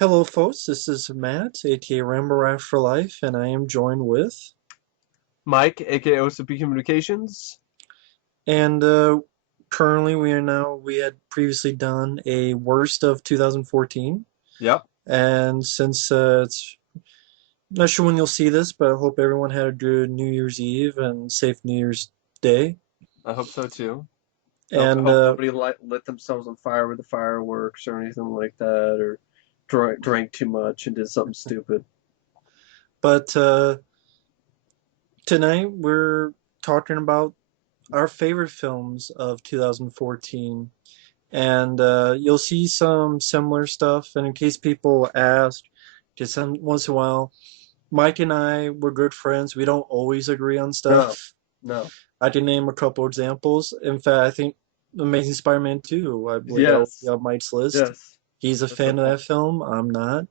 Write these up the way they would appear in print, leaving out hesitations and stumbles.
Hello, folks. This is Matt, aka Rambo for Life, and I am joined with. Mike, aka OCP Communications. And currently, we had previously done a worst of 2014, Yep, and since it's not sure when you'll see this, but I hope everyone had a good New Year's Eve and safe New Year's Day. I hope so too. I also And hope nobody lit themselves on fire with the fireworks or anything like that, or drank too much and did something stupid. but tonight we're talking about our favorite films of 2014. And you'll see some similar stuff. And in case people ask, just once in a while, Mike and I were good friends. We don't always agree on No, stuff. no. I can name a couple examples. In fact, I think Amazing Spider-Man 2, I believe that will be Yes, on Mike's list. yes. He's a That's up fan of there. that film. I'm not.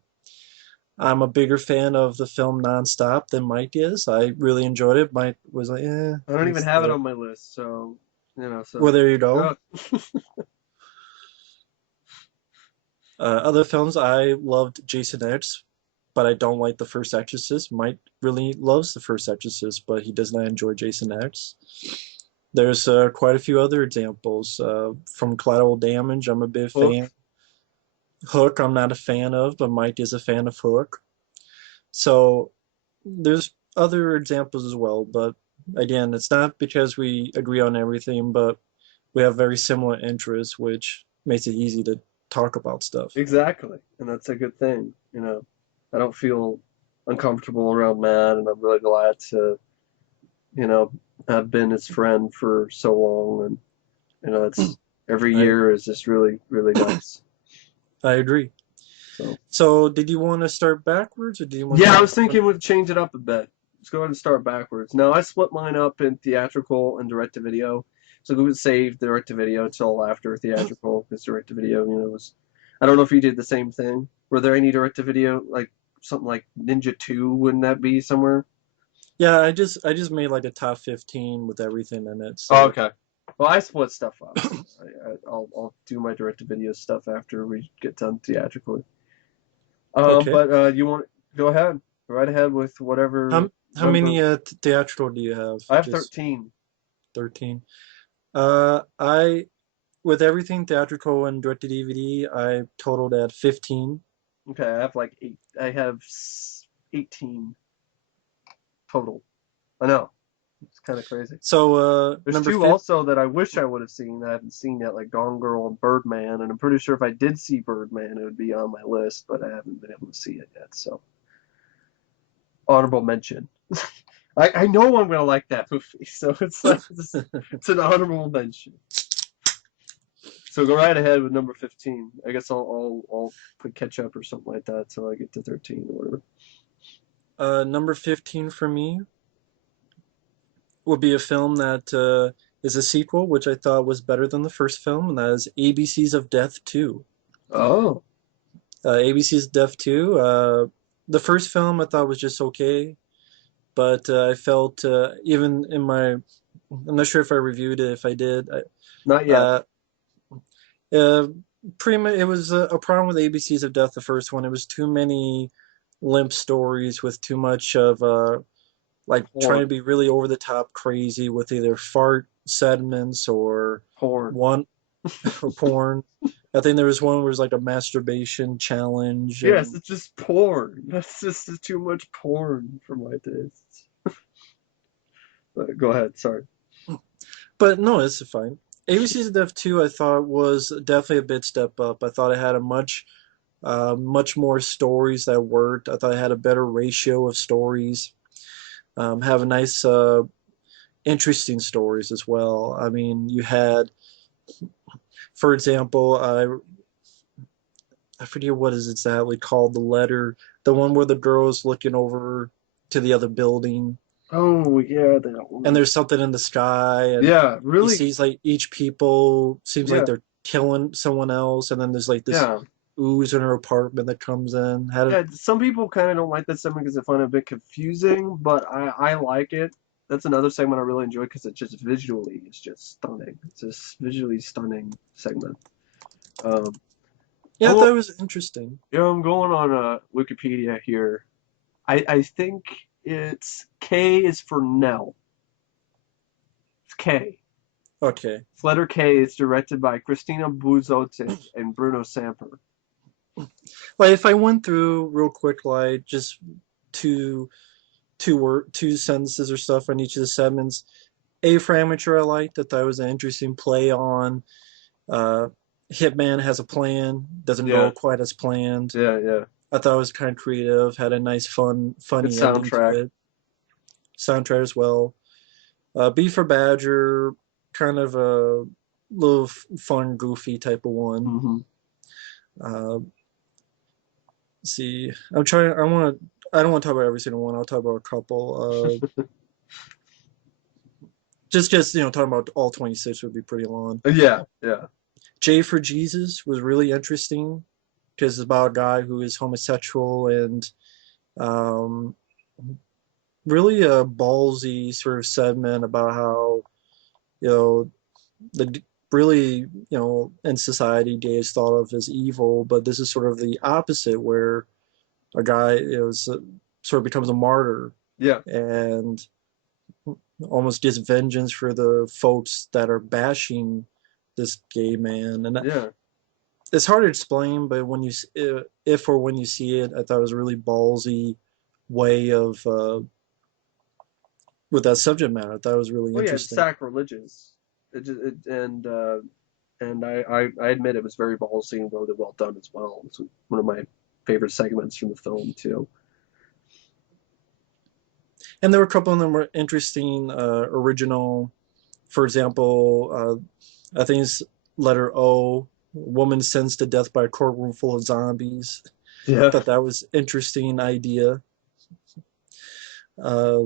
I'm a bigger fan of the film Nonstop than Mike is. I really enjoyed it. Mike was like, I don't even it's have it there. on my list, so Well, there you go. yeah. Other films, I loved Jason X, but I don't like the first Exorcist. Mike really loves the first Exorcist, but he does not enjoy Jason X. There's quite a few other examples. From Collateral Damage, I'm a big fan. Hook. Hook, I'm not a fan of, but Mike is a fan of Hook. So there's other examples as well, but again, it's not because we agree on everything, but we have very similar interests, which makes it easy to talk about stuff. Exactly, and that's a good thing. I don't feel uncomfortable around Matt, and I'm really glad to you know, I've been his friend for so long, and it's every I year is just really, really nice. I agree. So So, did you want to start backwards, or do you want to yeah, I start was thinking we'd change it up a bit. Let's go ahead and start backwards. No, I split mine up in theatrical and direct to video. So we would save direct to video until after theatrical because direct to video, was. I don't know if you did the same thing. Were there any direct to video like something like Ninja 2? Wouldn't that be somewhere? Yeah, I just made like a top 15 with everything in it. Oh, So, okay. Well, I split stuff up. I'll do my direct to video stuff after we get done theatrically. okay. But you want go ahead, right ahead with whatever How number. many theatrical do you have? I have Just 13. 13. I with everything theatrical and direct to DVD, I totaled at 15. Okay, I have like eight. I have 18 total. I know it's kind of crazy. So, There's number two 5. also that I wish I would have seen that I haven't seen yet, like Gone Girl and Birdman. And I'm pretty sure if I did see Birdman, it would be on my list, but I haven't been able to see it yet. So honorable mention. I know I'm gonna like that movie, so it's an honorable mention. So go right ahead with number 15. I guess I'll put catch up or something like that till I get to 13 or whatever. Number 15 for me would be a film that is a sequel, which I thought was better than the first film, and that is ABCs of Death 2. Oh, ABC's Death 2. The first film I thought was just okay, but I felt even in my, I'm not sure if I reviewed it. If I did, not yet. uh, uh, pretty much it was a problem with ABCs of Death. The first one, it was too many limp stories with too much of like trying to Porn, be really over the top crazy with either fart sediments or porn. one or porn. I think there was one where it was like a masturbation challenge, Yes, and it's just porn. That's just too much porn for my tastes. But go ahead. Sorry. but no, it's fine. ABC's Death 2 I thought was definitely a bit step up. I thought it had a much more stories that worked. I thought it had a better ratio of stories. Have a nice interesting stories as well. I mean, you had, for example, I forget what is exactly called, the letter, the one where the girl is looking over to the other building, Oh yeah, that and one. there's something in the sky, and Yeah, he really. sees like each people seems like Yeah, they're killing someone else, and then there's like this yeah, ooze in her apartment that comes in. Had a yeah. Some people kind of don't like that segment because they find it a bit confusing, but I like it. That's another segment I really enjoy because it's just stunning. It's just visually stunning segment. Um, Yeah, I I'm, thought it was interesting. I'm going on Wikipedia here. I think it's K is for Nell. It's K. Okay. It's letter K. It's directed by Christina Buzotic and Bruno Samper. Like if I went through real quick, like just two two sentences or stuff on each of the segments. A for Amateur I liked. I thought it was an interesting play on uh Hitman has a plan, doesn't go Yeah, quite as planned. yeah. I thought it was kind of creative, had a nice Good funny ending to soundtrack. it. Soundtrack as well. B for Badger, kind of a little fun, goofy type of one. Hmm. Uh, see, I'm trying. I want to. I don't want to talk about every single one. I'll talk about a couple. Just talking about all 26 would be pretty long. Yeah. J for Jesus was really interesting because it's about a guy who is homosexual and um, really a ballsy sort of segment about how you know the really in society gay is thought of as evil, but this is sort of the opposite where a guy sort of becomes a martyr Yeah, and almost gets vengeance for the folks that are bashing this gay man. And yeah. it's hard to explain, but if or when you see it, I thought it was a really ballsy way of with that subject matter. I thought it was really Well, yeah, it's interesting. sacrilegious. And I admit it was very ballsy and really well done as well. It's one of my favorite segments from the film too. And there were a couple of them were interesting, original. For example, I think it's letter O, woman sentenced to death by a courtroom full of zombies. Yeah, Thought that was interesting idea. Uh,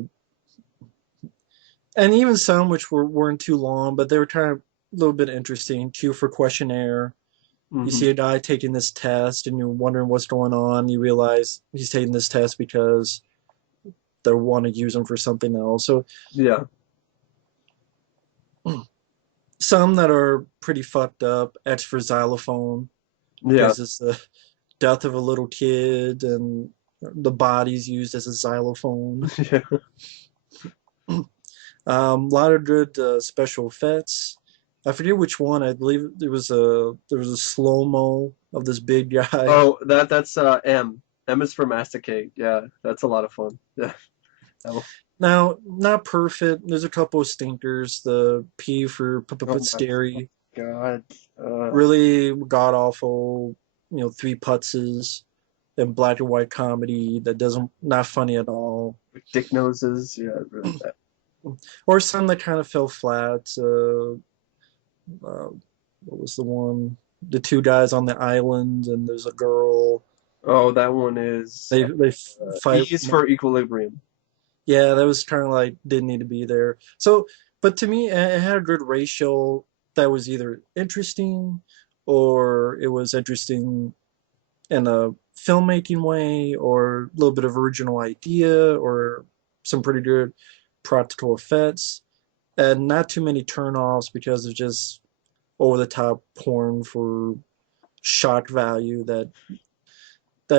and even some which weren't too long, but they were kind of a little bit interesting. Q for questionnaire. You hmm, see a guy taking this test and you're wondering what's going on. You realize he's taking this test because they want to use him for something else. So yeah, some that are pretty fucked up. X for xylophone yeah, because it's the death of a little kid and the body's used as a xylophone. yeah. A lot of good special effects. I forget which one. I believe there was a slow mo of this big guy. Oh, that's M. M is for masticate. Yeah, that's a lot of fun. Yeah. Oh, Now, not perfect. There's a couple of stinkers. The P for oh my scary. God. Really god awful. Three putzes and black and white comedy that doesn't not funny at all. Dick noses. Yeah, Or some that kind of fell flat. Uh, what was the one? The two guys on the island, and there's a girl. oh, that one is They E fight. is for equilibrium. Yeah, that was kind of like didn't need to be there. So, but to me, it had a good ratio that was either interesting or it was interesting in a filmmaking way or a little bit of original idea or some pretty good practical effects and not too many turnoffs because of just over the top porn for shock value that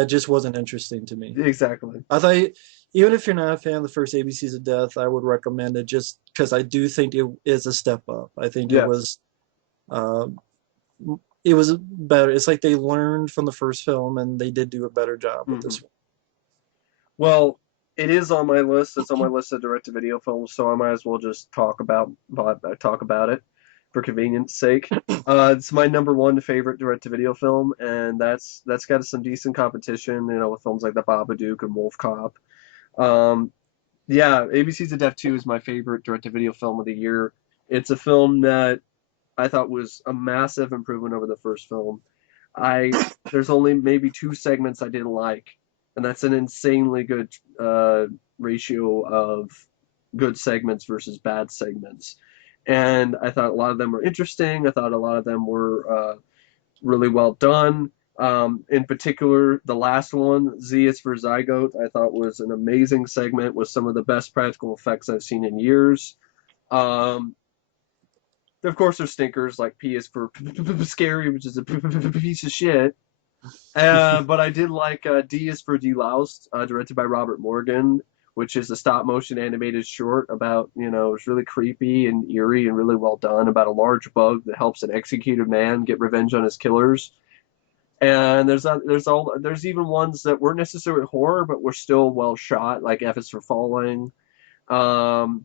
just wasn't interesting to me. Exactly. I thought even if you're not a fan of the first ABCs of Death, I would recommend it just because I do think it is a step up. I think Yes. uh, it was better. It's like they learned from the first film and they did do a better job with Hmm. this Well, it is on my list. It's on my list of direct-to-video films, so I might as well just talk about it for convenience sake. It's my number one favorite direct-to-video film, and that's got some decent competition, with films like The Babadook and WolfCop. Um, yeah, ABC's of Death 2 is my favorite direct-to-video film of the year. It's a film that I thought was a massive improvement over the first film. I There's only maybe two segments I didn't like, and that's an insanely good ratio of good segments versus bad segments. And I thought a lot of them were interesting. I thought a lot of them were really well done. In particular, the last one, Z is for Zygote, I thought was an amazing segment with some of the best practical effects I've seen in years. Um, of course, there's stinkers like P is for scary, which is a piece of shit. But I did like D is for Deloused, directed by Robert Morgan, which is a stop motion animated short about, it's really creepy and eerie and really well done about a large bug that helps an executed man get revenge on his killers. And there's even ones that weren't necessarily horror, but were still well shot, like F is for Falling. Um,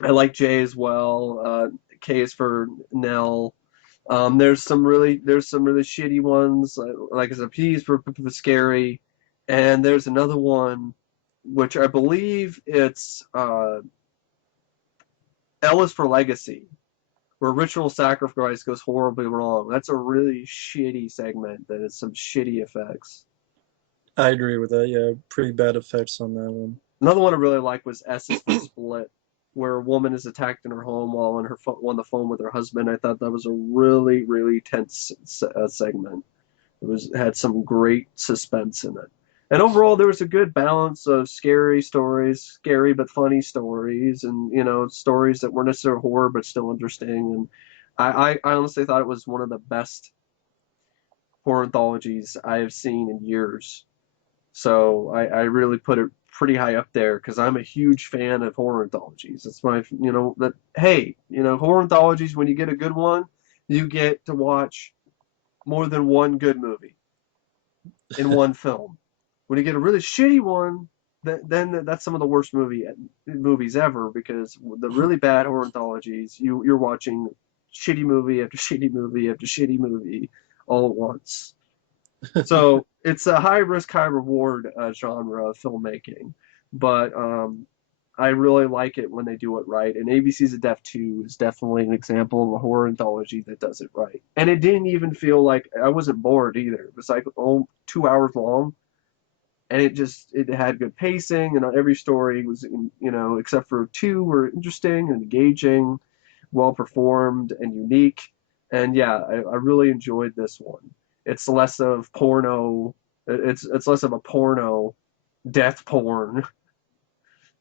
I like J as well. K is for Nell. There's some really shitty ones, like as a P is for scary, and there's another one which I believe it's L is for Legacy, where ritual sacrifice goes horribly wrong. That's a really shitty segment that has some shitty effects. I agree with that. Yeah, pretty bad effects on that one. Another one I really liked was S is for Split, where a woman is attacked in her home while on the phone with her husband. I thought that was a really, really tense segment. Had some great suspense in it. And overall, there was a good balance of scary stories, scary but funny stories, and stories that weren't necessarily horror but still interesting. And I honestly thought it was one of the best horror anthologies I have seen in years. So I really put it pretty high up there because I'm a huge fan of horror anthologies. It's my, that, hey, horror anthologies, when you get a good one, you get to watch more than one good movie in one film. When you get a really shitty one, then that's some of the worst movies ever, because the really bad horror anthologies, you're watching shitty movie after shitty movie after shitty movie all at once. So it's a high risk, high reward genre of filmmaking, but I really like it when they do it right. And ABC's of Death 2 is definitely an example of a horror anthology that does it right. And it didn't even feel like I wasn't bored either. It was like 2 hours long, and it had good pacing, and every story was, except for two, were interesting and engaging, well performed and unique. And yeah, I really enjoyed this one. It's less of porno. It's less of a porno, death porn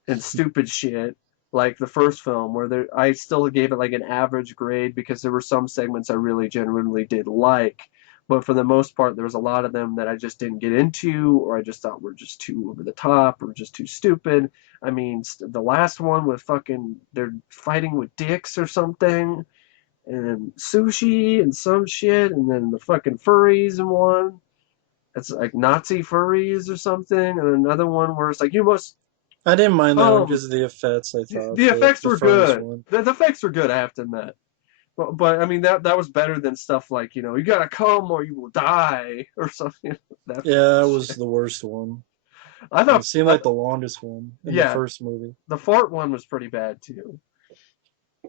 and stupid shit like the first film, where I still gave it like an average grade because there were some segments I really genuinely did like, but for the most part there was a lot of them that I just didn't get into, or I just thought were just too over the top or just too stupid. I mean, the last one with fucking they're fighting with dicks or something, and sushi and some shit, and then the fucking furries in one. It's like Nazi furries or something, and another one where it's like you must I didn't mind that one come. because of the effects. I thought The effects the were furries good. one. The effects were good, I have to admit. But I mean that was better than stuff like, you gotta come or you will die or something. That Yeah, fucking that was shit. the worst one. I And it thought, seemed like the longest one in the yeah, first movie. the fart one was pretty bad too.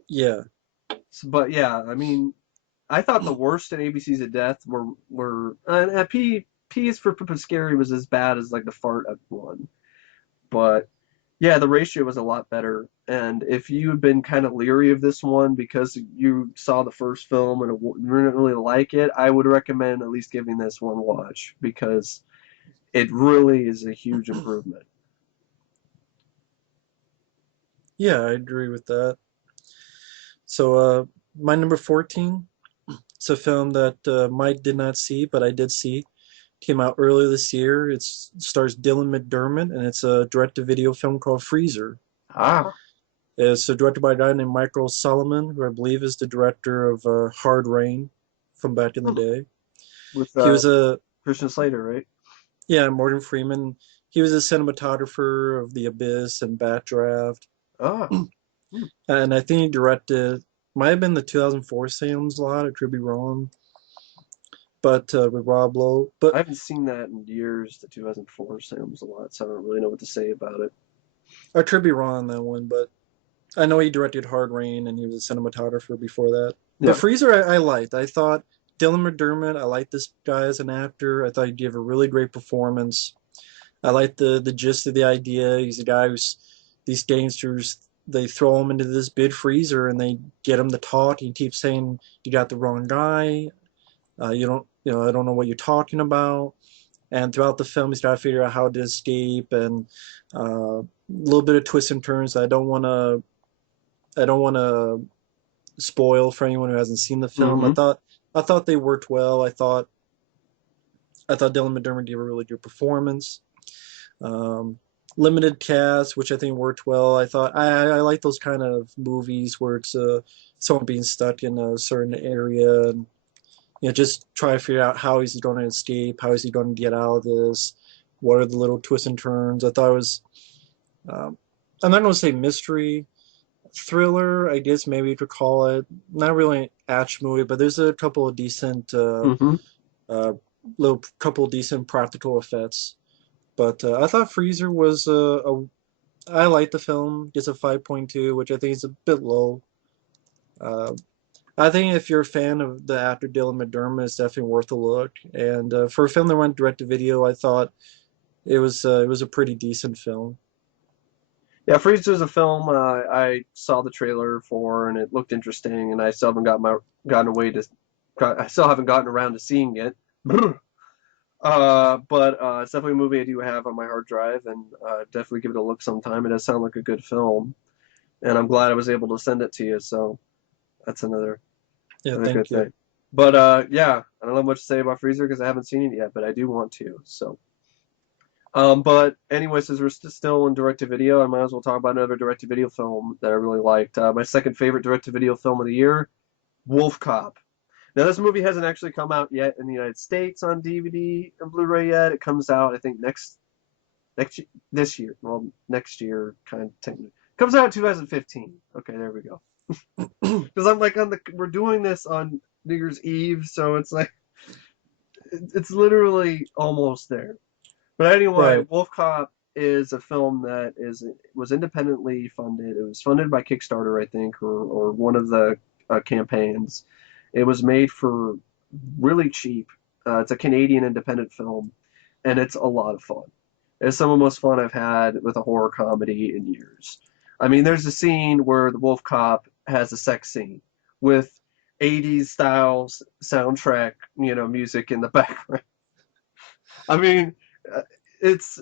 Yeah, But yeah, I mean, I thought the worst in ABCs of Death were P's for Scary was as bad as like the fart one. But yeah, the ratio was a lot better. And if you had been kind of leery of this one because you saw the first film and didn't really like it, I would recommend at least giving this one a watch, because it really is a huge improvement. yeah, I agree with that. So, my number 14, it's a film that Mike did not see, but I did see. Came out earlier this year. It stars Dylan McDermott, and it's a direct-to-video film called Freezer. Ah, It's directed by a guy named Michael Solomon, who I believe is the director of Hard Rain from back in the hmm. day. With He was a Christian Slater, right? Yeah, Morgan Freeman. He was a cinematographer of The Abyss and Backdraft, Ah, hmm. and I think he directed. Might have been the 2004 Salem's Lot. I could be wrong, but with Rob Lowe. I But haven't seen that in years. The 2004 Sam's a lot, so I don't really know what to say about it. I could be wrong on that one. But I know he directed Hard Rain, and he was a cinematographer before that. But Yeah. Freezer, I liked. I thought Dylan McDermott. I liked this guy as an actor. I thought he gave a really great performance. I like the gist of the idea. He's a guy who's these gangsters. They throw him into this big freezer and they get him to talk. He keeps saying, "You got the wrong guy. You don't. I don't know what you're talking about." And throughout the film, he's got to figure out how to escape, and a little bit of twists and turns. I don't want to. I don't want to spoil for anyone who hasn't seen the film. Mm-hmm. I thought they worked well. I thought I thought Dylan McDermott did a really good performance. Um, Limited cast, which I think worked well. I thought I like those kind of movies where it's someone being stuck in a certain area and just try to figure out how is he going to escape, how is he going to get out of this, what are the little twists and turns. I thought it was um, I'm not going to say mystery thriller, I guess maybe you could call it. Not really an action movie, but there's a couple of decent Hmm. uh, little couple of decent practical effects. But I thought Freezer was I liked the film. Gets a 5.2, which I think is a bit low. Uh, I think if you're a fan of the actor Dylan McDermott, it's definitely worth a look. And for a film that went direct to video, I thought it was a pretty decent film. Yeah, Freezer's a film I saw the trailer for, and it looked interesting, and I still haven't gotten away to, I still haven't gotten around to seeing it. But it's definitely a movie I do have on my hard drive, and definitely give it a look sometime. It does sound like a good film, and I'm glad I was able to send it to you. So that's Yeah, another good thank you. thing. But yeah, I don't have much to say about Freezer because I haven't seen it yet, but I do want to. So. But anyway, since we're still in direct-to-video, I might as well talk about another direct-to-video film that I really liked. My second favorite direct-to-video film of the year, Wolf Cop. Now, this movie hasn't actually come out yet in the United States on DVD and Blu-ray yet. It comes out, I think, this year. Well, next year, kind of technically. Comes out in 2015. Okay, there we go. Because I'm like we're doing this on New Year's Eve, so it's like it's literally almost there. But anyway, Right. Wolf Cop is a film that was independently funded. It was funded by Kickstarter, I think, or one of the campaigns. It was made for really cheap. It's a Canadian independent film, and it's a lot of fun. It's some of the most fun I've had with a horror comedy in years. I mean, there's a scene where the Wolf Cop has a sex scene with 80s style soundtrack, music in the background. I mean, uh, it's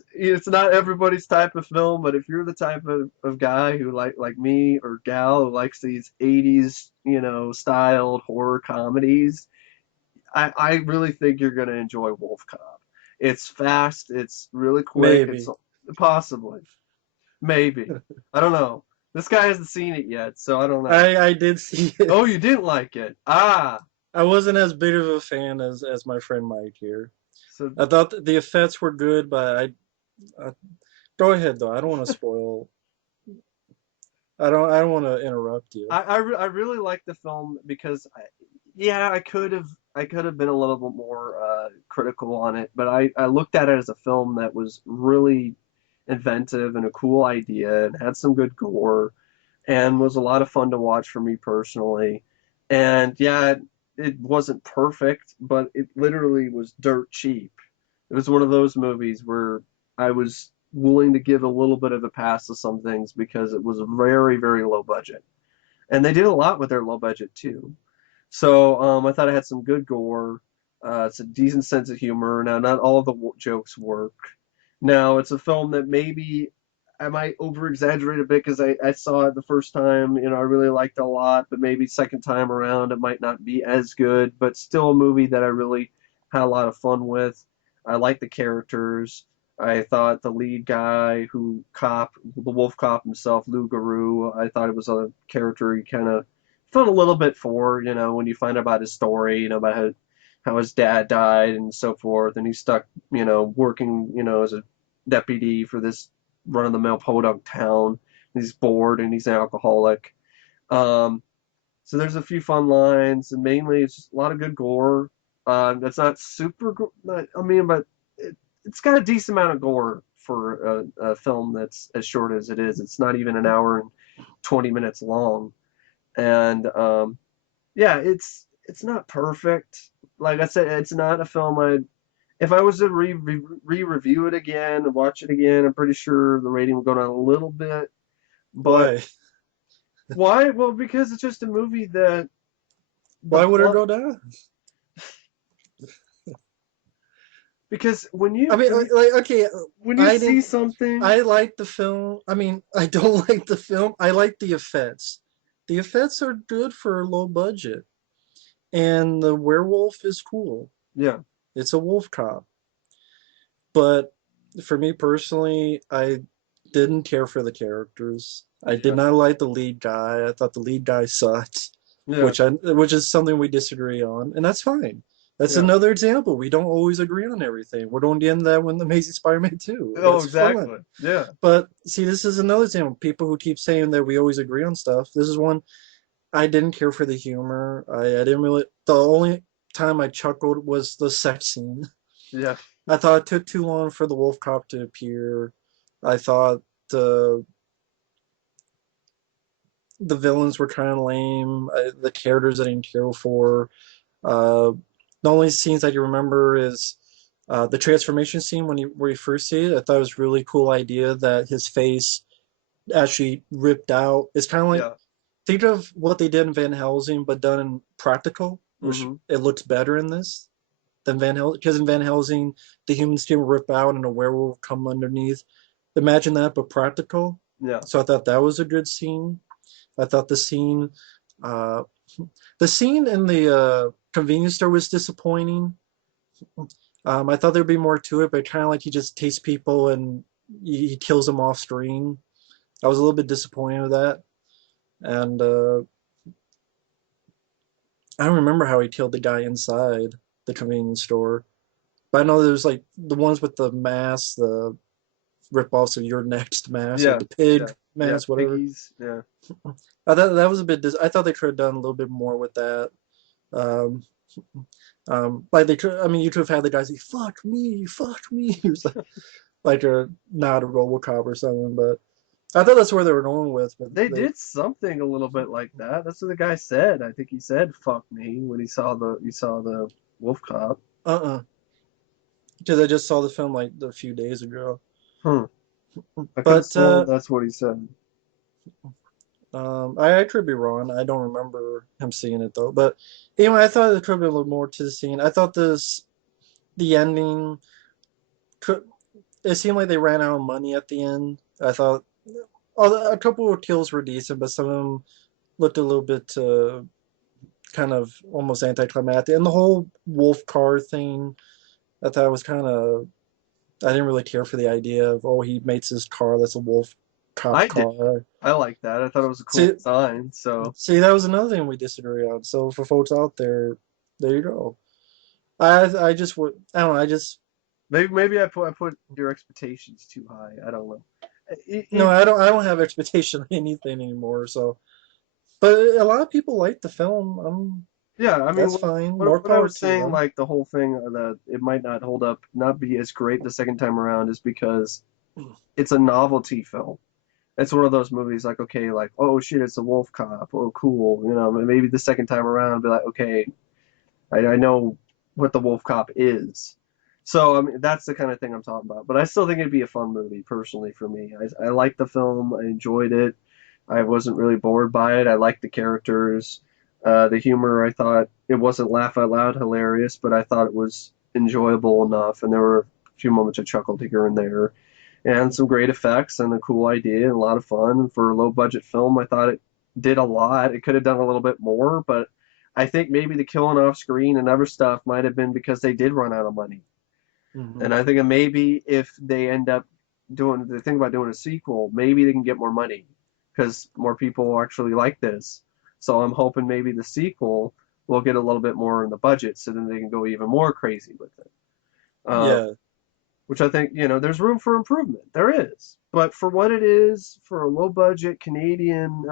not everybody's type of film, but if you're the type of guy who like me or gal who likes these 80s, styled horror comedies, I really think you're gonna enjoy Wolf Cop. It's fast, it's really quick, it's Maybe. possibly, maybe. I don't know. This guy hasn't seen it yet, so I don't know. I did see Oh, it. you didn't like it. Ah, I wasn't as big of a fan as my friend Mike here. so I thought the effects were good, but I go ahead though. I don't want to spoil. I don't want to interrupt you. I really like the film because yeah, I could have been a little bit more critical on it, but I looked at it as a film that was really inventive and a cool idea and had some good gore and was a lot of fun to watch for me personally. And yeah, it wasn't perfect, but it literally was dirt cheap. It was one of those movies where I was willing to give a little bit of a pass to some things because it was very, very low budget. And they did a lot with their low budget too. So I thought it had some good gore. It's a decent sense of humor. Now, not all of the jokes work. Now, it's a film that maybe I might over exaggerate a bit because I saw it the first time. I really liked it a lot, but maybe second time around it might not be as good. But still a movie that I really had a lot of fun with. I like the characters. I thought the lead guy, the wolf cop himself, Lou Garou, I thought it was a character you kind of felt a little bit for, when you find out about his story, about how his dad died and so forth, and he's stuck, working, as a deputy for this run-of-the-mill podunk town. He's bored and he's an alcoholic. Um, so there's a few fun lines, and mainly it's just a lot of good gore. That's not super, I mean, but it's got a decent amount of gore for a film that's as short as it is. It's not even an hour and 20 minutes long, and yeah, it's not perfect. Like I said, it's not a film I. If I was to re-review it again and watch it again, I'm pretty sure the rating would go down a little bit. But Why? why? Well, because it's just a movie that the Why would it plot. go down? Because I mean, like, okay, when you I see didn't. something, I like the film. I mean, I don't like the film. I like the effects. The effects are good for a low budget, and the werewolf is cool. yeah, It's a wolf cop. But for me personally, I didn't care for the characters. I did Yeah. not like the lead guy. I thought the lead guy sucked, Yeah. which is something we disagree on, and that's fine. That's Yeah. another example. We don't always agree on everything. We're going to end that with Amazing Spider-Man 2. Oh, That's exactly. fun. Yeah. But see, this is another example. People who keep saying that we always agree on stuff. This is one I didn't care for the humor. I didn't really. The only time I chuckled was the sex scene. Yeah. I thought it took too long for the Wolf Cop to appear. I thought the the villains were kind of lame. The characters I didn't care for. Uh, the only scenes I can remember is the transformation scene where you first see it. I thought it was a really cool idea that his face actually ripped out. It's kind of like Yeah. think of what they did in Van Helsing, but done in practical, which Hmm. it looks better in this than Van Helsing. Because in Van Helsing, the human skin will rip out and a werewolf will come underneath. Imagine that, but practical. Yeah. So I thought that was a good scene. I thought uh, the scene in the convenience store was disappointing. I thought there'd be more to it, but kind of like he just takes people and he kills them off screen. I was a little bit disappointed with that, and I don't remember how he killed the guy inside the convenience store. But I know there's like the ones with the mask, the rip-offs of Your Next mask, like Yeah. the pig Yeah. Yeah. mask, whatever. Piggies. Yeah. I thought that was a bit. I thought they could have done a little bit more with that. Um, like they could. I mean, you could have had the guy say fuck me," or something, like a not a RoboCop or something. But I thought that's where they were going with. But They they, did something a little bit like that. That's what the guy said. I think he said "fuck me" when he saw the Wolf Cop. because I just saw the film like a few days ago. Hmm. I could have But sworn that's what he said. I could be wrong. I don't remember him seeing it though. But anyway, I thought there could be a little more to the scene. I thought the ending could. It seemed like they ran out of money at the end. I thought a couple of kills were decent, but some of them looked a little bit kind of almost anticlimactic. And the whole wolf car thing, I thought was kind of. I didn't really care for the idea of he makes his car that's a wolf cop I did. car. I like that. I thought it was a cool See, design. So see, that was another thing we disagree on. So for folks out there, there you go. I just would I don't know. I just maybe I put your expectations too high. I don't know. It, no. it I don't have expectation of anything anymore. So, but a lot of people like the film. Yeah, I mean, That's fine. More what I power was to saying, them. like the whole thing that it might not hold up, not be as great the second time around, is because it's a novelty film. It's one of those movies like, okay, like, oh shit, it's a wolf cop. Oh, cool. Maybe the second time around, be like, okay, I know what the wolf cop is. So, I mean, that's the kind of thing I'm talking about. But I still think it'd be a fun movie, personally, for me. I liked the film. I enjoyed it. I wasn't really bored by it. I liked the characters. The humor, I thought it wasn't laugh out loud hilarious, but I thought it was enjoyable enough. And there were a few moments I chuckled here and there. And some great effects and a cool idea and a lot of fun. For a low budget film, I thought it did a lot. It could have done a little bit more, but I think maybe the killing off screen and other stuff might have been because they did run out of money. And Hmm. I think maybe if they end up doing the thing about doing a sequel, maybe they can get more money because more people actually like this. So I'm hoping maybe the sequel will get a little bit more in the budget so then they can go even more crazy with it. Um, Yeah. which I think, there's room for improvement. There is. But for what it is, for a low budget Canadian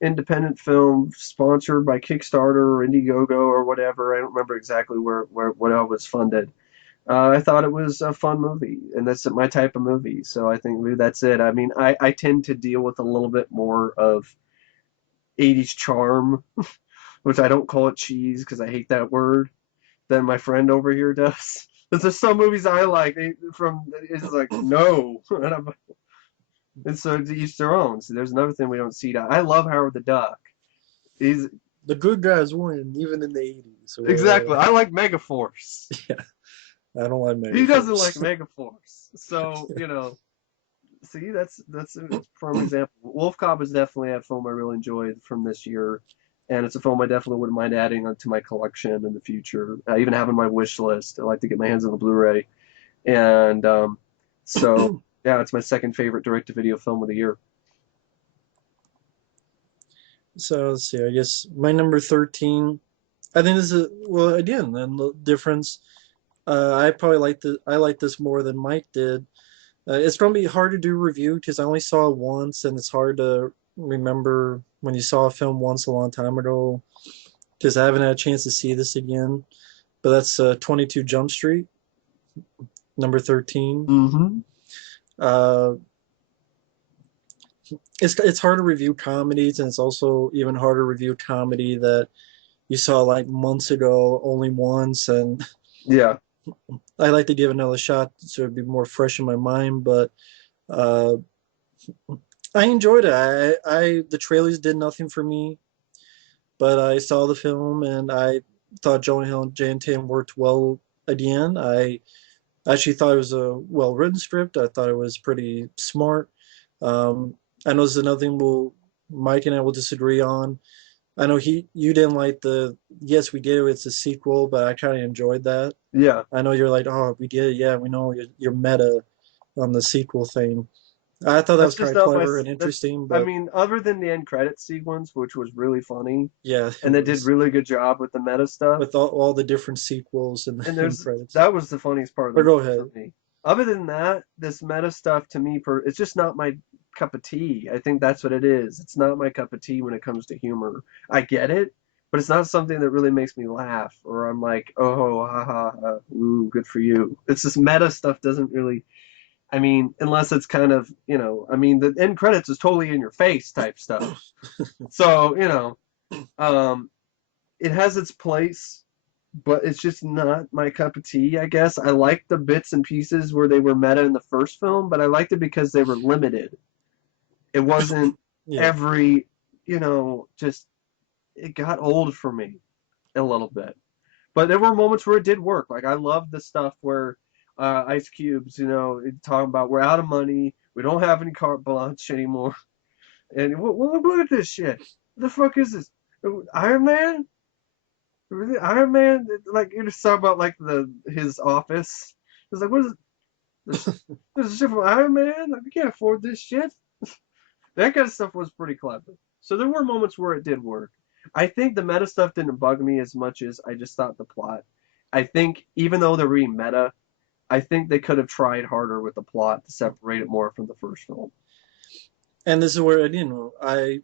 independent film sponsored by Kickstarter or Indiegogo or whatever, I don't remember exactly where what I was funded. I thought it was a fun movie, and that's my type of movie. So I think maybe that's it. I mean, I tend to deal with a little bit more of 80s charm, which I don't call it cheese because I hate that word, than my friend over here does. Because there's some movies I like from it's like no, and so to each their own. So there's another thing we don't see. I love Howard the Duck. He's The good guys win, even in the 80s. So exactly. I like Megaforce. yeah, I don't like He doesn't like Megaforce. Megaforce. So see that's a prime example. Wolf Cop is definitely a film I really enjoyed from this year, and it's a film I definitely wouldn't mind adding to my collection in the future. I even have on my wish list. I like to get my hands on the Blu-ray. And so yeah, it's my second favorite direct-to-video film of the year. So let's see. I guess my number 13. I think this is well again. Then the difference. I like this more than Mike did. It's gonna be hard to do review because I only saw it once, and it's hard to remember when you saw a film once a long time ago. Because I haven't had a chance to see this again. But that's 22 Jump Street, number 13. Mm-hmm. Uh, it's hard to review comedies, and it's also even harder to review comedy that you saw like months ago only once, and Yeah, I like to give another shot so it'd be more fresh in my mind. But uh, I enjoyed it. I the trailers did nothing for me, but I saw the film and I thought Jonah Hill and Jan Tam worked well again. I actually thought it was a well written script. I thought it was pretty smart. Um, I know this is another thing Mike and I will disagree on. I know you didn't like the yes we did it's a sequel, but I kind of enjoyed that. yeah. I know you're like oh we did yeah we know you're meta on the sequel thing. I thought that That's was kind just of not my. clever and That's. interesting, I but mean, other than the end credit sequence, which was really funny, yeah it and they did was really good job with the meta stuff. with all the different sequels and And the end there's credits. that was the funniest part of the But go movie for ahead. me. Other than that, this meta stuff to me, it's just not my cup of tea. I think that's what it is. It's not my cup of tea when it comes to humor. I get it, but it's not something that really makes me laugh, or I'm like, oh, ha ha ha, ooh, good for you. It's this meta stuff doesn't really. I mean, unless it's kind of, I mean, the end credits is totally in your face type stuff. So, um, it has its place, but it's just not my cup of tea, I guess. I liked the bits and pieces where they were meta in the first film, but I liked it because they were limited. It wasn't Yeah. every, just it got old for me a little bit. But there were moments where it did work. Like I love the stuff where Ice Cube's, talking about we're out of money, we don't have any carte blanche anymore, and look at this shit. What the fuck is this? Iron Man? Really? Iron Man? Like you're just talking about like his office. It's like what is this? This is shit from Iron Man? Like we can't afford this shit. That kind of stuff was pretty clever. So there were moments where it did work. I think the meta stuff didn't bug me as much as I just thought the plot. I think even though they're really meta, I think they could have tried harder with the plot to separate it more from the first film. And this is where I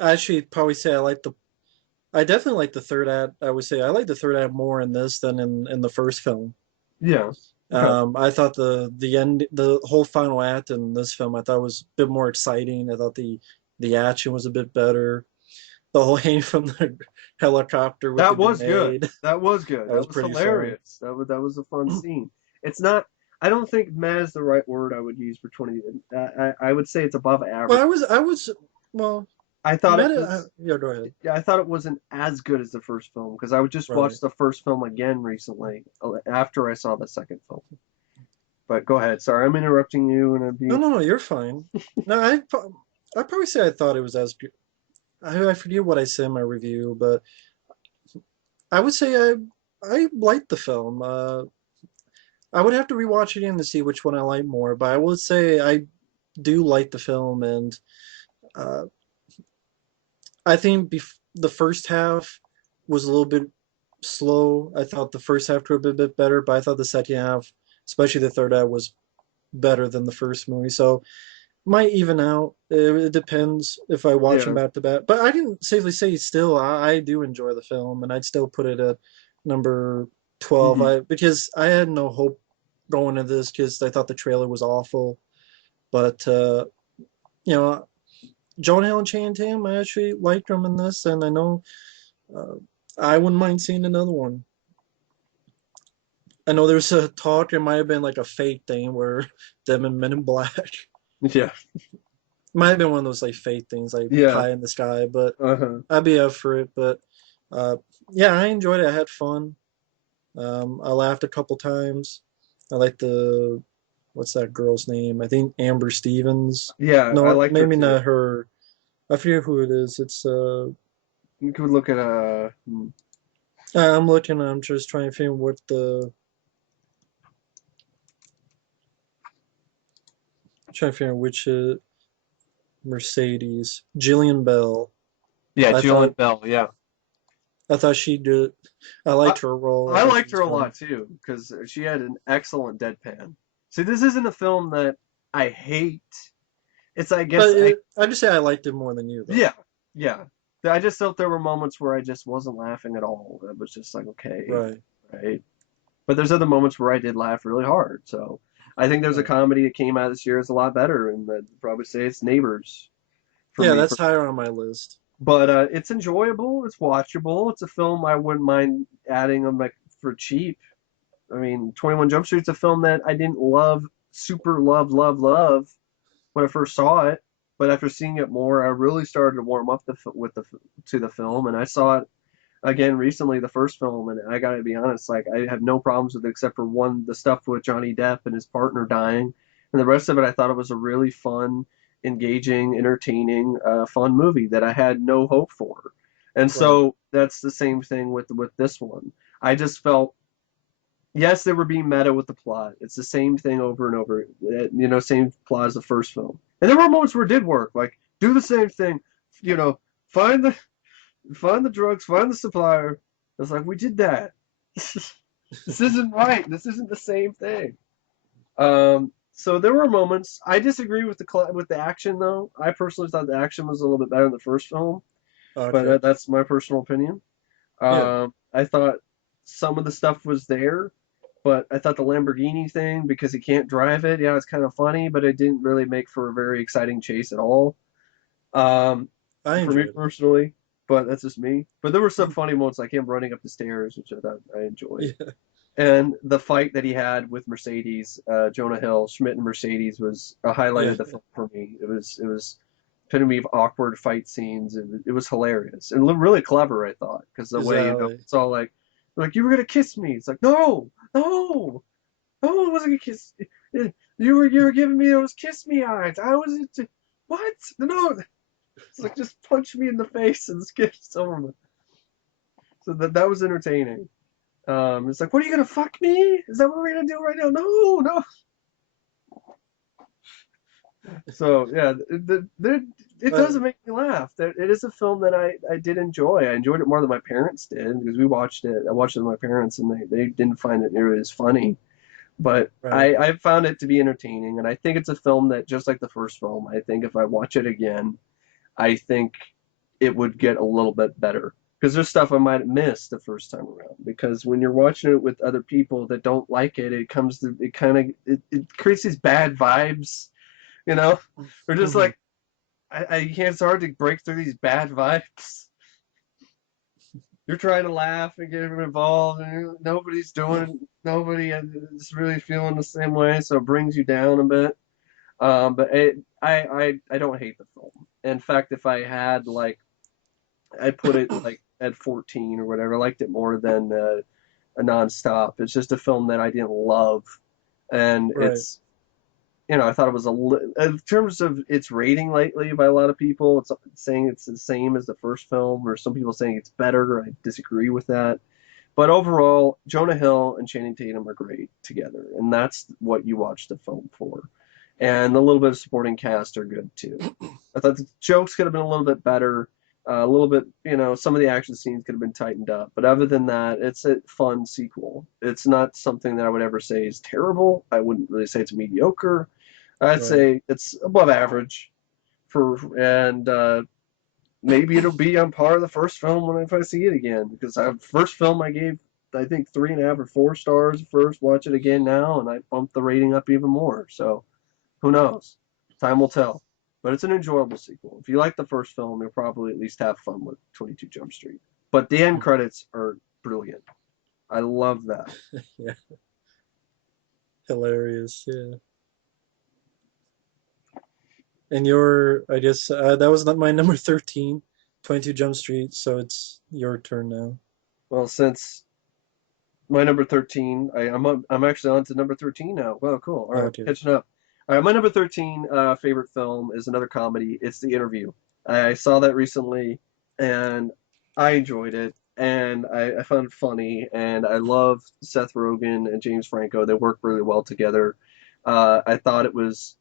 actually probably say I definitely like the third act. I would say I like the third act more in this than in the first film. Yeah. Okay. I thought the whole final act in this film, I thought was a bit more exciting. I thought the action was a bit better. The whole hang from the helicopter with the That was good. grenade, That was good. that That was was pretty funny. hilarious. That was a fun scene. It's not. I don't think mad is the right word I would use for 20. I would say it's above Well, average. I was well, I thought it was. yeah, go ahead. Yeah, I thought it wasn't as good as the first film because I would just Right. watch the first film again recently after I saw the second film. But go ahead. Sorry, I'm interrupting you, and I'd No, be. no, no, you're fine. No, I probably say I thought it was as good. I forget what I said in my review, but I would say I liked the film. I would have to rewatch it again to see which one I like more, but I would say I do like the film, and uh, I think the first half was a little bit slow. I thought the first half could have been a bit better, but I thought the second half, especially the third act, was better than the first movie. So might even out. It depends if I watch them Yeah. back to back. But I can safely say still I do enjoy the film, and I'd still put it at number 12. Hmm. Because I had no hope going into this because I thought the trailer was awful. But you know, Jonah Hill and Channing Tatum, I actually liked them in this, and I know uh, I wouldn't mind seeing another one. I know there's a talk. It might have been like a fake thing where them and Men in Black. Yeah. Might have been one of those like fake things, like Yeah. pie in the sky, but Uh-huh. I'd be up for it. But uh, yeah, I enjoyed it. I had fun. I laughed a couple times. I like the what's that girl's name? I think Amber Stevens. Yeah, I No, liked her maybe too. not her. I forget who it is. It's You could look at I'm looking. I'm just trying to figure what the trying to figure out which Mercedes. Jillian Bell. Yeah, I Jillian thought Bell. Yeah, I thought she did. I I liked her role. I I thought she liked was her a funny. lot too because she had an excellent deadpan. See, this isn't a film that I hate. It's I guess I just say I liked it more than you though. yeah, yeah. I just felt there were moments where I just wasn't laughing at all. It was just like, okay, Right. right. But there's other moments where I did laugh really hard. So I think there's a Right. comedy that came out this year that's a lot better, and I'd probably say it's Neighbors for Yeah, me. that's higher on my list. But it's enjoyable. It's watchable. It's a film I wouldn't mind adding on like for cheap. I mean, 21 Jump Street's a film that I didn't love, super love when I first saw it, but after seeing it more, I really started to warm up to the film, and I saw it again recently, the first film, and I gotta be honest, like I have no problems with it except for one, the stuff with Johnny Depp and his partner dying, and the rest of it, I thought it was a really fun, engaging, entertaining, fun movie that I had no hope for, and Right. so that's the same thing with this one. I just felt yes, they were being meta with the plot. It's the same thing over and over. Same plot as the first film. And there were moments where it did work, like do the same thing. You know, find the find the drugs, find the supplier. It's like we did that. This isn't right. This isn't the same thing. So there were moments. I disagree with the action though. I personally thought the action was a little bit better in the first film, but Okay. that's my personal opinion. Yeah. I thought some of the stuff was there, but I thought the Lamborghini thing, because he can't drive it, yeah, it's kind of funny, but it didn't really make for a very exciting chase at all. Um, I for me enjoyed personally, but that's just me. But there were some it. funny moments like him running up the stairs, which I thought I enjoyed. Yeah. And the fight that he had with Mercedes, Jonah Hill, Schmidt and Mercedes was a highlight Yeah. of the film for me. It was epitome of awkward fight scenes. It was hilarious and really clever, I thought, because the way Exactly. it's all like you were gonna kiss me. It's like no, no, no, it wasn't a kiss. You were giving me those kiss me eyes. I wasn't. What? No, it's like just punch me in the face and skip over me. So that was entertaining. It's like, what are you gonna fuck me? Is that what we're gonna do right now? No, no. So yeah, it Uh, doesn't make me laugh. It is a film that I did enjoy. I enjoyed it more than my parents did because we watched it. I watched it with my parents, and they didn't find it nearly as funny. But right. I found it to be entertaining, and I think it's a film that just like the first film, I think if I watch it again, I think it would get a little bit better. Because there's stuff I might have missed the first time around. Because when you're watching it with other people that don't like it, it creates these bad vibes, you know? They're just Hmm. like I can't. It's hard to break through these bad vibes. You're trying to laugh and get involved, and nobody's doing. Nobody is really feeling the same way, so it brings you down a bit. I don't hate the film. In fact, if I had like I'd put it like at 14 or whatever. I liked it more than a nonstop. It's just a film that I didn't love, and Right. I thought it was in terms of its rating lately by a lot of people. It's saying it's the same as the first film, or some people saying it's better. I disagree with that. But overall, Jonah Hill and Channing Tatum are great together, and that's what you watch the film for. And a little bit of supporting cast are good too. I thought the jokes could have been a little bit better, a little bit, some of the action scenes could have been tightened up. But other than that, it's a fun sequel. It's not something that I would ever say is terrible. I wouldn't really say it's mediocre. I'd Right. say it's above average and maybe it'll be on par with the first film when if I see it again. Because first film I gave I think 3.5 or 4 stars first. Watch it again now, and I bumped the rating up even more. So who knows? Time will tell. But it's an enjoyable sequel. If you like the first film, you'll probably at least have fun with 22 Jump Street. But the end Mhm. credits are brilliant. I love that. Yeah. Hilarious. Yeah. And I guess that was not my number 13, 22 Jump Street. So it's your turn now. Well, since my number 13, I'm actually on to number 13 now. Well, cool. All right, Okay. catching up. All right, my number 13 favorite film is another comedy. It's The Interview. I saw that recently, and I enjoyed it, and I found it funny, and I love Seth Rogen and James Franco. They work really well together. I thought it was.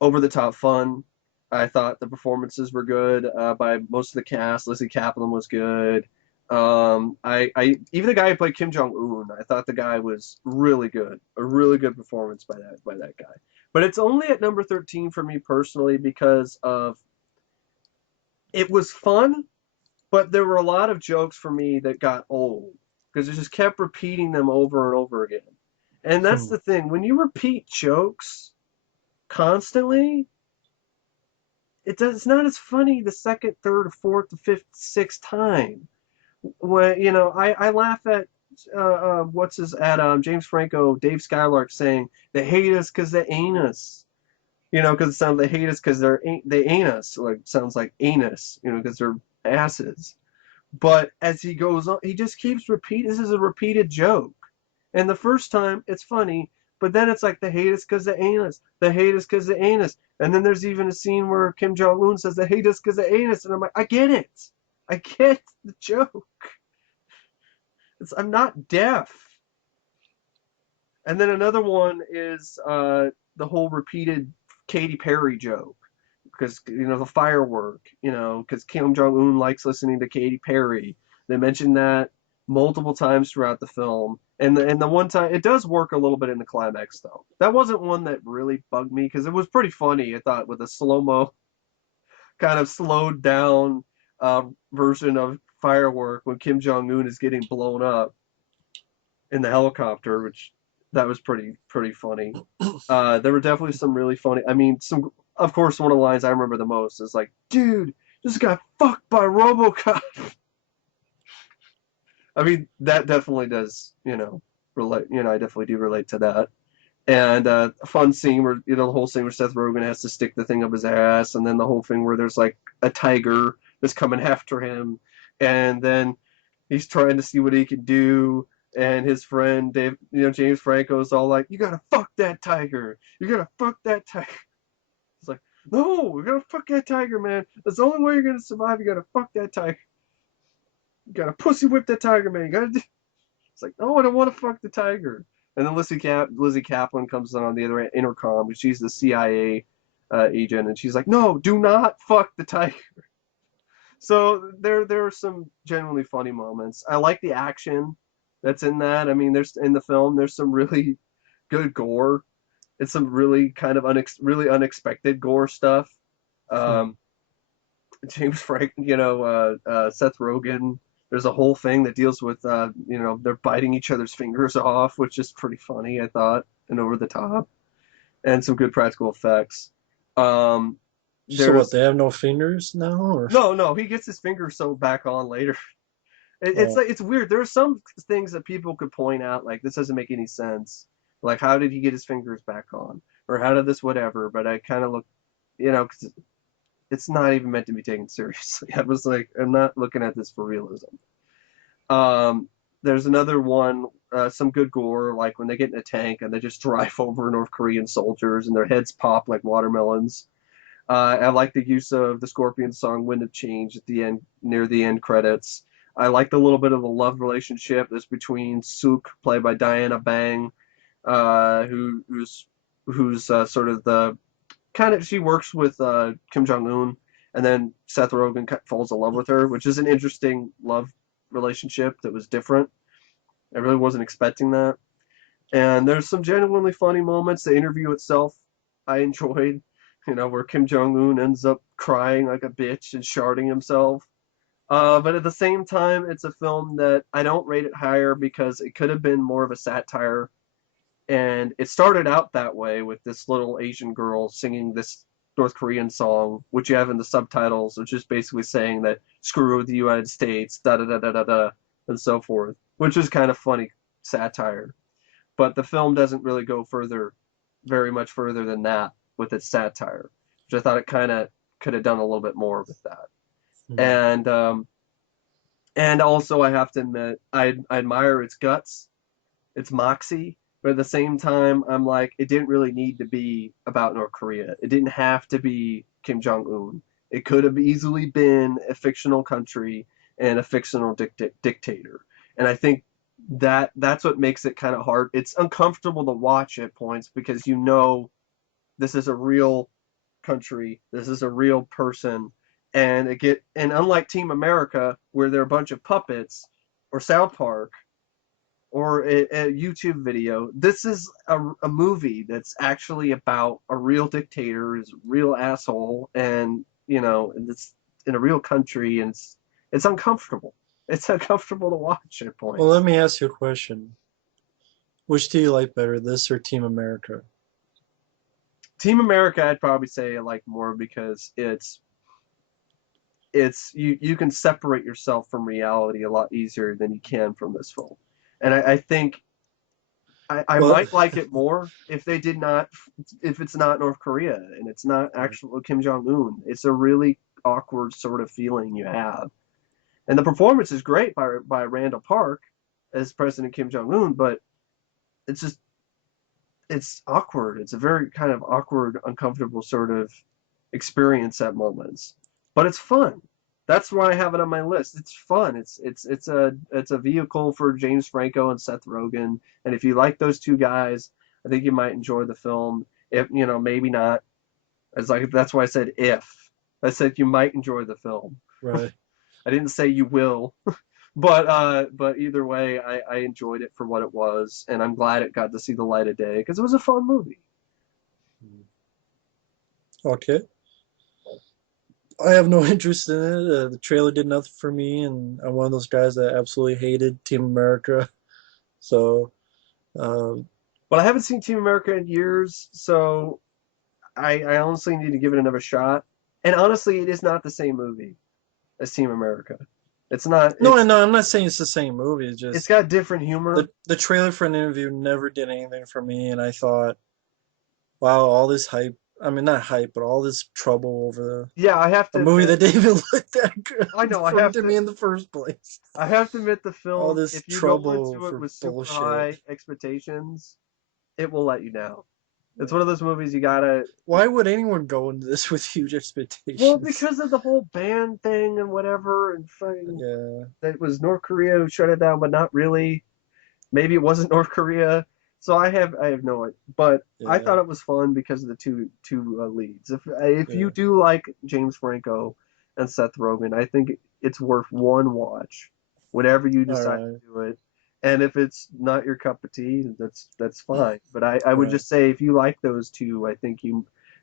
over the top fun. I thought the performances were good by most of the cast. Lizzie Kaplan was good. I even the guy who played Kim Jong Un, I thought the guy was really good. A really good performance by that guy. But it's only at number 13 for me personally because of it was fun, but there were a lot of jokes for me that got old because it just kept repeating them over and over again. And that's Hmm. the thing. When you repeat jokes constantly, it's not as funny the second, third, fourth, the fifth, sixth time. When I laugh at what's his at James Franco, Dave Skylark saying they hate us because they ain't us. Because it sounds they hate us because they ain't us. Like sounds like anus. Because they're asses. But as he goes on, he just keeps repeating. This is a repeated joke. And the first time it's funny, but then it's like they hate us because they ain't us. They hate us because they ain't us. And then there's even a scene where Kim Jong Un says they hate us because they ain't us, and I'm like, I get it. I get the joke. I'm not deaf. And then another one is the whole repeated Katy Perry joke because the firework, because Kim Jong Un likes listening to Katy Perry. They mentioned that multiple times throughout the film, and the one time it does work a little bit in the climax though. That wasn't one that really bugged me because it was pretty funny. I thought with a slow mo kind of slowed down version of firework when Kim Jong Un is getting blown up in the helicopter, which that was pretty funny. There were definitely some really funny. I mean, some of course one of the lines I remember the most is like, "Dude, just got fucked by RoboCop." I mean, that definitely does, relate. I definitely do relate to that. And a fun scene where the whole scene where Seth Rogen has to stick the thing up his ass, and then the whole thing where there's like a tiger that's coming after him, and then he's trying to see what he can do, and his friend Dave, James Franco's all like, "You gotta fuck that tiger. You gotta fuck that tiger." It's like, "No, you gotta fuck that tiger, man. That's the only way you're gonna survive. You gotta fuck that tiger. You gotta pussy whip that tiger, man. You gotta." It's like, "No, I don't want to fuck the tiger." And then Lizzie Kaplan comes on the other intercom, but she's the CIA agent, and she's like, "No, do not fuck the tiger." So there are some genuinely funny moments. I like the action that's in that. I mean, there's in the film there's some really good gore. It's some really kind of really unexpected gore stuff. Hmm. Um, James Frank, Seth Rogen. There's a whole thing that deals with they're biting each other's fingers off, which is pretty funny, I thought, and over the top, and some good practical effects. Um, So what? there's They have no fingers now, or no, he gets his fingers sewed back on later. It's oh, like it's weird. There are some things that people could point out, like this doesn't make any sense. Like how did he get his fingers back on, or how did this whatever? But I kind of look, 'cause it's not even meant to be taken seriously. I was like, I'm not looking at this for realism. There's another one, some good gore, like when they get in a tank and they just drive over North Korean soldiers and their heads pop like watermelons. I like the use of the Scorpion song "Wind of Change" at the end, near the end credits. I liked a little bit of the love relationship that's between Suk, played by Diana Bang, who's sort of the kind of she works with Kim Jong Un, and then Seth Rogen falls in love with her, which is an interesting love relationship that was different. I really wasn't expecting that. And there's some genuinely funny moments. The interview itself, I enjoyed. Where Kim Jong Un ends up crying like a bitch and sharding himself. But at the same time, it's a film that I don't rate it higher because it could have been more of a satire. And it started out that way with this little Asian girl singing this North Korean song, which you have in the subtitles, which is basically saying that screw the United States, da da da da da da, and so forth, which is kind of funny satire. But the film doesn't really go very much further than that with its satire, which I thought it kind of could have done a little bit more with that. hmm. And also I have to admit I admire its guts, its moxie, but at the same time I'm like it didn't really need to be about North Korea. It didn't have to be Kim Jong Un. It could have easily been a fictional country and a fictional dictator. And I think that's what makes it kind of hard. It's uncomfortable to watch at points because this is a real. country. This is a real person, and unlike Team America, where they're a bunch of puppets, or South Park, or a YouTube video, this is a movie that's actually about a real dictator, is a real asshole, and it's in a real country, and it's uncomfortable. It's uncomfortable to watch at Well, let points. me ask you a question. Which do you like better, this or Team America? Team America, I'd probably say I like more because you can separate yourself from reality a lot easier than you can from this film. And I think I Well, might like it more if they did not, if it's not North Korea and it's not actual Kim Jong Un. It's a really awkward sort of feeling you have. And the performance is great by Randall Park as President Kim Jong Un, but it's just it's awkward. It's a very kind of awkward, uncomfortable sort of experience at moments. But it's fun. That's why I have it on my list. It's fun. It's a vehicle for James Franco and Seth Rogen. And if you like those two guys, I think you might enjoy the film. If maybe not. It's like that's why I said if. I said you might enjoy the film. right. I didn't say you will. But either way, I enjoyed it for what it was, and I'm glad it got to see the light of day because it was a fun movie. Okay. I have no interest in it. The trailer did nothing for me, and I'm one of those guys that absolutely hated Team America. So, um, But I haven't seen Team America in years, so I honestly need to give it another shot. And honestly, it is not the same movie as Team America. It's not. no, no, I'm not saying it's the same movie. It's It's just got different humor. the trailer for an interview never did anything for me, and I thought, wow, all this hype. I mean, not hype, but all this trouble over Yeah, I have a to movie admit. that didn't even look that I good know for to me in the first place. I have to admit the All film. this If you go trouble into it for with super bullshit. high expectations, it will let you down. It's one of those movies you gotta. Why would anyone go into this with huge Well, expectations? because of the whole ban thing and whatever, and fucking Yeah, that was North Korea who shut it down, but not really. Maybe it wasn't North Korea. So I have no idea, but I yeah, thought it was fun because of the two leads. If you yeah. do like James Franco and Seth Rogen, I think it's worth one watch, whenever you All decide right, to do it. And if it's not your cup of tea, that's fine. But I would right. just say if you like those two, I think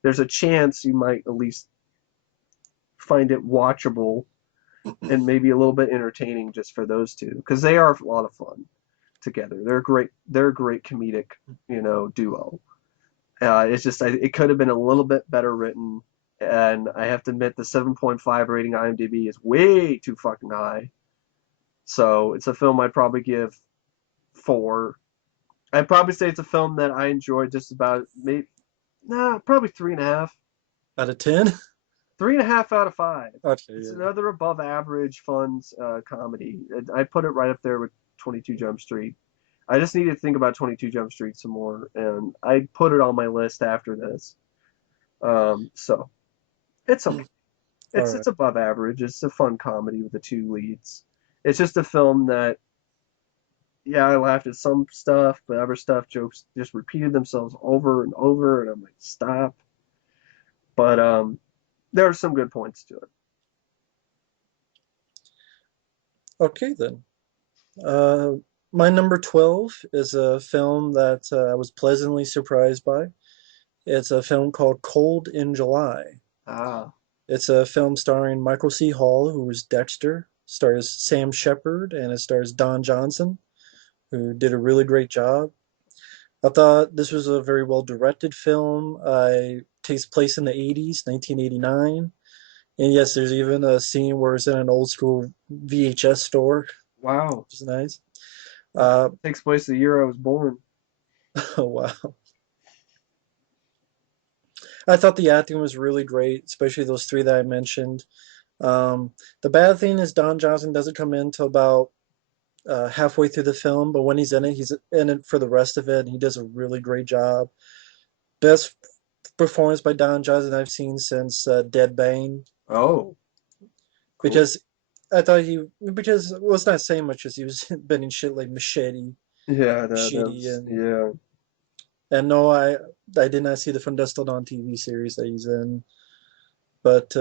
there's a chance you might at least find it watchable and maybe a little bit entertaining just for those two because they are a lot of fun together. They're a great comedic, duo. It's just it could have been a little bit better written, and I have to admit the 7.5 rating IMDb is way too fucking high. So it's a film I'd probably give 4. I'd probably say it's a film that I enjoyed just about maybe probably 3.5. Out of 10? 3.5 out of 5. Okay, It's yeah. another above average fun comedy. I put it right up there with 22 Jump Street. I just need to think about 22 Jump Street some more, and I put it on my list after this. So it's okay. All It's right. it's above average. It's a fun comedy with the two leads. It's just a film that, yeah, I laughed at some stuff, but other stuff jokes just repeated themselves over and over, and I'm like, stop. But there are some good points to it. Okay then. Uh, my number 12 is a film that I was pleasantly surprised by. It's a film called Cold in July. Ah, It's a film starring Michael C. Hall, who was Dexter, stars Sam Shepard, and it stars Don Johnson, who did a really great job. I thought this was a very well directed film. It takes place in the 80s, 1989. And yes, there's even a scene where it's in an old school VHS store, wow. which is nice. It Uh, takes place the year I was born. oh, wow. I thought the acting was really great, especially those three that I mentioned. The bad thing is Don Johnson doesn't come in until about halfway through the film, but when he's in it for the rest of it, and he does a really great job. Best performance by Don Johnson I've seen since Dead Bane, Oh, cool. because I thought because well, it's not saying much as he was been in shit like Machete, Yeah, that Shitty, was and yeah. And no, I did not see the From Dusk Till Dawn TV series that he's in. But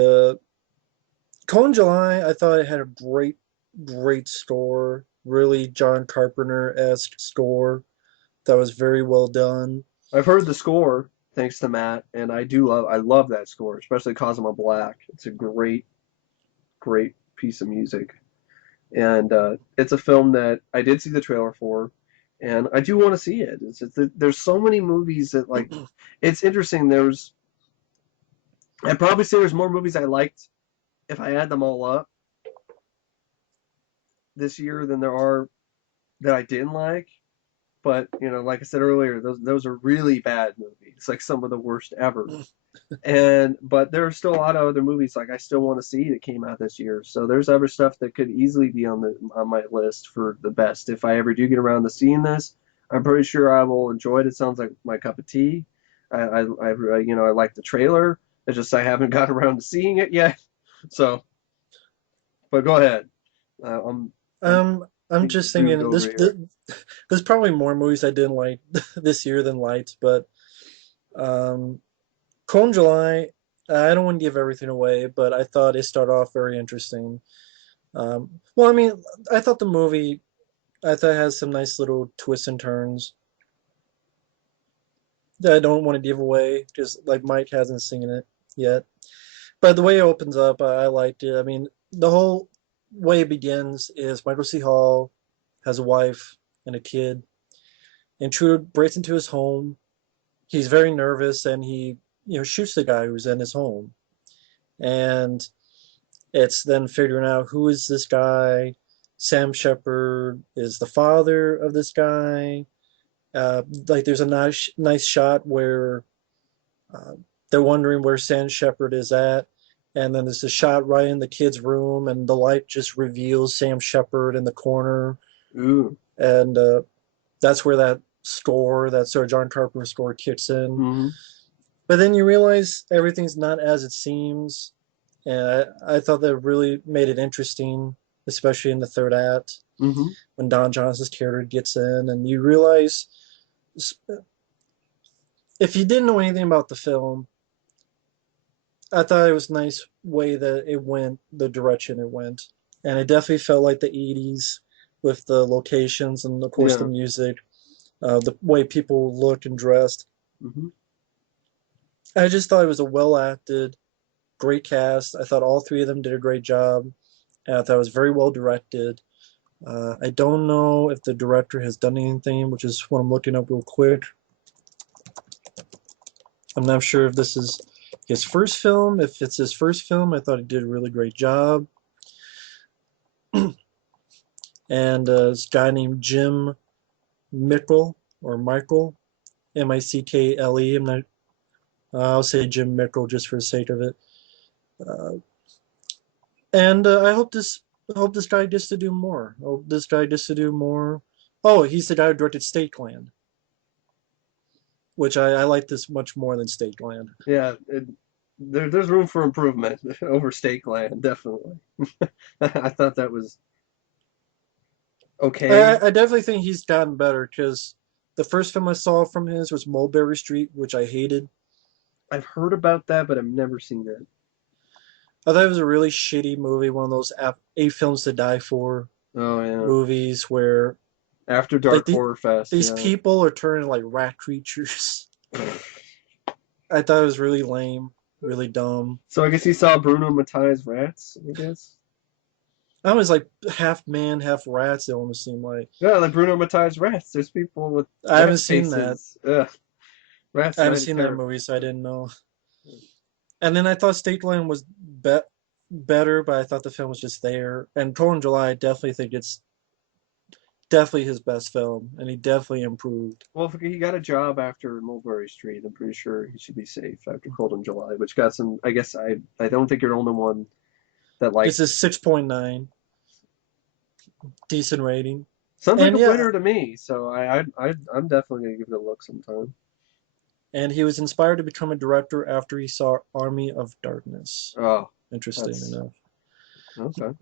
Cone July, I thought it had a great score. Really John Carpenter-esque score that was very well done. I've heard the score, thanks to Matt, and I love that score, especially Cosmo Black. It's a great piece of music. And it's a film that I did see the trailer for, and I do want to see it. There's so many movies that like, it's interesting. I'd probably say there's more movies I liked if I add them all up this year than there are that I didn't like. But like I said earlier, those are really bad movies, like some of the worst ever. But there are still a lot of other movies like I still want to see that came out this year. So there's other stuff that could easily be on my list for the best. If I ever do get around to seeing this, I'm pretty sure I will enjoy it. It sounds like my cup of tea. I like the trailer. It's just I haven't gotten around to seeing it yet. So, but go ahead. I'm I'm being just a dude thinking over here. there's probably more movies I didn't like this year than liked, but um, Cone July, I don't want to give everything away, but I thought it started off very interesting. Well, I mean, I thought the movie, I thought it has some nice little twists and turns that I don't want to give away, just like Mike hasn't seen it yet. But the way it opens up, I liked it. I mean, the whole way it begins is Michael C. Hall has a wife and a kid. Intruder breaks into his home. He's very nervous and he, shoots the guy who's in his home. And it's then figuring out who is this guy. Sam Shepard is the father of this guy. Like there's a nice shot where uh, they're wondering where Sam Shepard is at, and then there's a shot right in the kid's room, and the light just reveals Sam Shepard in the corner, Ooh. and that's where that sort of John Carpenter score kicks in. Mm-hmm. But then you realize everything's not as it seems, and I thought that really made it interesting, especially in the third act Mm-hmm. when Don Johnson's character gets in, and you realize if you didn't know anything about the film, I thought it was a nice way that it went, the direction it went, and it definitely felt like the '80s with the locations and of course the Yeah. music, the way people looked and dressed. Mm-hmm. I just thought it was a well acted, great cast. I thought all three of them did a great job. And I thought it was very well directed. I don't know if the director has done anything, which is what I'm looking up real quick. I'm not sure if this is his first film. If it's his first film, I thought he did a really great job. And this guy named Jim Mickle or Michael, Mickle. I'm not. I'll say Jim Mickle just for the sake of it. Uh, and I hope this guy gets to do more. I hope this guy gets to do more. Oh, he's the guy who directed Stakeland, which I like this much more than Stakeland. Yeah. There's room for improvement over Steak Land, definitely. I thought that was I, okay. I definitely think he's gotten better because the first film I saw from his was Mulberry Street, which I hated. I've heard about that, but I've never seen it. I thought it was a really shitty movie, one of those eight films to die for Oh yeah. movies where After like Dark Horror Fest, these yeah. people are turning like rat creatures. I thought it was really lame, really dumb. So I guess he saw Bruno Mattei's Rats, I guess. I was like half man, half rats. It almost seemed like Yeah, like Bruno Mattei's Rats. There's people with I haven't rat seen that. faces. Ugh. Rats I are haven't really seen that terrible. movie, so I didn't know. And then I thought State Line was better, but I thought the film was just there. And Cold in July, I definitely think it's definitely his best film, and he definitely improved. Well, if he got a job after Mulberry Street, I'm pretty sure he should be safe after Cold in July, which got some. I guess I don't think you're the only one that It's liked a it. 6.9, decent rating. Sounds like And a yeah, winner to me. So I'm definitely gonna give it a look sometime. and he was inspired to become a director after he saw Army of Darkness. Oh, Interesting that's enough. okay.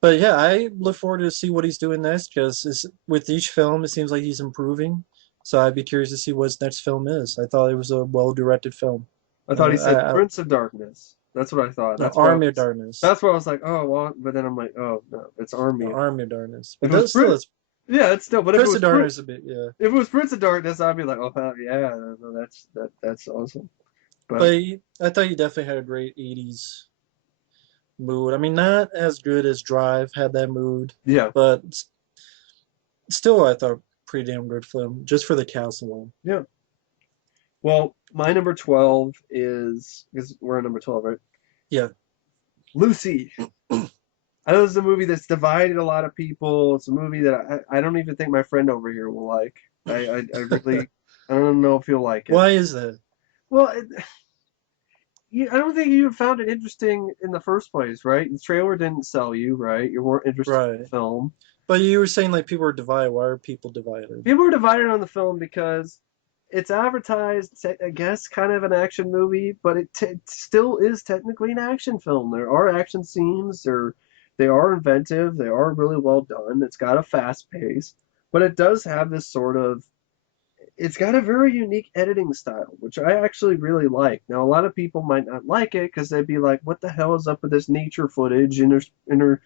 But yeah, I look forward to see what he's doing next because with each film, it seems like he's improving. So I'd be curious to see what his next film is. I thought it was a well-directed film. I thought he said I Prince of Darkness. That's what I thought. no, Army of Darkness, That's why I was like, oh, well, but then I'm like, oh no, it's no, Army. Army of Darkness. If But it was those still, Prince, it's yeah, it's still. But Prince of Darkness a bit, yeah. if it was Prince of Darkness, I'd be like, oh hell yeah, no, that's awesome. But But I thought you definitely had a great '80s mood. I mean, not as good as Drive had that mood, yeah, but still, I thought pretty damn good film just for the cast alone. yeah. Well, my number 12 is because we're on number 12, right? Yeah. Lucy. I know this is a movie that's divided a lot of people. It's a movie that I don't even think my friend over here will like. I really I don't know if he'll like it. Why is that? Well, I don't think you found it interesting in the first place, right? The trailer didn't sell you, right? You weren't interested in the Right. film. But you were saying like people are divided. Why are people divided? People were divided on the film because it's advertised, I guess, kind of an action movie, but it still is technically an action film. There are action scenes, they are inventive, they are really well done. It's got a fast pace, but it does have this sort of it's got a very unique editing style, which I actually really like. Now, a lot of people might not like it because they'd be like, "What the hell is up with this nature footage intercut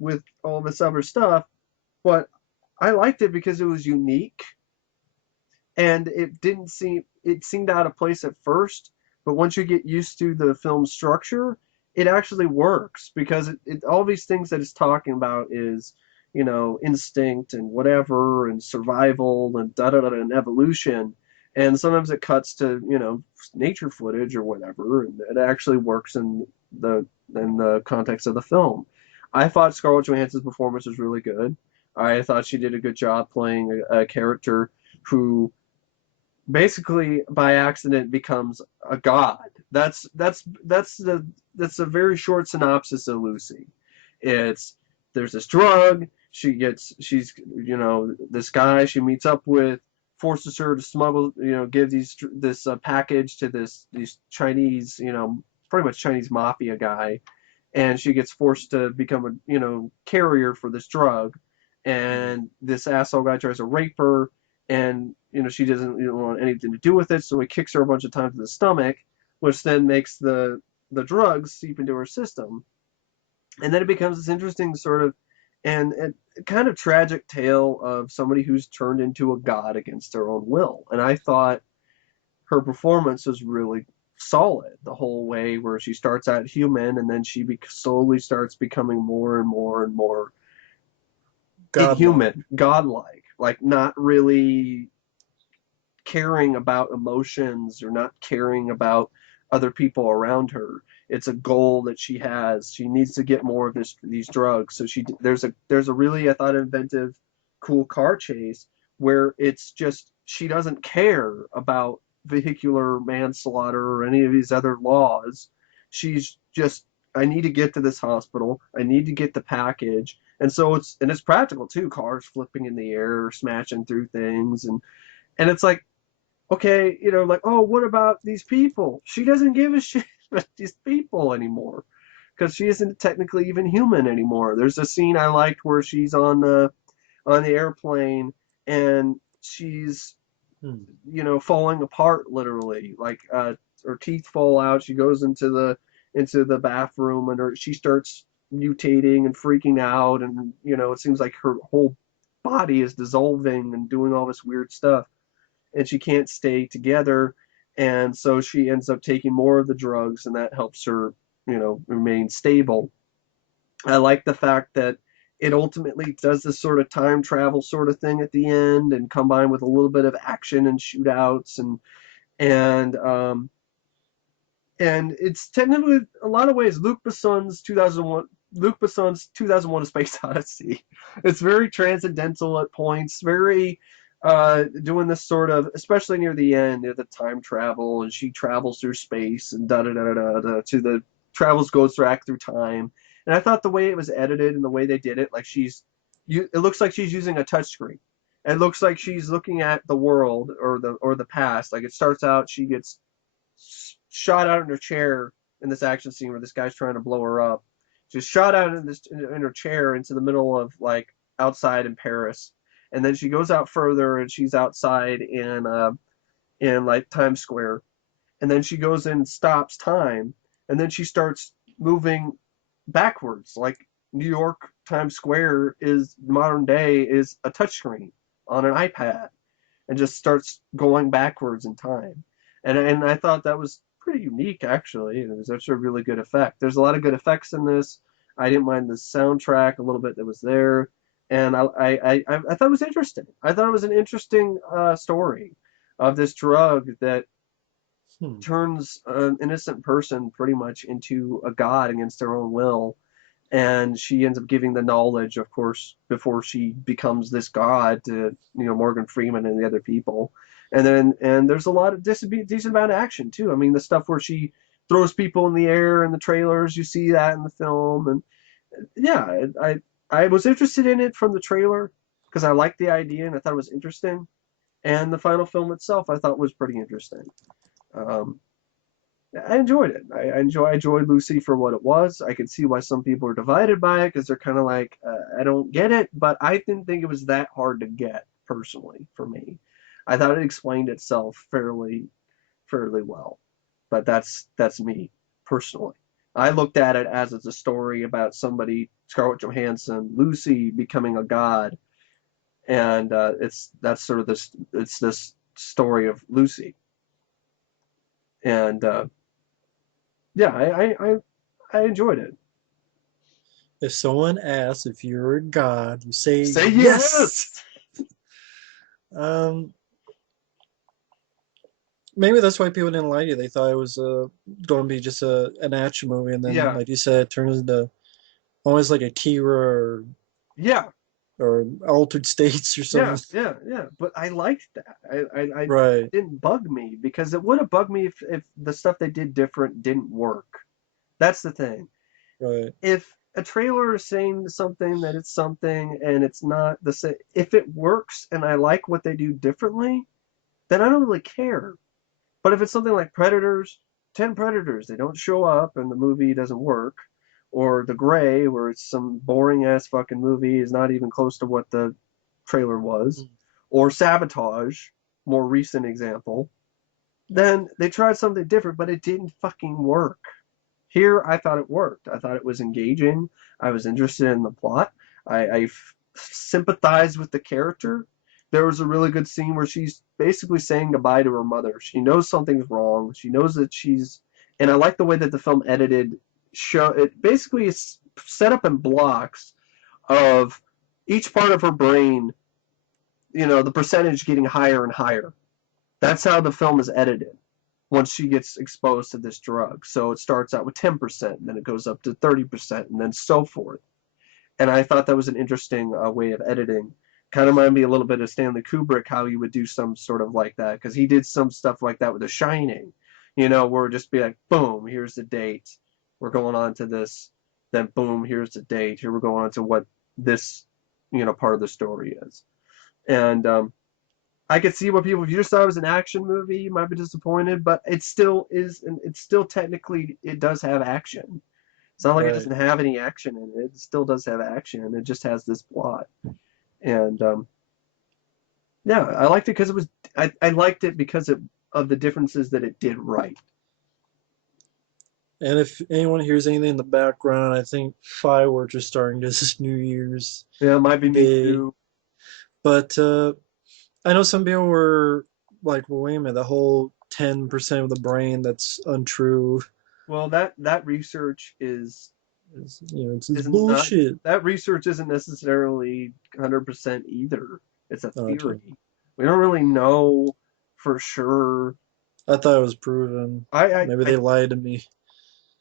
with all this other stuff?" But I liked it because it was unique and it seemed out of place at first, but once you get used to the film structure, it actually works because all these things that it's talking about is, instinct and whatever and survival and da da da and evolution. And sometimes it cuts to, nature footage or whatever, and it actually works the in the context of the film. I thought Scarlett Johansson's performance was really good. I thought she did a good job playing a character who basically by accident becomes a god. That's a very short synopsis of Lucy. It's there's this drug. She's this guy she meets up with forces her to smuggle give this package to these Chinese pretty much Chinese mafia guy, and she gets forced to become a carrier for this drug, and this asshole guy tries to rape her, and she doesn't want anything to do with it, so he kicks her a bunch of times in the stomach, which then makes the drugs seep into her system, and then it becomes this interesting sort of and kind of tragic tale of somebody who's turned into a god against their own will. And I thought her performance was really solid the whole way, where she starts out human and then slowly starts becoming more and more and more Godlike. inhuman, godlike, like not really caring about emotions or not caring about other people around her. It's a goal that she has. She needs to get more of these drugs. So there's a really, I thought, inventive, cool car chase where it's just she doesn't care about vehicular manslaughter or any of these other laws. She's just, I need to get to this hospital. I need to get the package. And so it's practical too. Cars flipping in the air, smashing through things, and it's like, okay, like, oh, what about these people? She doesn't give a shit about these people anymore because she isn't technically even human anymore. There's a scene I liked where she's on the airplane and she's Hmm. falling apart literally, like her teeth fall out. She goes into the bathroom and she starts mutating and freaking out, and it seems like her whole body is dissolving and doing all this weird stuff, and she can't stay together, and so she ends up taking more of the drugs, and that helps her remain stable. I like the fact that it ultimately does this sort of time travel sort of thing at the end, and combined with a little bit of action and shootouts, and and it's technically a lot of ways Luc Besson's 2001: A Space Odyssey. It's very transcendental at points, very doing this sort of, especially near the end, near the time travel, and she travels through space and da da da da da to the goes back through time. And I thought the way it was edited and the way they did it, like it looks like she's using a touchscreen. It looks like she's looking at the world or the past. Like it starts out, she gets shot out in her chair in this action scene where this guy's trying to blow her up. She's shot out in her chair into the middle of like outside in Paris, and then she goes out further and she's outside in like Times Square, and then she goes and stops time, and then she starts moving backwards. Like New York Times Square is modern day is a touchscreen on an iPad, and just starts going backwards in time. And I thought that was pretty unique actually. It was actually a really good effect. There's a lot of good effects in this. I didn't mind the soundtrack a little bit that was there, and I thought it was interesting. I thought it was an interesting story of this drug that Hmm. turns an innocent person pretty much into a god against their own will, and she ends up giving the knowledge, of course, before she becomes this god to Morgan Freeman and the other people. And there's a lot of decent amount of action too. I mean, the stuff where she throws people in the air in the trailers, you see that in the film, and yeah, I was interested in it from the trailer because I liked the idea and I thought it was interesting, and the final film itself I thought was pretty interesting. Um, I enjoyed it. I enjoyed Lucy for what it was. I could see why some people are divided by it because they're kind of like, I don't get it, but I didn't think it was that hard to get personally for me. I thought it explained itself fairly well, but that's me personally. I looked at it as it's a story about somebody, Scarlett Johansson, Lucy becoming a god, and it's that's sort of this story of Lucy, and yeah, I enjoyed it. If someone asks if you're a god, you say Say yes. yes. Um, Maybe that's why people didn't like it. They thought it was going to be just an action movie, and then, Yeah, like you said, it turns into almost like a Kira yeah, or Altered States or yeah, something. yeah, yeah. But I liked that. It Right, didn't bug me because it would have bugged me if the stuff they did different didn't work. That's the thing. right, If a trailer is saying something that it's something and it's not the same, if it works and I like what they do differently, then I don't really care. But if it's something like Predators, 10 Predators, they don't show up and the movie doesn't work, or The Gray, where it's some boring ass fucking movie, is not even close to what the trailer was, or Sabotage, more recent example, then they tried something different, but it didn't fucking work. Here, I thought it worked. I thought it was engaging. I was interested in the plot. I sympathized with the character. There was a really good scene where she's basically saying goodbye to her mother. She knows something's wrong. She knows that and I like the way that the film edited. Show it basically is set up in blocks of each part of her brain. The percentage getting higher and higher. That's how the film is edited once she gets exposed to this drug. So it starts out with 10%, and then it goes up to 30%, and then so forth. And I thought that was an interesting way of editing. Kind of reminded me a little bit of Stanley Kubrick, how he would do some sort of like that, because he did some stuff like that with The Shining, where it'd just be like, boom, here's the date. We're going on to this. Then boom, here's the date. Here we're going on to what this, part of the story is. And I could see what people, if you just thought it was an action movie, you might be disappointed, but it still is, and it's still technically, it does have action. It's not like it right. doesn't have any action in it. It still does have action. It just has this plot. And yeah, I liked it because I liked it because of the differences that it did right. And if anyone hears anything in the background, I think fireworks are starting this New Year's Yeah, it might be me Day. too. But I know some people were like, well, wait a minute, the whole 10% of the brain that's untrue Well, that research it's isn't not bullshit. that research isn't necessarily 100% either. It's a Okay. theory. We don't really know for sure. I thought it was proven. I I, Maybe they I lied to me.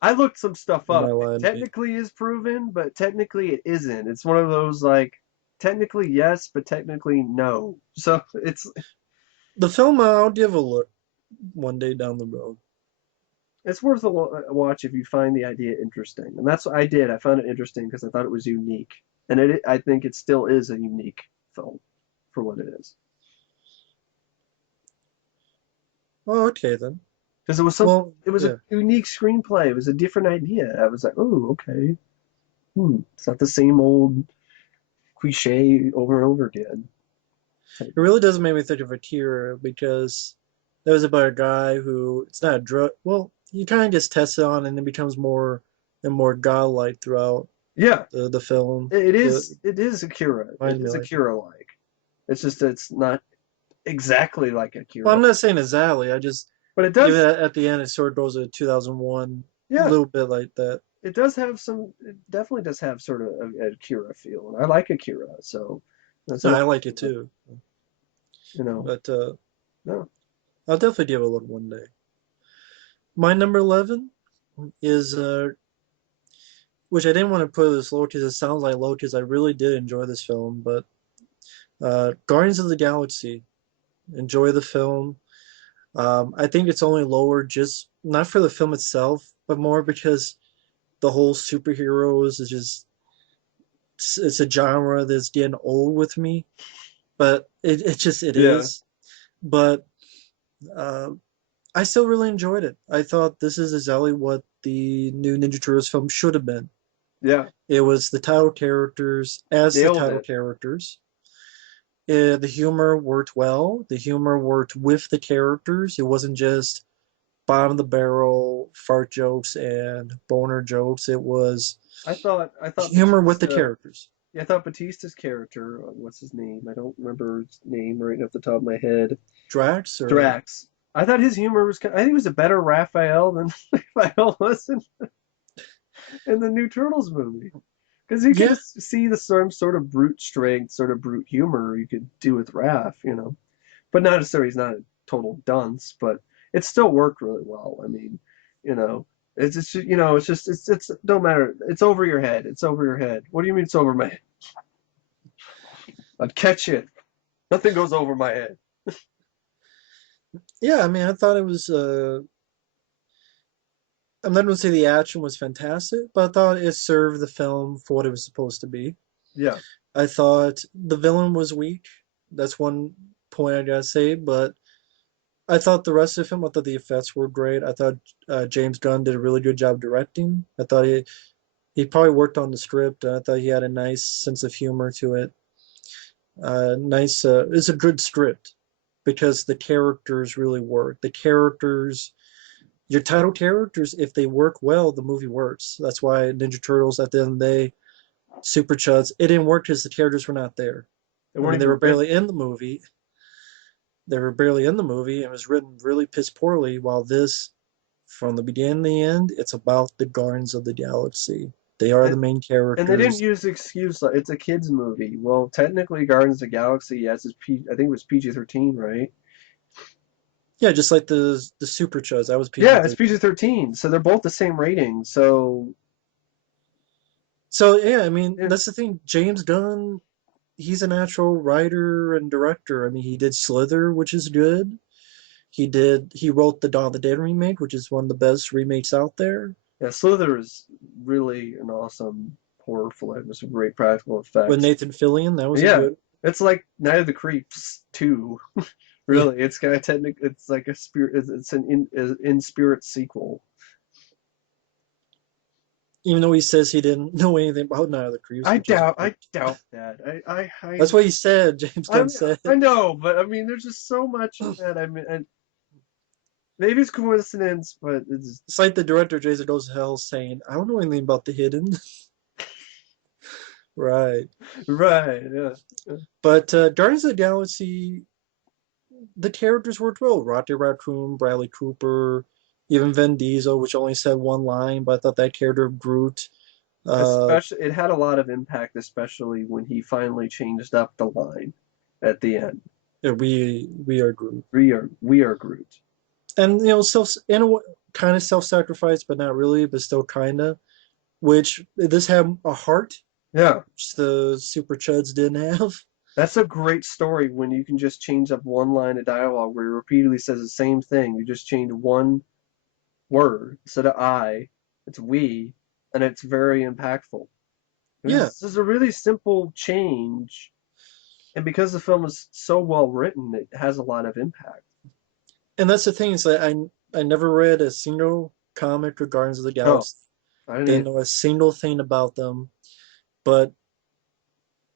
I looked some stuff They might up. It lie to me. technically is proven, but technically it isn't. It's one of those like technically yes, but technically no. So The film, I'll give a look one day down the road. it's worth a watch if you find the idea interesting. And that's what I did. I found it interesting because I thought it was unique. And I think it still is a unique film for what it is. Oh, okay then. Because Well, it was a yeah. unique screenplay. It was a different idea. I was like, oh, okay. It's not the same old cliche over and over again. It really does make me think of Akira because that was about a guy who it's not a drug. Well, he kind of gets tested on and then becomes more and more godlike throughout Yeah, the film. it The is. It is Akira. It Mind me is like. Akira like. It's just it's not exactly like Well, Akira, I'm not saying exactly. I just but it even does. at the end, it sort of goes to 2001, a Yeah, little bit like that. it does have some. It definitely does have sort of a Akira feel, and I like Akira, so that's No, another I like it reason. too, You know, but no, I'll definitely give it a look one day. My number 11 is which I didn't want to put this low because it sounds like low because I really did enjoy this film, but Guardians of the Galaxy. Enjoy the film. I think it's only lower just not for the film itself, but more because the whole superheroes is just it's a genre that's getting old with me. But it just it yeah, is. But uh, I still really enjoyed it. I thought this is exactly what the new Ninja Turtles film should have been. yeah, It was the title characters as the nailed title it. characters. The humor worked well. The humor worked with the characters. It wasn't just bottom of the barrel fart jokes and boner jokes. It was I thought humor with the Batista. characters. Yeah, I thought Batista's character. What's his name? I don't remember his name right off the top of my head. Drax or Drax. I thought his humor was. I think he was a better Raphael than Raphael was in the new Turtles movie. Because you can yeah, see the same sort of brute strength, sort of brute humor you could do with Raph, But not necessarily he's not a total dunce, but it still worked really well. I mean, you know, it's don't matter. It's over your head. It's over your head. What do you mean it's over my head? I'd catch it. Nothing goes over my head. yeah. I mean, I thought it was. I'm not going to say the action was fantastic, but I thought it served the film for what it was supposed to be. Yeah. I thought the villain was weak. That's one point I gotta say, but I thought the rest of the film, I thought the effects were great. I thought James Gunn did a really good job directing. I thought he probably worked on the script. I thought he had a nice sense of humor to it. Nice. It's a good script because the characters really work. The characters, your title characters, if they work well, the movie works. That's why Ninja Turtles at the end of the day, Super Chuds, it didn't work because the characters were not there. They I mean, weren't they were even barely written. in the movie. They were barely in the movie and it was written really piss poorly. While this, from the beginning to the end, it's about the Guardians of the Galaxy. They are the And, main and they didn't characters. use the excuse like it's a kids movie. Well, technically, Guardians of the Galaxy, yes, I think it was PG-13, right? Yeah, just like the Super Chuds. That was PG Yeah, it's 13. PG-13, so they're both the same rating. So, So yeah, I mean yeah, that's the thing. James Gunn, he's a natural writer and director. I mean, he did Slither, which is good. He wrote the Dawn of the Dead remake, which is one of the best remakes out there. yeah, Slither is really an awesome horror flick with some great practical With effects. Nathan Fillion, that was a Yeah, good. it's like Night of the Creeps 2. Yeah, Really, it's got a it's like a spirit. It's an in spirit sequel. even though he says he didn't know anything about Night of the Creeps, which is I doubt that. that's what he said. James I Gunn mean, said. I know, but I mean, there's just so much in that. I mean, and maybe it's coincidence, but it's It's like the director Jason Goes to Hell saying, "I don't know anything about the hidden." Right, right. Yeah, yeah. but Guardians of the Galaxy, the characters worked well. Rocket Raccoon, Bradley Cooper, even Vin Diesel, which only said one line, but I thought that character of Groot. Uh, Especially, it had a lot of impact, especially when he finally changed up the line at the end. we are Groot, We are Groot. and self in a way, kind of self-sacrifice, but not really, but still kind of. Which this had a heart, Yeah, which the Super Chuds didn't have. that's a great story when you can just change up one line of dialogue where he repeatedly says the same thing. You just change one word instead of I, it's we, and it's very impactful. Yeah, This is a really simple change, and because the film is so well written, it has a lot of impact. and that's the thing is that I never read a single comic or Guardians of the Oh, Galaxy. I didn't Didn't either. know a single thing about them. But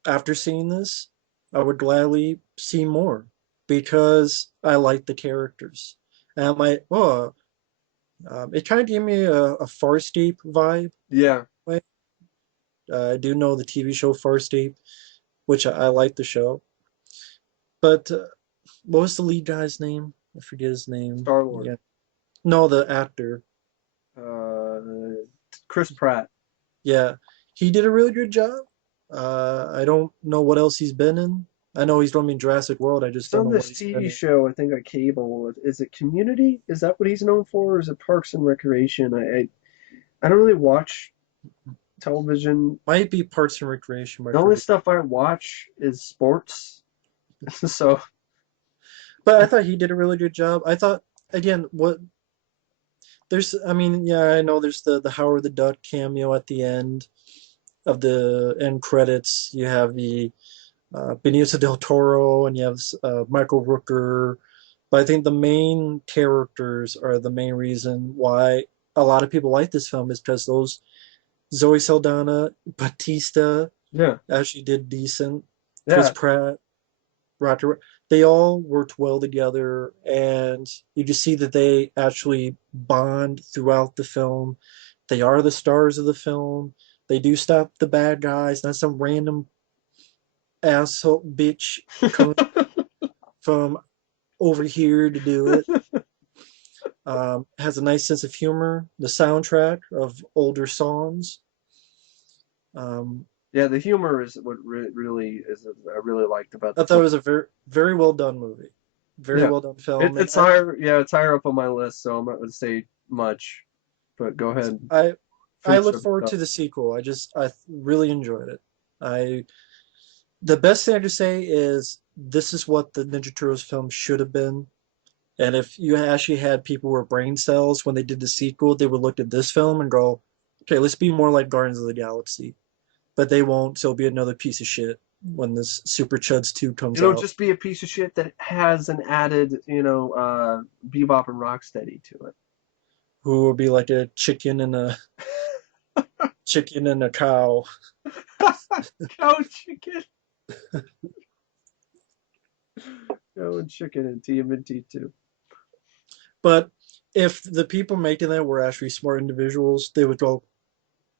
after seeing this, I would gladly see more because I like the characters. And I'm like, oh, it kind of gave me a Farscape vibe. Yeah, Like, I do know the TV show Farscape, which I like the show. But what was the lead guy's name? I forget his name. Star Lord. Yeah. No, the actor. Uh, Chris Pratt. Yeah. He did a really good job. I don't know what else he's been in. I know he's going to be in Jurassic World. I just He's don't on know what this he's been TV in. show, I think on cable. Is it Community? Is that what he's known for, or is it Parks and Recreation? I don't really watch television. Might be Parks and Recreation, The but only stuff I watch is sports. So I thought he did a really good job. I thought again, what there's, I mean, yeah, I know there's the Howard the Duck cameo at the end of the end credits. You have the Benicio del Toro and you have Michael Rooker. But I think the main characters are the main reason why a lot of people like this film is because those Zoe Saldana, Batista yeah, actually did decent. Chris yeah, Pratt, Roger, they all worked well together, and you just see that they actually bond throughout the film. They are the stars of the film. They do stop the bad guys, not some random asshole bitch coming from over here to do it. Has a nice sense of humor. The soundtrack of older songs. Um, yeah. The humor is what really is I really liked about I the thought it film. was a very well done movie, very Yeah, well done film, and it's higher. Yeah, it's higher up on my list, so I'm not going to say much. But go ahead, I I finish look up forward your to thought. the sequel. I really enjoyed it. I The best thing I can say is this is what the Ninja Turtles film should have been. And if you actually had people with brain cells when they did the sequel, they would look at this film and go, "Okay, let's be more like Guardians of the Galaxy." But they won't, so it'll be another piece of shit when this Super Chuds 2 comes It'll out. just be a piece of shit that has an added, Bebop and Rocksteady to Who will be like a chicken and a cow. it. Cow chicken, cow and chicken, and TMNT too. But if the people making that were actually smart individuals, they would go,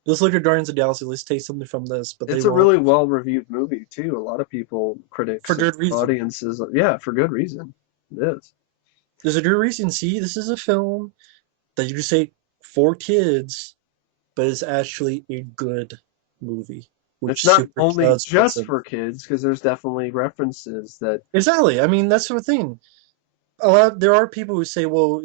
let's look at Guardians of the Galaxy, let's take something from this, but they It's a won't really well reviewed movie too. A lot of people, for critics and good reason. audiences, yeah, for good reason. It is. There's a good reason. See, this is a film that you just say for kids, but it's actually a good movie, It's which not Super only Chuds just wasn't. for kids because there's definitely references that Exactly. I mean, that's the thing. A lot there are people who say, well,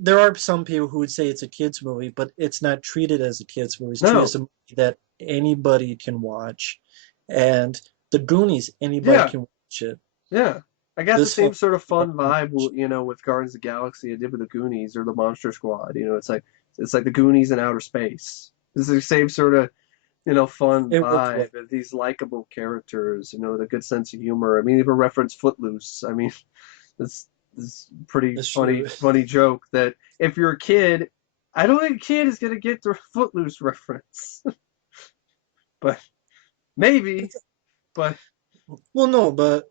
there are some people who would say it's a kids movie, but it's not treated as a kids movie. It's treated as no, a movie that anybody can watch, and the Goonies, anybody yeah, can watch it. yeah. I got the This same one, sort of nobody fun can vibe, watch. with Guardians of the Galaxy I did with the Goonies or the Monster Squad. It's like the Goonies in outer space. It's the same sort of, fun It worked well. vibe of these likable characters, with a good sense of humor. I mean, even reference Footloose. I mean, this this pretty It's funny true. funny joke that if you're a kid, I don't think a kid is gonna get the Footloose reference, but maybe. But Well, no, but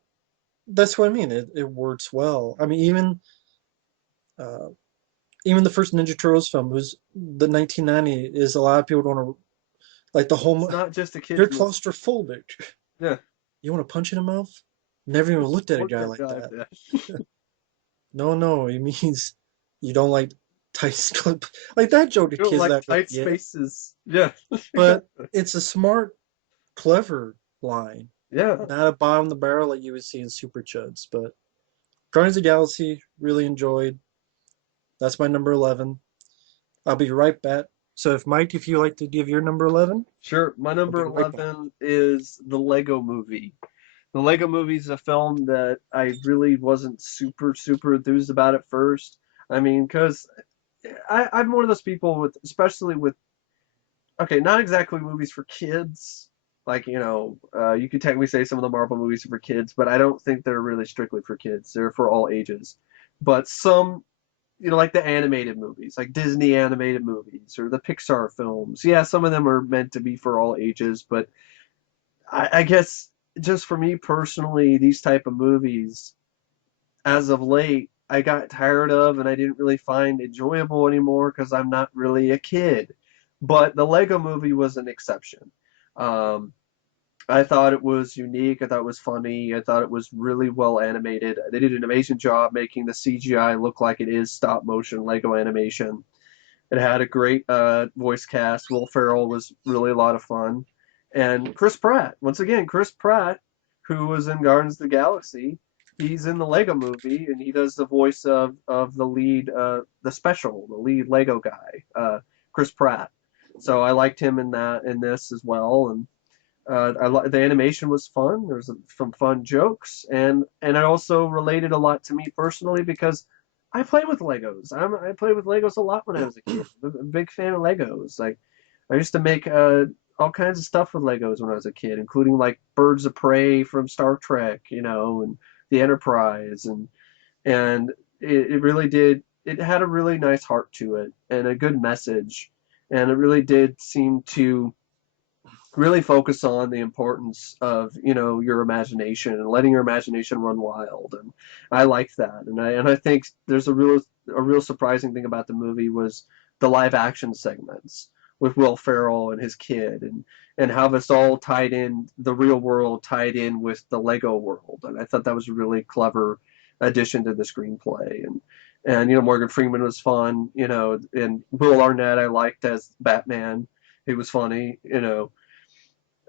that's what I mean. It works well. I mean, uh, even the first Ninja Turtles film was the 1990 is a lot of people don't like the it's whole. not just a You're kids movie. claustrophobic. Yeah, You want to punch in the mouth? Never even looked at a look guy that like guy. that. Yeah. No, no, it means you don't like tight clip. Like that joke the You don't kids like not gonna tight get. spaces. Yeah, But exactly. it's a smart, clever line. Yeah, Not a bottom of the barrel like you would see in Super Chuds. But Guardians of the Galaxy, really enjoyed. That's my number 11. I'll be right back. So if Mike, if you like to give your number 11, sure. My I'll number be right back. 11 is the Lego Movie. The Lego Movie is a film that I really wasn't super, super enthused about at first. I mean, because I'm one of those people especially with, okay, not exactly movies for kids. Like, you could technically say some of the Marvel movies are for kids, but I don't think they're really strictly for kids. They're for all ages. But some, like the animated movies, like Disney animated movies or the Pixar films. Yeah, some of them are meant to be for all ages, but I guess just for me personally, these type of movies, as of late, I got tired of and I didn't really find enjoyable anymore because I'm not really a kid. But the Lego movie was an exception. Um, I thought it was unique. I thought it was funny. I thought it was really well animated. They did an amazing job making the CGI look like it is stop motion Lego animation. It had a great voice cast. Will Ferrell was really a lot of fun. And Chris Pratt, once again, Chris Pratt, who was in Guardians of the Galaxy, he's in the Lego movie and he does the voice of the lead, the lead Lego guy, Chris Pratt. So I liked him in this as well. And the animation was fun. There's some fun jokes, and it also related a lot to me personally because I play with Legos. I played with Legos a lot when I was a kid. I'm a big fan of Legos. Like I used to make all kinds of stuff with Legos when I was a kid, including like Birds of Prey from Star Trek, and the Enterprise, and it really did. It had a really nice heart to it and a good message, and it really did seem to really focus on the importance of your imagination and letting your imagination run wild, and I liked that. And I think there's a real surprising thing about the movie was the live action segments with Will Ferrell and his kid, and how this all tied in, the real world tied in with the Lego world, and I thought that was a really clever addition to the screenplay. And Morgan Freeman was fun, and Will Arnett I liked as Batman. He was funny.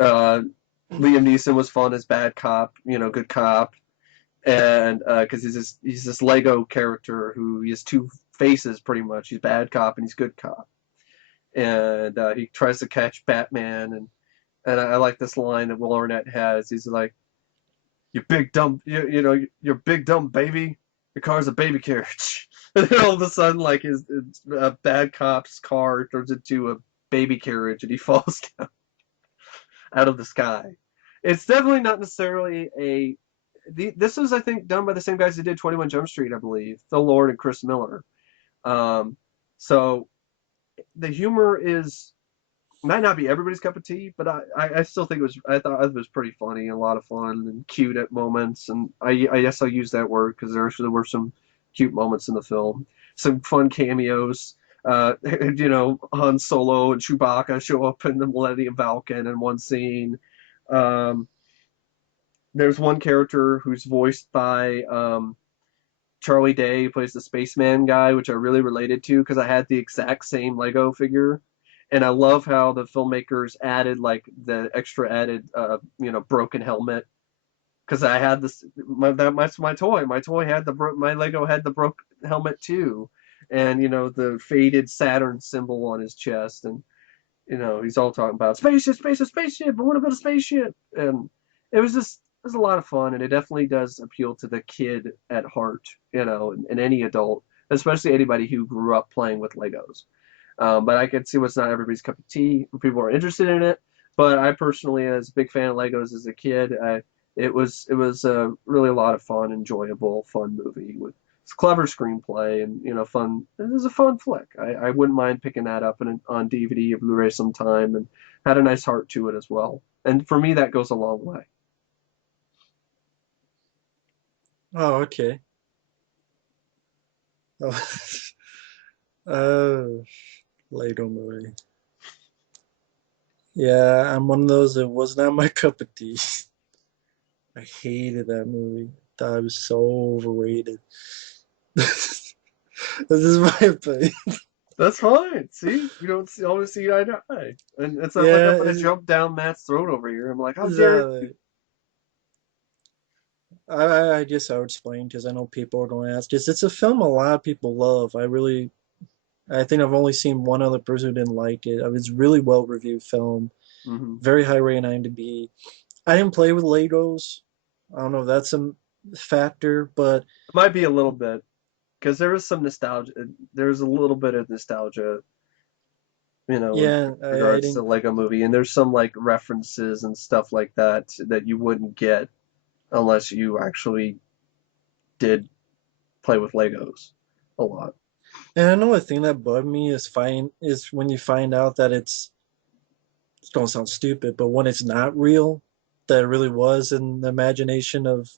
uh, Liam Neeson was fun as bad cop, good cop, and because he's this Lego character who he has two faces pretty much. He's bad cop and he's good cop, and he tries to catch Batman, and I like this line that Will Arnett has. He's like, "You big dumb, you're big dumb baby. Your car's a baby carriage." And then all of a sudden, like his bad cop's car turns into a baby carriage, and he falls out of the sky. It's definitely not necessarily this was, I think, done by the same guys who did 21 Jump Street, I believe, Phil Lord and Chris Miller. Um, so the humor might not be everybody's cup of tea, but I still think I thought it was pretty funny, a lot of fun and cute at moments, and I guess I'll use that word because there were some cute moments in the film, some fun cameos. Han Solo and Chewbacca show up in the Millennium Falcon in one scene. Um, there's one character who's voiced by Charlie Day, who plays the spaceman guy, which I really related to because I had the exact same Lego figure. And I love how the filmmakers added like the extra added, broken helmet because I had that's my toy. My toy had my Lego had the broke helmet too, and the faded Saturn symbol on his chest, and he's all talking about spaceship, spaceship, spaceship. I want to build a spaceship, and it was a lot of fun, and it definitely does appeal to the kid at heart, and any adult, especially anybody who grew up playing with Legos. But I can see what's not everybody's cup of tea. People are interested in it, but I personally, as a big fan of Legos as a kid, it was really a lot of fun, enjoyable, fun movie with clever screenplay and fun. It was a fun flick. I wouldn't mind picking that up on DVD or Blu-ray sometime, and had a nice heart to it as well. And for me, that goes a long way. Oh, okay. Oh, oh, Lego movie. Yeah, I'm one of those that was not my cup of tea. I hated that movie. Thought it was so overrated. This is my opinion. That's fine. See, we don't always see eye to eye, and it's not like I'm Yeah, gonna jump down Matt's throat over here. I'm like, how dare you? exactly. I guess I would explain because I know people are going to ask. It's a film a lot of people love. I think I've only seen one other person who didn't like it. It's a really well reviewed film, Mm-hmm. very high rating on IMDb. I didn't play with Legos. I don't know if that's a factor, but It might be a little bit because there was some nostalgia. There was a little bit of nostalgia, in yeah, I regards to didn't. the Lego Movie, and there's some like references and stuff like that you wouldn't get unless you actually did play with Legos a lot. And another thing that bugged me is when you find out that it's gonna sound stupid, but when it's not real, that it really was in the imagination of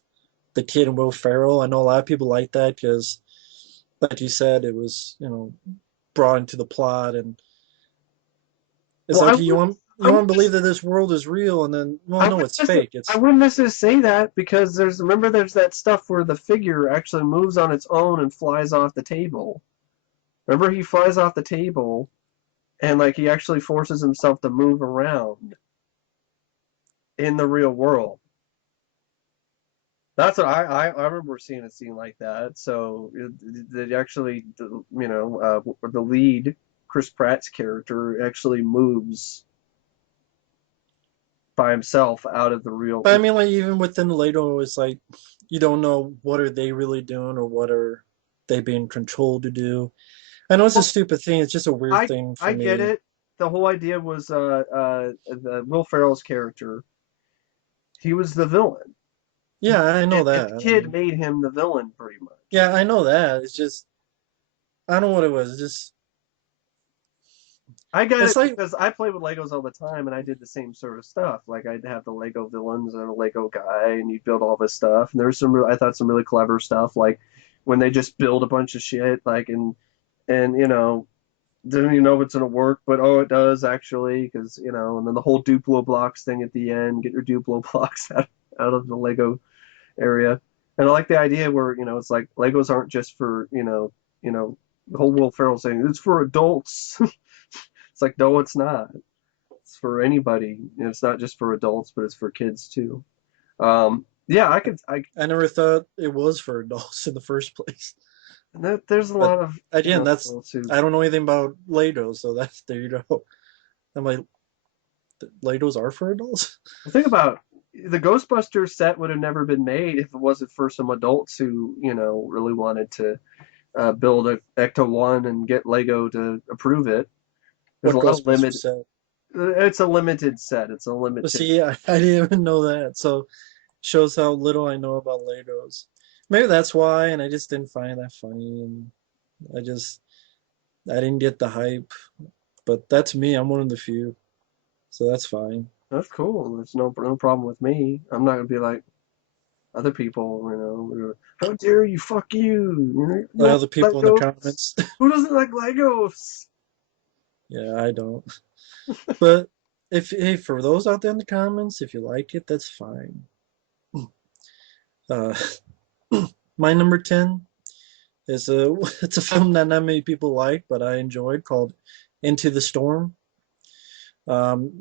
the kid and Will Ferrell. I know a lot of people like that because, like you said, it was brought into the plot, and it's Well, like you I want wouldn't to believe that this world is real, and then well, no, it's fake. I It's wouldn't necessarily say that because there's that stuff where the figure actually moves on its own and flies off the table. Remember he flies off the table and like he actually forces himself to move around in the real world. That's what I remember seeing a scene like that. So it actually, the lead, Chris Pratt's character, actually moves by himself out of the real. but I mean, like even within the Lego, it's like you don't know what are they really doing or what are they being controlled to do. I know it's a Well, stupid thing. It's just a weird thing for I get me. it. The whole idea was the Will Ferrell's character. He was the villain, Yeah, I know and that. the I kid mean, made him the villain pretty much. yeah, I know that. It's just I don't know what it was. It's just I get it's it like because I play with Legos all the time, and I did the same sort of stuff. Like I'd have the Lego villains and a Lego guy, and you'd build all this stuff. And there's I thought some really clever stuff, like when they just build a bunch of shit, like and didn't even know if it's gonna work, but oh, it does actually, because and then the whole Duplo blocks thing at the end, get your Duplo blocks out of the Lego area. And I like the idea where it's like Legos aren't just for the whole Will Ferrell saying it's for adults. It's like no, it's not. It's for anybody. It's not just for adults, but it's for kids too. Yeah, I could. I never thought it was for adults in the first place. There's a But lot of again, that's adults who. I don't know anything about Lego, so that's there you go. I'm like, Legos are for adults? Think about the Ghostbusters set would have never been made if it wasn't for some adults who really wanted to build a Ecto One and get Lego to approve it. There's a What lot of Ghostbusters limit. said. It's a limited set. It's a But limited. see, I didn't even know that. So shows how little I know about Legos. Maybe that's why, and I just didn't find that funny, and I just I didn't get the hype. But that's me. I'm one of the few, so that's fine. That's cool. There's no problem with me. I'm not gonna be like other people. How dare you? Fuck you. You The don't other like people in the Legos. comments, Who doesn't like Legos? yeah, I don't. But if hey, for those out there in the comments, if you like it, that's fine. Uh, my number 10 is a it's a film that not many people like, but I enjoyed called Into the Storm.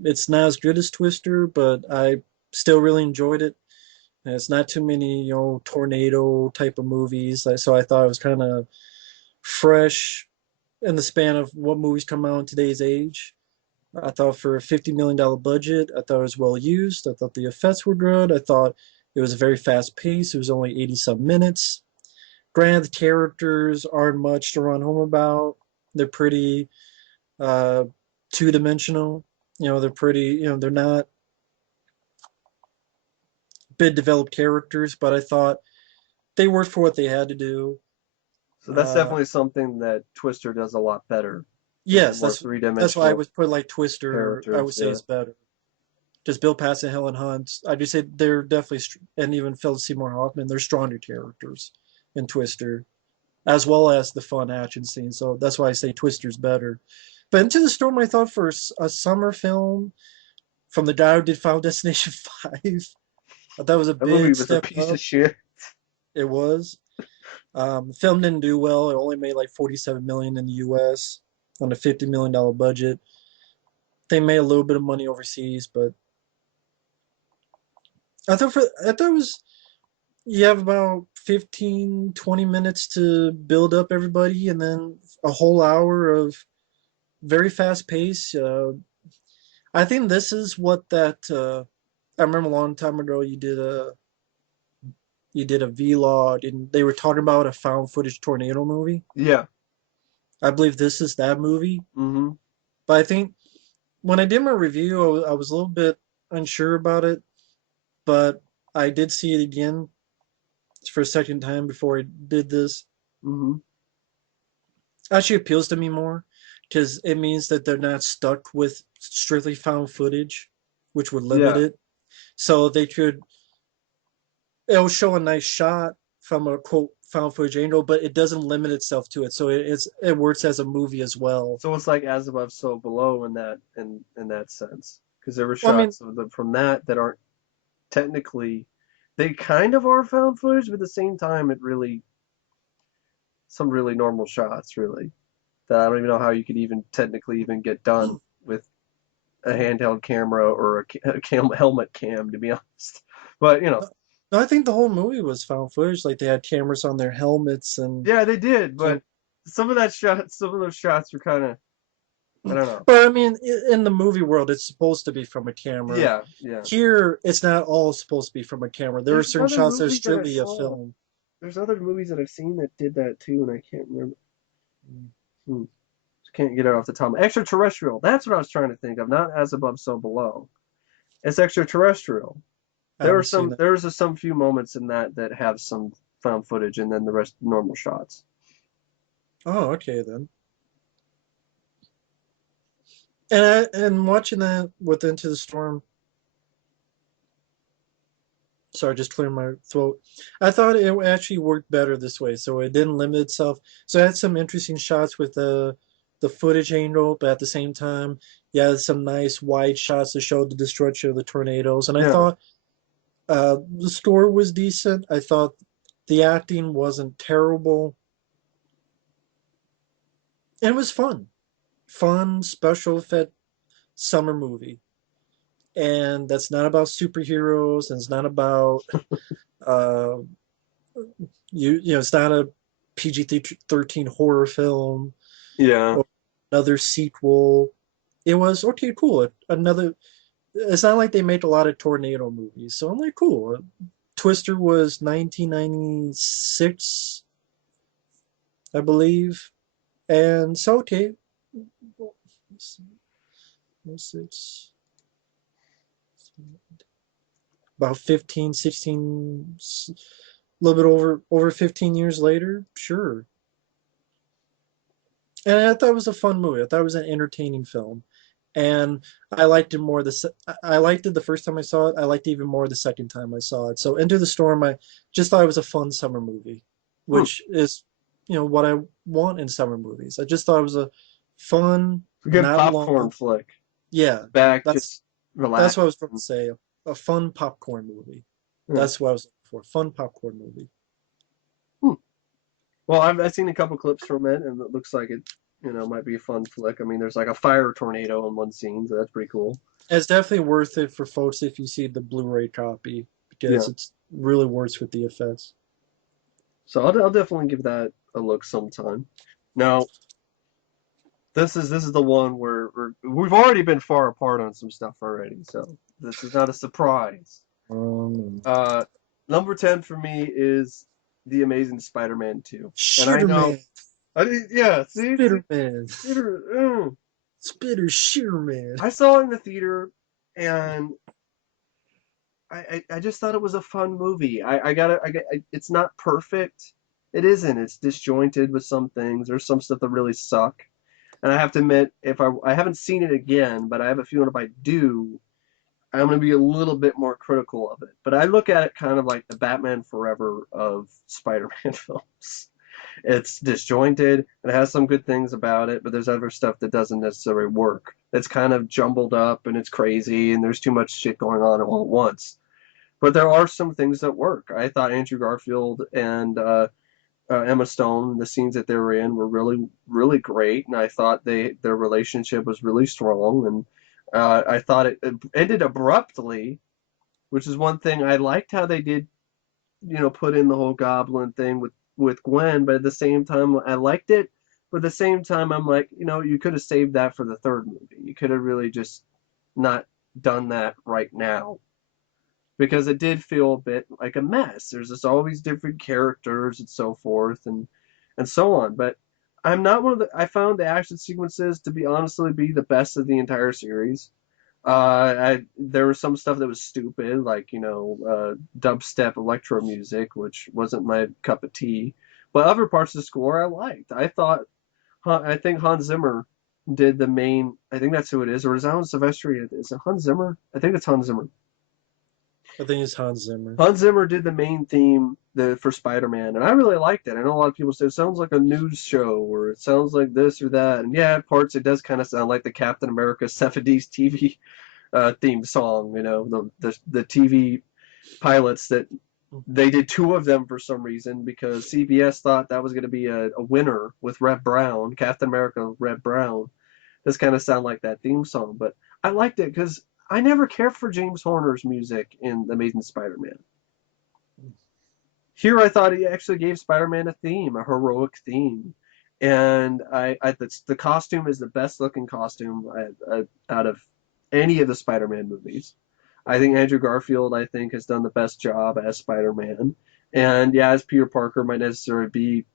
It's not as good as Twister, but I still really enjoyed it. And it's not too many, tornado type of movies, so I thought it was kind of fresh in the span of what movies come out in today's age. I thought for a $50 million budget, I thought it was well used. I thought the effects were good. I thought it was very fast paced. It was only 80 some minutes. Granted, the characters aren't much to run home about. They're pretty uh, two dimensional. They're pretty, they're not big developed characters, but I thought they worked for what they had to do. So that's Uh, definitely something that Twister does a lot better. Is the yes, more that's why I three-dimensional would put like Twister. I characters. would say Yeah. is better. Just Bill Paxton and Helen Hunt. I do say they're definitely, and even Philip Seymour Hoffman. They're stronger characters in Twister, as well as the fun action scenes. So that's why I say Twister's better. But Into the Storm, I thought for a summer film from the guy who did Final Destination 5, I thought was a That movie big was a step piece of up. shit. It was. The film didn't do well. It only made like 47 million in the U.S. on a $50 million budget. They made a little bit of money overseas, but I thought it was you have about 15, 20 minutes to build up everybody, and then a whole hour of very fast pace. I think this is what that. I remember a long time ago you did a vlog, and they were talking about a found footage tornado movie. Yeah. I believe this is that movie, Mm-hmm. but I think when I did my review, I was a little bit unsure about it, but I did see it again for a second time before I did this. Mm-hmm. Actually appeals to me more because it means that they're not stuck with strictly found footage, which would limit Yeah. it. so they could it'll show a nice shot from a quote found footage angle, but it doesn't limit itself to it. So it works as a movie as well. So it's like as above, so below in that sense, because there were Well, I mean, shots of them from that aren't technically, they kind of are found footage, but at the same time, it really some really normal shots, really, that I don't even know how you could even technically even get done with a handheld camera or helmet cam, to be honest. But no, I think the whole movie was found footage. Like they had cameras on their helmets and yeah, they did, cam- but some of those shots were kind of, I don't know. but I mean, in the movie world, it's supposed to be from a camera. Yeah, yeah. Here, it's not all supposed to be from a camera. There are There's certain other shots that are movies that I strictly a saw. film. There's other movies that I've seen that did that too, and I can't remember. Hmm. Just can't get it off the top. Extraterrestrial. That's what I was trying to think of. Not as above, so below. It's extraterrestrial. I haven't seen it. There's some few moments in that have some found footage, and then the rest normal shots. Oh, okay then. And watching that with Into the Storm. Sorry, just clearing my throat. I thought it actually worked better this way, so it didn't limit itself. So it had some interesting shots with the footage angle, but at the same time, you had some nice wide shots to show the destruction of the tornadoes. And I Yeah, thought the score was decent. I thought the acting wasn't terrible, and it was fun. Fun special effect summer movie, and that's not about superheroes, and it's not about uh, it's not a PG-13 horror film yeah. or another sequel. It was okay, cool. Another. It's not like they make a lot of tornado movies, so I'm like, cool. Twister was 1996, I believe, and so okay, it's about 15, 16, a little bit over 15 years later, sure. And I thought it was a fun movie. I thought it was an entertaining film, and I liked it more. I liked it the first time I saw it. I liked it even more the second time I saw it. So Into the Storm, I just thought it was a fun summer movie, Hmm. which is what I want in summer movies. I just thought it was a fun, It's a good not popcorn long. flick. Yeah, Back, that's just that's what I was relax. going to say. A fun popcorn movie. Yeah. That's what I was looking for. Fun popcorn movie. Hmm. Well, I've seen a couple clips from it, and it looks like it, might be a fun flick. I mean, there's like a fire tornado in one scene, so that's pretty cool. It's definitely worth it for folks if you see the Blu-ray copy Yeah. because it's really works with the effects. So I'll definitely give that a look sometime. Now, this is the one where we've already been far apart on some stuff already, so this is not a surprise. Um, Uh, Number 10 for me is The Amazing Spider-Man 2. And I know, Shitterman, yeah, see, Spitterman, theater, Spitter Shitterman. I saw it in the theater, and I just thought it was a fun movie. It's not perfect. It isn't. It's disjointed with some things. There's some stuff that really suck. And I have to admit, if I haven't seen it again, but I have a feeling if I do, I'm going to be a little bit more critical of it. But I look at it kind of like the Batman Forever of Spider-Man films. It's disjointed. It has some good things about it, but there's other stuff that doesn't necessarily work. It's kind of jumbled up and it's crazy and there's too much shit going on all at once. But there are some things that work. I thought Andrew Garfield and Emma Stone, the scenes that they were in were really, really great, and I thought their relationship was really strong, and I thought it ended abruptly, which is one thing I liked how they did, put in the whole Goblin thing with Gwen, but at the same time I liked it. But at the same time, I'm like, you could have saved that for the third movie. You could have really just not done that right now because it did feel a bit like a mess. There's just always different characters and so forth and so on. But I'm not one of the. I found the action sequences to be honestly be the best of the entire series. There was some stuff that was stupid, like dubstep electro music, which wasn't my cup of tea. But other parts of the score I liked. I think Hans Zimmer did the main. I think that's who it is, or is Alan Silvestri? Is it Hans Zimmer? I think it's Hans Zimmer. I think it's Hans Zimmer. Hans Zimmer did the main theme for Spider-Man, and I really liked it. I know a lot of people say it sounds like a news show, or it sounds like this or that, and yeah, at parts it does kind of sound like the Captain America 70s TV theme song. You know, the TV pilots that they did two of them for some reason because CBS thought that was going to be a winner with Red Brown, Captain America Red Brown. This kind of sound like that theme song, but I liked it because I never cared for James Horner's music in The Amazing Spider-Man. Here, I thought he actually gave Spider-Man a theme, a heroic theme, and the costume is the best looking costume out of any of the Spider-Man movies. I think Andrew Garfield, I think, has done the best job as Spider-Man, and yeah, as Peter Parker might necessarily be,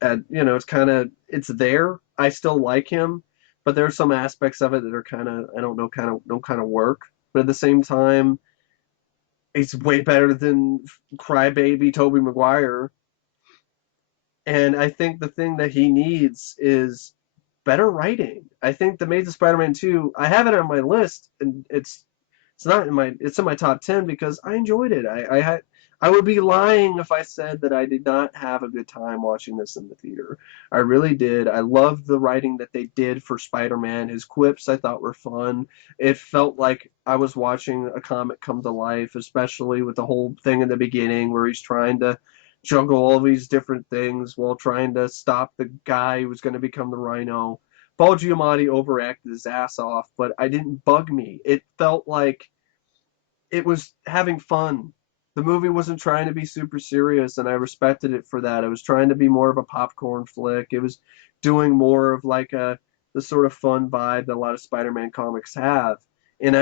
it's kind of it's there. I still like him, but there are some aspects of it that are kind of I don't know, kind of don't kind of work. But at the same time, he's way better than crybaby Tobey Maguire. And I think the thing that he needs is better writing. I think The Amazing Spider-Man 2, I have it on my list, and it's not in my it's in my top 10 because I enjoyed it. I would be lying if I said that I did not have a good time watching this in the theater. I really did. I loved the writing that they did for Spider-Man. His quips I thought were fun. It felt like I was watching a comic come to life, especially with the whole thing in the beginning where he's trying to juggle all these different things while trying to stop the guy who was going to become the Rhino. Paul Giamatti overacted his ass off, but I didn't bug me. It felt like it was having fun. The movie wasn't trying to be super serious, and I respected it for that. It was trying to be more of a popcorn flick. It was doing more of like the sort of fun vibe that a lot of Spider-Man comics have. And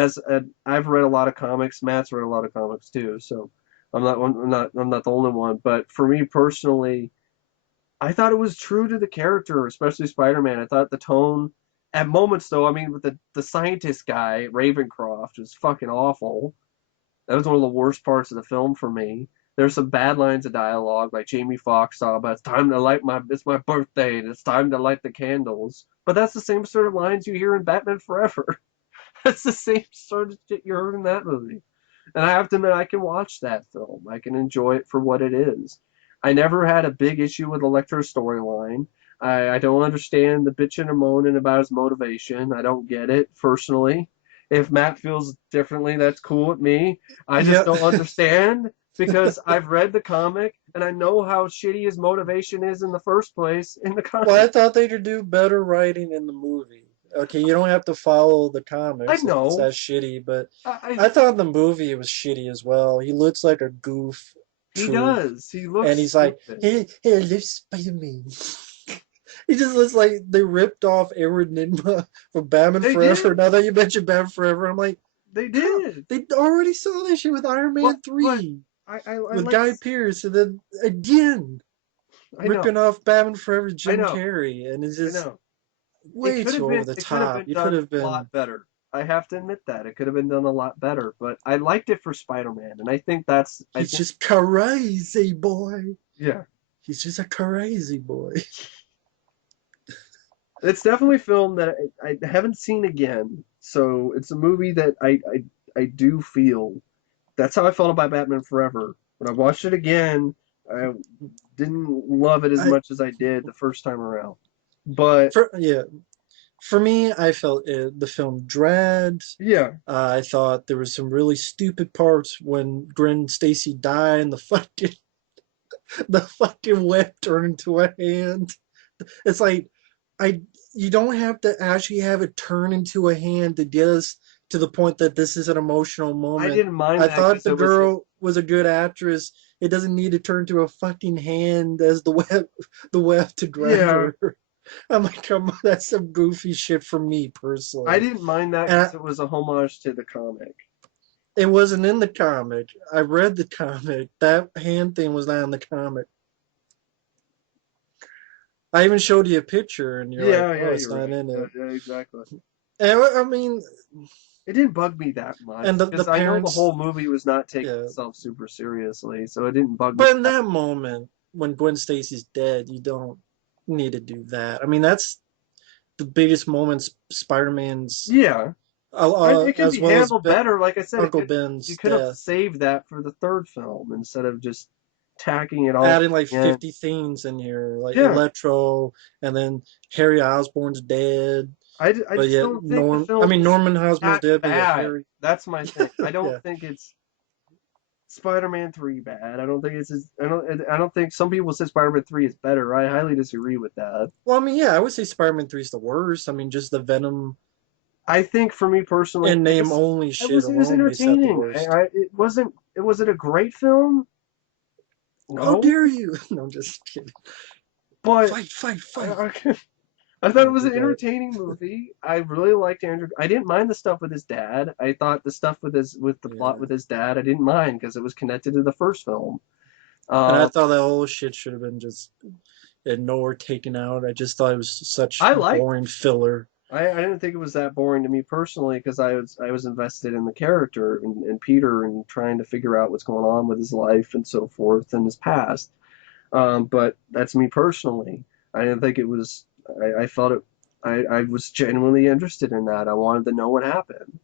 I've read a lot of comics, Matt's read a lot of comics too, so I'm not the only one. But for me personally, I thought it was true to the character, especially Spider-Man. I thought the tone, at moments though, I mean, with the scientist guy, Ravencroft, was fucking awful. That was one of the worst parts of the film for me. There's some bad lines of dialogue, like Jamie Foxx talking about it's my birthday and it's time to light the candles. But that's the same sort of lines you hear in Batman Forever. That's the same sort of shit you heard in that movie. And I have to admit, I can watch that film. I can enjoy it for what it is. I never had a big issue with Electro's storyline. I don't understand the bitching and moaning about his motivation. I don't get it personally. If Matt feels differently, that's cool with me. I just Yeah. don't understand because I've read the comic and I know how shitty his motivation is in the first place in the Well, I comic. thought they could do better writing in the movie. Okay, you don't have to follow the I comics if it's know. that shitty, but I I thought the movie was shitty as well. He looks like a goof He troop, does. He and looks he's like, stupid. "Hey, hey, live Spider-Man." He just looks like they ripped off Edward Nigma from Batman They Forever. did. Now that you mentioned Batman Forever, I'm like, They how? did. They already saw this shit with Iron Man But 3 I with like. Guy Pearce, and then again I know. ripping off Batman Forever I Jim know. Carrey, and it's I just know. way too over the It could have top. been You could done have a lot been. better. I have to admit that. It could have been done a lot better, but I liked it for Spider-Man, and I He's think just crazy boy. yeah. He's just a crazy boy. It's definitely a film that I haven't seen again. So it's a movie that I do feel that's how I felt about Batman Forever. When I watched it again, I didn't love it as I much as I did the first time around. But for yeah for me, I felt the film dragged. yeah, I thought there was some really stupid parts when Gwen Stacy died and the fucking web turned into a hand. It's like I you don't have to actually have it turn into a hand to get us to the point that this is an emotional I moment. didn't mind I that thought because the it was girl was a good actress. It doesn't need to turn to a fucking hand as the web to grab yeah. her. I'm like, come on, that's some goofy shit for me I personally. didn't mind that And because it was a homage to the comic. it wasn't in the comic. I read the comic. That hand thing was not in the comic. I even showed you a picture, and you're like, Yeah, "Oh, yeah, it's you're not right. in Yeah, it." yeah, exactly. And I mean, It didn't bug me that much and the because I know the parents, whole movie was not taking yeah. itself super seriously, so it didn't bug me But in that that much. moment, when Gwen Stacy's dead, you don't need to do that. I mean, that's the biggest moments Spider-Man's Yeah, It could as be well as handled better. Like I said, Uncle you Ben's could have death, saved that for the third film instead of just tacking it all adding like in. 50 themes in here, like Yeah, Electro, and then Harry Osborn's dead, I but just yet don't think the I film mean is Norman Osborn's that dead, but yet bad. Harry, That's my thing. I don't yeah. think it's Spider-Man 3 bad. I don't think I don't think some people say Spider-Man 3 is better. I highly disagree with that. Well, I mean, yeah, I would say Spider-Man 3 is the worst. I mean, just the Venom I think for me personally, in name only shit it was alone makes that the entertaining. worst. Was it a great film? How No, dare you? No, I'm just kidding. but Fight, fight, fight. I, I thought it Oh was my an god. entertaining movie. I really liked Andrew. I didn't mind the stuff with his dad. I thought the stuff with the plot Yeah. with his dad, I didn't mind because it was connected to the first film. And I Um, thought that whole shit should have been just ignored, taken out. I just thought it was such I liked boring filler. I didn't think it was that boring to me personally because I was invested in the character and Peter and trying to figure out what's going on with his life and so forth and his past. But that's me personally. I didn't think it was. I felt it. I was genuinely interested in that. I wanted to know what happened.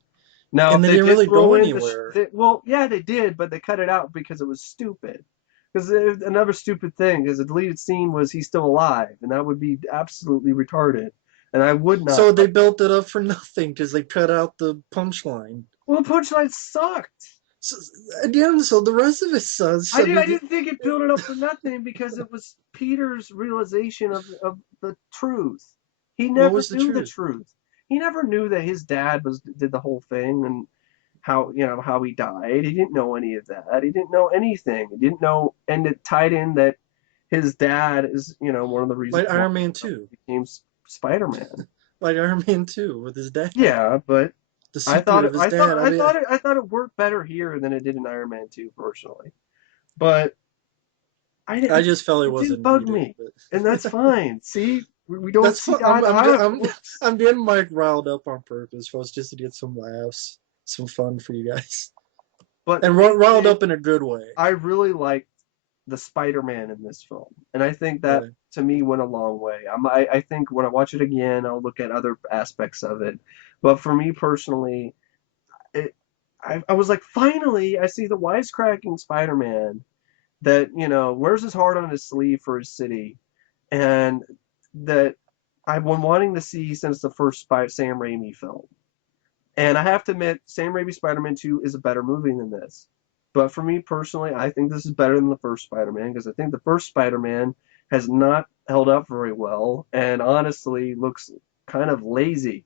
Now, And if they they didn't did really throw go in anywhere. well, yeah, they did, but they cut it out because it was stupid. Because another stupid thing, because the deleted scene was he's still alive, and that would be absolutely retarded, and I would not So they like that. built it up for nothing because they cut out the punchline. Well, the punchline sucked. So, again, so the rest of it sucks. I I mean, didn't think it built it up for nothing because it was Peter's realization of the truth. He what never was the knew the truth? truth. He never knew that his dad was did the whole thing and how how he died. He didn't know any of that. He didn't know anything. He didn't know, and it tied in that his dad is one of the reasons Like why Iron Man 2. he became Spider-Man. Like Iron Man 2 with his dad. Yeah, but The secret of his dad. I mean, I thought it worked better here than it did in Iron Man 2 personally. But I just felt it it didn't wasn't bug needed. me, and But that's fine. See, we don't that's see fun. eye to eye, folks. I'm getting Mike riled up on purpose, folks, just to get some laughs, some fun for you guys, But the and main riled thing, up in a good way. I really liked the Spider-Man in this film, and I think that Yeah. to me went a long way. I think when I watch it again, I'll look at other aspects of it. But for me personally, it, I was like, finally, I see the wisecracking Spider-Man that wears his heart on his sleeve for his city, and that I've been wanting to see since the first Sam Raimi film. And I have to admit, Sam Raimi's Spider-Man 2 is a better movie than this. But for me personally, I think this is better than the first Spider-Man because I think the first Spider-Man has not held up very well and honestly looks kind of lazy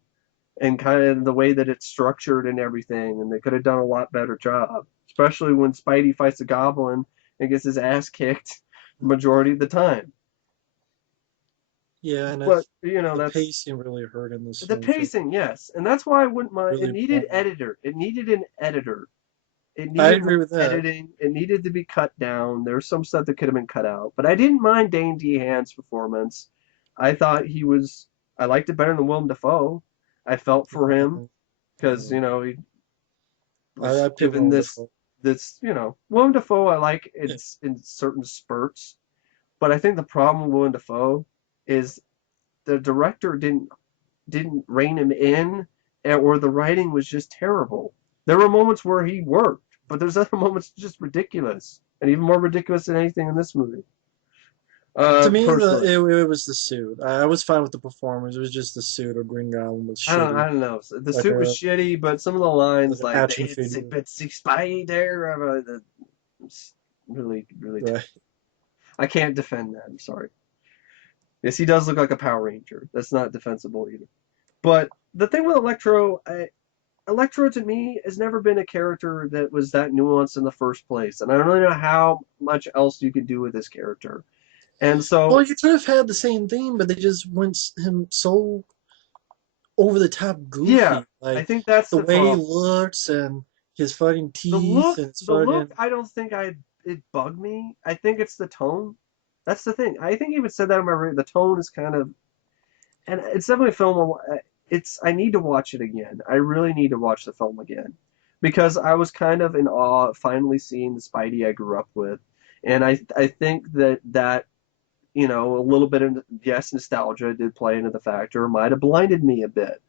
and kind of the way that it's structured and everything. And they could have done a lot better job, especially when Spidey fights a goblin and gets his ass kicked the majority of the time. Yeah, and But, the that's pacing really hurt in this the film for me. pacing, yes. And that's why I wouldn't mind. It Really needed boring. editor. It needed an editor. It I needed more agree with that. editing. It needed to be cut down. There's some stuff that could have been cut out. But I didn't mind Dane DeHaan's performance. I thought he was, I liked it better than Willem Dafoe. I felt for him Uh, because, uh, he I was picked given one of the. Willem Dafoe I like Yeah. in certain spurts. But I think the problem with Willem Dafoe is the director didn't rein him in, or the writing was just terrible. There were moments where he worked, but there's other moments just ridiculous, and even more ridiculous than anything in this movie. To me, Personally, it was the suit. I was fine with the performance. It was just the suit of Green Goblin was I shitty, don't know. The like suit was a shitty, but some of the like lines, an like action they it's a figure. bit spider, it's really really Right. terrible. I can't defend that. I'm sorry. Yes, he does look like a Power Ranger. That's not defensible either. But the thing with Electro to me has never been a character that was that nuanced in the first place, and I don't really know how much else you can do with this character. And Well, so, you could have had the same thing, but they just went him so over the top yeah, goofy. I Like think that's the the way he problem. looks and his fucking teeth and his The look, fucking. I don't think it bugged me. I think it's the tone. That's the thing. I think I even said that in my review. The tone is kind of, and it's definitely a film. I need to watch it again. I really need to watch the film again because I was kind of in awe of finally seeing the Spidey I grew up with, and I think that a little bit of, yes, nostalgia did play into the factor, might have blinded me a bit.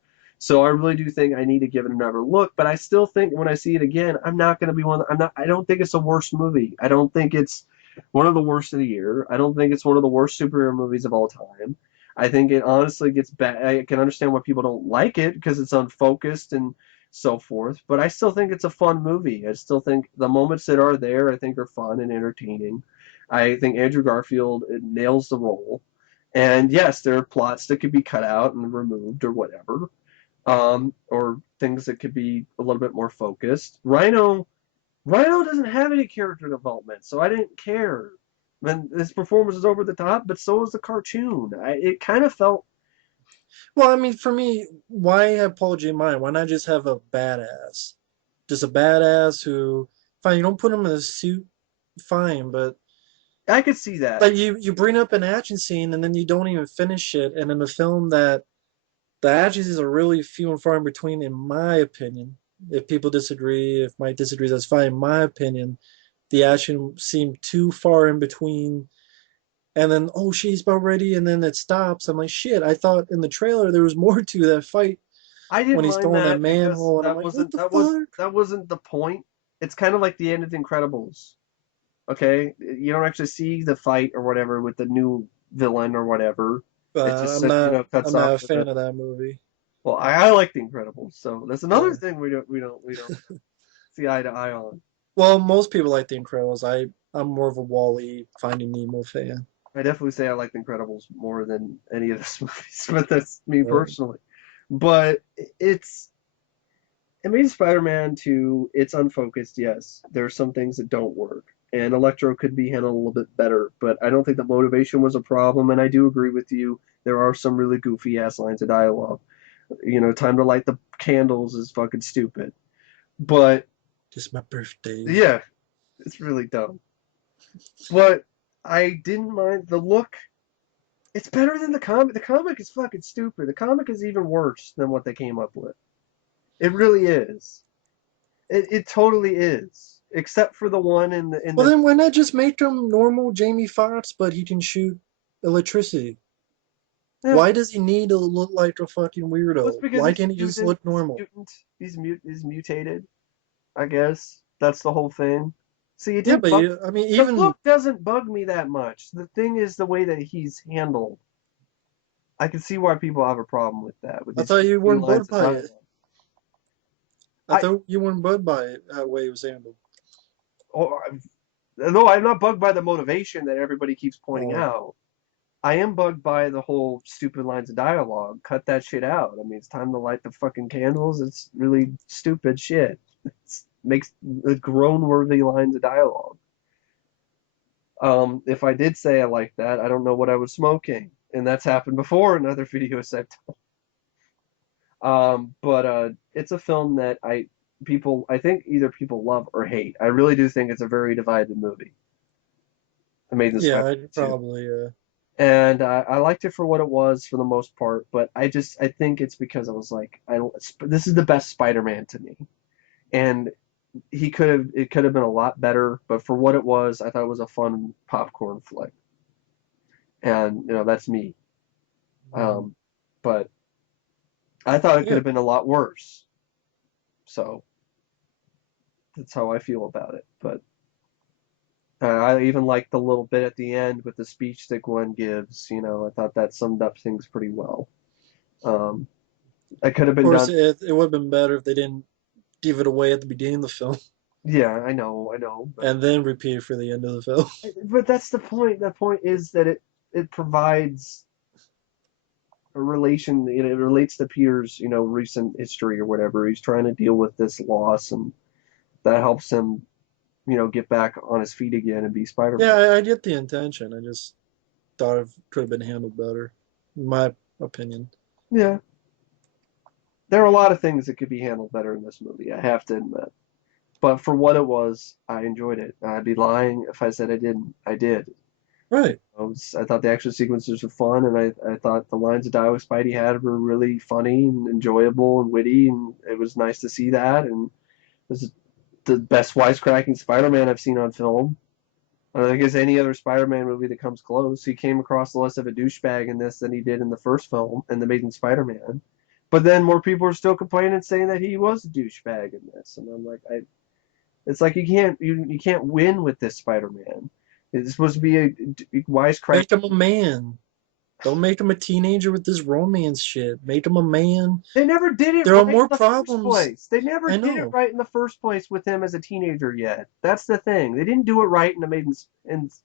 So I really do think I need to give it another look, but I still think when I see it again, I'm not going to be one. I'm not. I don't think it's the worst movie. I don't think it's one of the worst of the year. I don't think it's one of the worst superhero movies of all time. I think it honestly gets bad. I can understand why people don't like it because it's unfocused and so forth. But I still think it's a fun movie. I still think the moments that are there, I think are fun and entertaining. I think Andrew Garfield nails the role. And yes, there are plots that could be cut out and removed or whatever, or things that could be a little bit more focused. Rhino doesn't have any character development, so I didn't care. And his performance is over the top, but so is the cartoon. It kind of felt. Well, I mean, for me, why have Paul Giamatti? Why not just have a badass? Just a badass who, fine, you don't put him in a suit, fine, but I could see that. like you bring up an action scene and then you don't even finish it, and in a film that the action scenes are really few and far in between, in my opinion. If people disagree, if Mike disagrees, that's fine. In my opinion, the action seemed too far in between. And then, oh, she's about ready, and then it stops. I'm like, shit, I thought in the trailer there was more to that fight I didn't when he's mind throwing that that because manhole, and I'm like, what the fuck? that wasn't the point. It's kind of like the end of The Incredibles. Okay, you don't actually see the fight or whatever with the new villain or whatever. It just I'm said, not, cuts I'm not off a to the. fan of that movie. Well, I like The Incredibles, so that's another Yeah. thing we don't see eye to eye on. Well, most people like The Incredibles. I'm more of a Wall-E Finding Nemo fan. I definitely say I like The Incredibles more than any of those movies, but that's me Uh, personally. But it's Amazing Spider-Man 2, it's unfocused, yes. There are some things that don't work. And Electro could be handled a little bit better, but I don't think the motivation was a problem, and I do agree with you. There are some really goofy ass lines of dialogue. Time to light the candles is fucking stupid. But just my birthday. yeah, it's really dumb. But I didn't mind the look. It's better than the comic. The comic is fucking stupid. The comic is even worse than what they came up with. It really is. It totally is. Except for the one in Well, the. then why not just make him normal Jamie Foxx, but he can shoot electricity? Yeah, Why does he need to look like a fucking well, it's weirdo? because Why he's can't he just mutant. look normal? He's mutated. I guess that's the whole thing. See, it Yeah, didn't but bug. I mean, The even look doesn't bug me that much. The thing is the way that he's handled. I can see why people have a problem with that, with I these thought you few weren't lines bugged of by it. dialogue. I I, thought you weren't bugged by it, the way it was handled. oh, no, I'm not bugged by the motivation that everybody keeps pointing Oh, out. I am bugged by the whole stupid lines of dialogue. Cut that shit out. I mean, it's time to light the fucking candles. It's really stupid shit. It makes the groan-worthy lines of dialogue. If I did say I like that, I don't know what I was smoking, and that's happened before in other videos I've done. But it's a film that I think either people love or hate. I really do think it's a very divided movie. Amazing yeah, Spider-Man I'd 2. probably. And I liked it for what it was for the most part, but I think it's because I was like, this is the best Spider-Man to me, and it could have been a lot better, but for what it was, I thought it was a fun popcorn flick, and that's me. Mhm. Um, but I thought it could Yeah, have been a lot worse, so that's how I feel about it. But I even liked the little bit at the end with the speech that Gwen gives. I thought that summed up things pretty well. Um, that could have of been course, done. it would have been better if they didn't give it away at the beginning of the film Yeah, I know, but and then repeat it for the end of the film. that's the point. The point is that it provides a relation. It relates to Peter's recent history or whatever. He's trying to deal with this loss, and that helps him get back on his feet again and be Yeah, Spider-Man. I get the intention. I just thought it could have been handled better, in my opinion. Yeah, there are a lot of things that could be handled better in this movie. I have to admit. But for what it was, I enjoyed it. I'd be lying if I said I didn't. I did. Right. I thought the action sequences were fun, and I thought the lines of dialogue Spidey had were really funny and enjoyable and witty, and it was nice to see that. And it was the best wisecracking Spider-Man I've seen on film. I don't think there's any other Spider-Man movie that comes close. He came across less of a douchebag in this than he did in the first film, in The Amazing Spider-Man. But then more people are still complaining, saying that he was a douchebag in this, and I'm like, it's like you can't win with this Spider-Man. It's supposed to be a wisecrack. Make him a man. Don't make him a teenager with this romance shit. Make him a man. They never did it There are right in more the first problems. place. They never I did it know. right in the first place with him as a teenager yet. That's the thing. They didn't do it right in the Maiden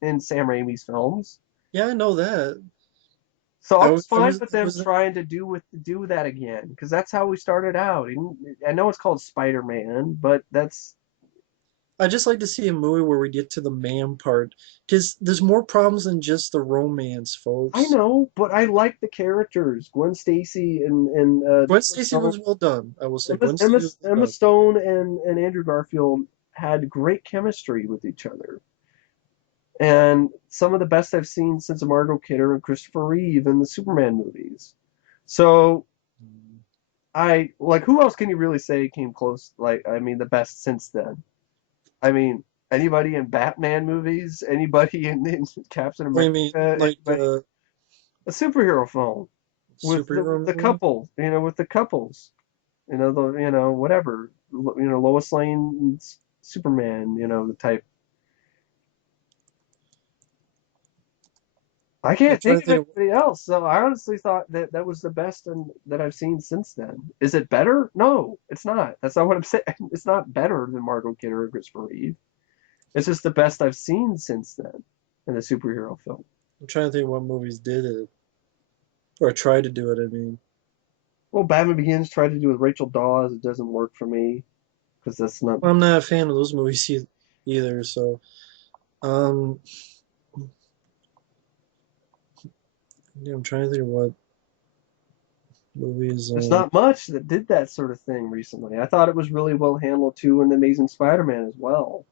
in Sam Raimi's films. Yeah, I know that. So I I, was I fine was with I them was trying to do that again because that's how we started out. And I know it's called Spider-Man, but that's I just like to see a movie where we get to the man part because there's more problems than just the romance, I folks. know, but I like the characters, Gwen Stacy and Gwen Emma Stacy Stone. was well done. I will say Emma, Gwen Emma, Stacy was well Emma done. Stone and Andrew Garfield had great chemistry with each other. And some of the best I've seen since Margot Kidder and Christopher Reeve in the Superman movies. So I like who else can you really say came close? Like I mean the best since then. I mean anybody in Batman movies, anybody in Captain What do you mean, America, like anybody a superhero film with superhero the movie? couple, with the couples, whatever, Lois Lane, Superman, the type. I I'm can't trying think to of think. anybody else. So I honestly thought that that was the best and that I've seen since then. Is it better? No, it's not. That's not what I'm saying. It's not better than Margot Kidder or Christopher Reeve. It's just the best I've seen since then in a superhero film. I'm trying to think what movies did it or tried to do it. I mean, Well, Batman Begins tried to do with Rachel Dawes. It doesn't work for me because that's not. I'm not a fan of those movies either. So, um, yeah, I'm trying to think of what movies. There's not much that did that sort of thing recently. I thought it was really well handled too in The Amazing Spider-Man as well.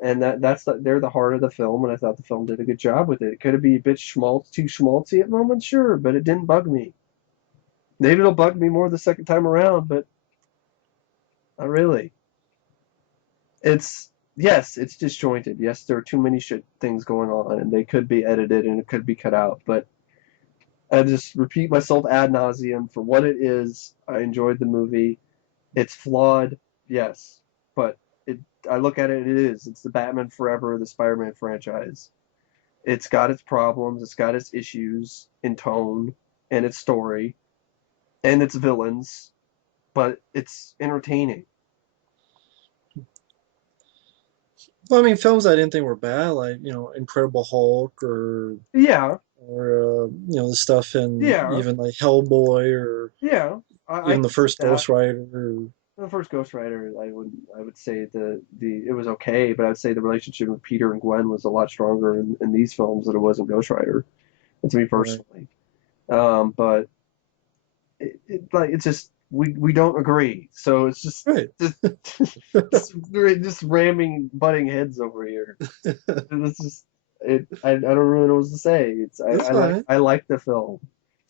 And they're the heart of the film, and I thought the film did a good job with it. Could it be a bit too schmaltzy at moments? Sure, but it didn't bug me. Maybe it'll bug me more the second time around, but not really. It's yes, it's disjointed. Yes, there are too many shit things going on, and they could be edited and it could be cut out. But I just repeat myself ad nauseum for what it is. I enjoyed the movie. It's flawed, yes, but it. I look at it. It is. It's the Batman Forever, the Spider-Man franchise. It's got its problems, it's got its issues in tone and its story and its villains, but it's entertaining. Well, I mean, films I didn't think were bad, like Incredible Hulk Yeah, the stuff in yeah, even like Hellboy or yeah. I even the can see first that. Ghost Rider. Or, The first Ghost Rider, I would say the it was okay, but I would say the relationship with Peter and Gwen was a lot stronger in these films than it was in Ghost Rider. To me right, personally, but it's just we don't agree. So it's right. just just ramming butting heads over here. It's just I don't really know what to say. That's fine. I like the film.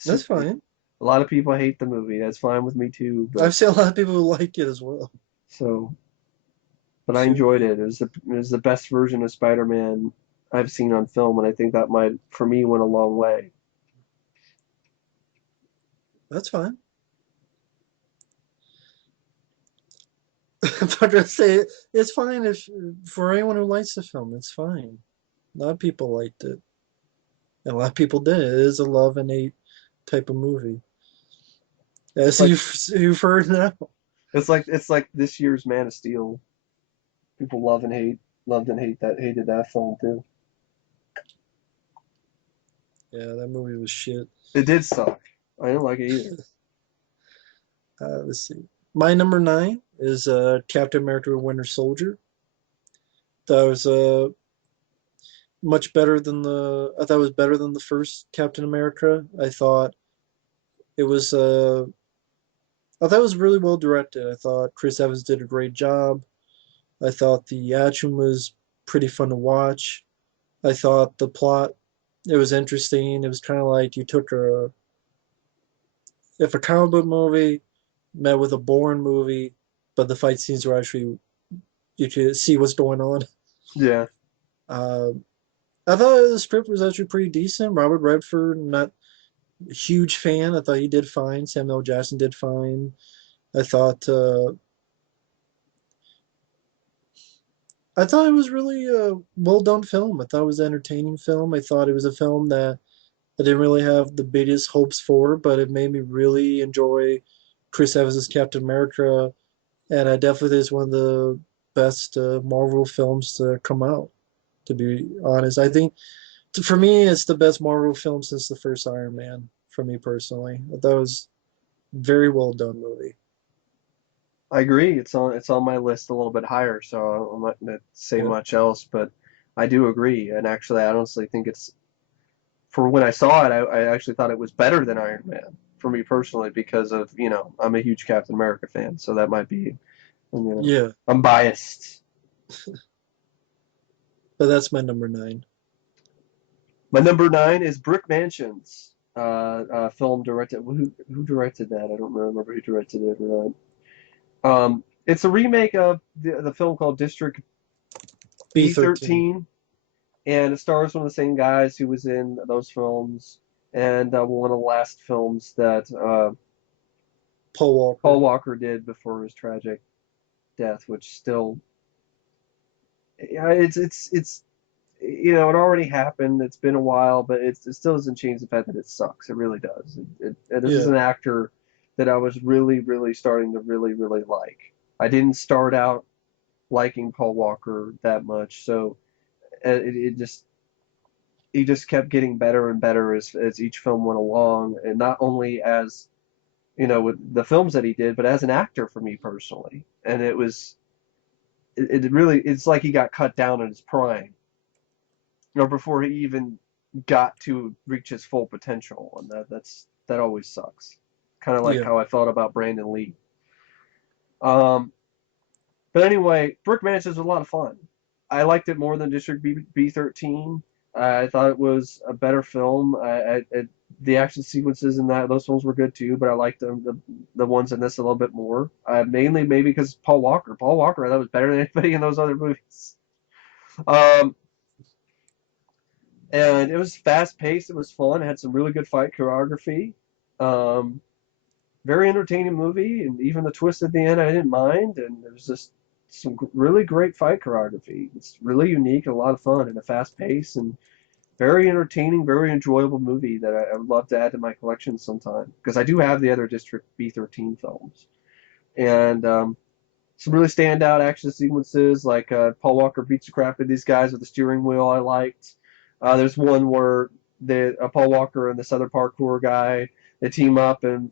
That's Super. fine. A lot of people hate the movie. That's fine with me too. But I've seen a lot of people who like it as well. so but I So enjoyed it. It was the best version of Spider-Man I've seen on film, and I think that might for me went a long way. that's fine. But I say it's fine if for anyone who likes the film, it's fine. A lot of people liked it, and a lot of people did. It is a love and hate type of movie, It's as like you've heard now. it's like this year's Man of Steel. People loved and hated that film too. Yeah, that movie was shit. It did suck. I didn't like it either. Let's see. My number nine is Captain America: Winter Soldier. That was much better than the. I thought it was better than the first Captain America. It was. I thought it was really well directed. I thought Chris Evans did a great job. I thought the action was pretty fun to watch. I thought the plot it was interesting. It was kind of like you took a if a comic book movie met with a Bourne movie, but the fight scenes were actually you could see what's going on. Yeah. Uh, I thought the script was actually pretty decent. Robert Redford, not. Huge fan. I thought he did fine. Samuel L. Jackson did fine. I thought uh, I thought it was really a well done film. I thought it was an entertaining film. I thought it was a film that I didn't really have the biggest hopes for, but it made me really enjoy Chris Evans' Captain America, and I definitely think it's one of the best Marvel films to come out. To be honest, I think for me, it's the best Marvel film since the first Iron Man. For me personally, I thought it was a very well done movie. I agree. It's on my list a little bit higher, so I'm not gonna say Yeah, much else, but I do agree. And actually, I honestly think it's for when I saw it, I actually thought it was better than Iron Man for me personally because of, I'm a huge Captain America fan, so that might be, yeah, I'm biased. but that's my number nine. My number nine is Brick Mansions, film directed. Who directed that? I don't remember who directed it. It's a remake of the film called District B13. B13, and it stars one of the same guys who was in those films, and one of the last films that Paul Paul Walker. Walker did before his tragic death, which still, yeah, it's it already happened. It's been a while, but it still doesn't change the fact that it sucks. It really does. This is Yeah, an actor that I was really, really starting to really, really like. I didn't start out liking Paul Walker that much, so it just he just kept getting better and better as each film went along, and not only as with the films that he did, but as an actor for me personally. And it really it's like he got cut down in his prime, or before he even got to reach his full potential, and that always sucks. Kind of like yeah. how I felt about Brandon Lee. Um, but anyway, Brick Mansion was a lot of fun. I liked it more than District B13. I thought it was a better film. The action sequences in those films were good too, but I liked the ones in this a little bit more. Mainly maybe because Paul Walker. Paul Walker I thought was better than anybody in those other movies. Um, and it was fast paced. It was fun. It had some really good fight choreography. Um, Very entertaining movie, and even the twist at the end I didn't mind. And there was just some really great fight choreography. It's really unique and a lot of fun and a fast pace and very entertaining, very enjoyable movie that I would love to add to my collection sometime because I do have the other District B13 films and some really standout action sequences like Paul Walker beats the crap out of these guys with the steering wheel. I liked. There's one where Paul Walker and this other parkour guy they team up and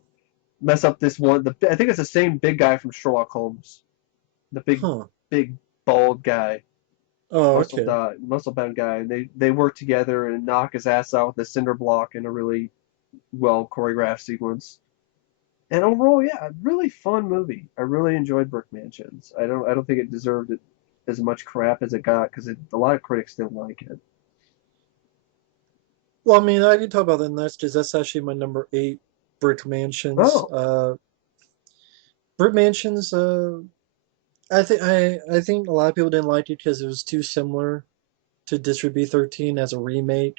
mess up this one. I think it's the same big guy from Sherlock Holmes, the Huh. big bald guy, Oh, okay. muscle bound guy. And they work together and knock his ass out with a cinder block in a really well choreographed sequence. And overall, yeah, really fun movie. I really enjoyed Brick Mansions. I don't think it deserved it as much crap as it got because a lot of critics didn't like it. Well, I mean, I can talk about that next because that's actually my number eight, Brick Mansions. Oh, Brick Mansions. I think a lot of people didn't like it because it was too similar to District B13 as a remake.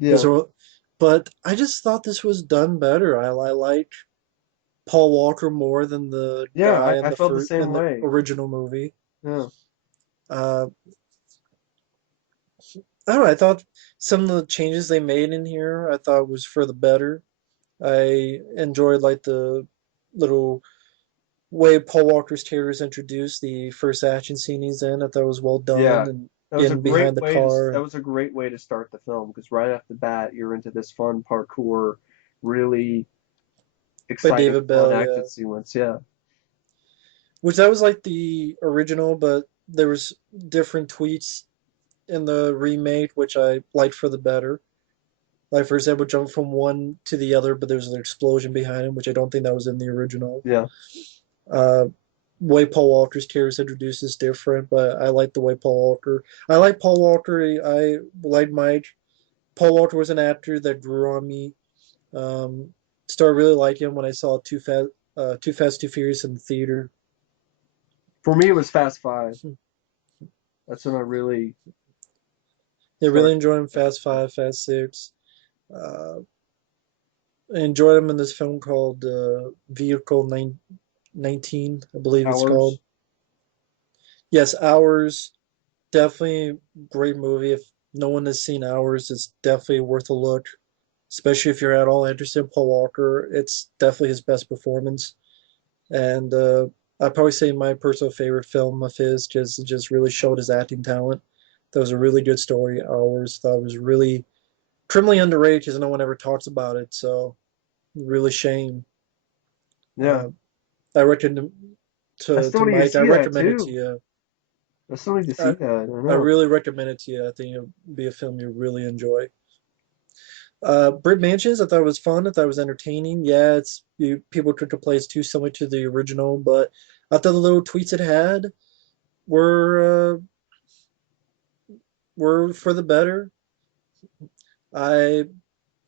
There's yeah, a, but I just thought this was done better. I like Paul Walker more than the yeah. guy I felt the same in the way. original movie. Yeah, Uh, I don't know. I thought some of the changes they made in here, I thought was for the better. I enjoyed like the little way Paul Walker's terror is introduced, the first action scene he's in. I thought was well done, yeah. and getting behind the That car was a great way to start the film because right off the bat you're into this fun parkour, really by exciting, David fun Bell. action Yeah, sequence. Yeah, which that was like the original, but there was different tweets in the remake, which I liked for the better. Like for example, jump from one to the other, but there's an explosion behind him, which I don't think that was in the original. yeah. Uh, way Paul Walker's character is introduced is different, but I like the way Paul Walker. I like Paul Walker. I like Mike. Paul Walker was an actor that grew on me. Started really liking him when I saw Too Fast, Too Furious in the theater. For me, it was Fast Five. That's when I really They really started. enjoyed him. Fast Five, Fast Six. Uh, I enjoyed him in this film called Vehicle 19, I believe it's called. Hours. Yes, Hours, definitely great movie. If no one has seen Hours, it's definitely worth a look, especially if you're at all interested in Paul Walker. It's definitely his best performance. And I'd probably say my personal favorite film of his, because it just really showed his acting talent. That was a really good story. Hours, thought it was really criminally underrated because no one ever talks about it. So really shame. Yeah. Uh, I recommend I to still need to Mike. I see that recommend it to too. you. I still need to see I that. I I know. really recommend it to you. I think it'll be a film you really enjoy. Brit Mansions, I thought it was fun. I thought it was entertaining. Yeah, people could complain it's too similar to the original, but I thought the little tweets it had were for the better. I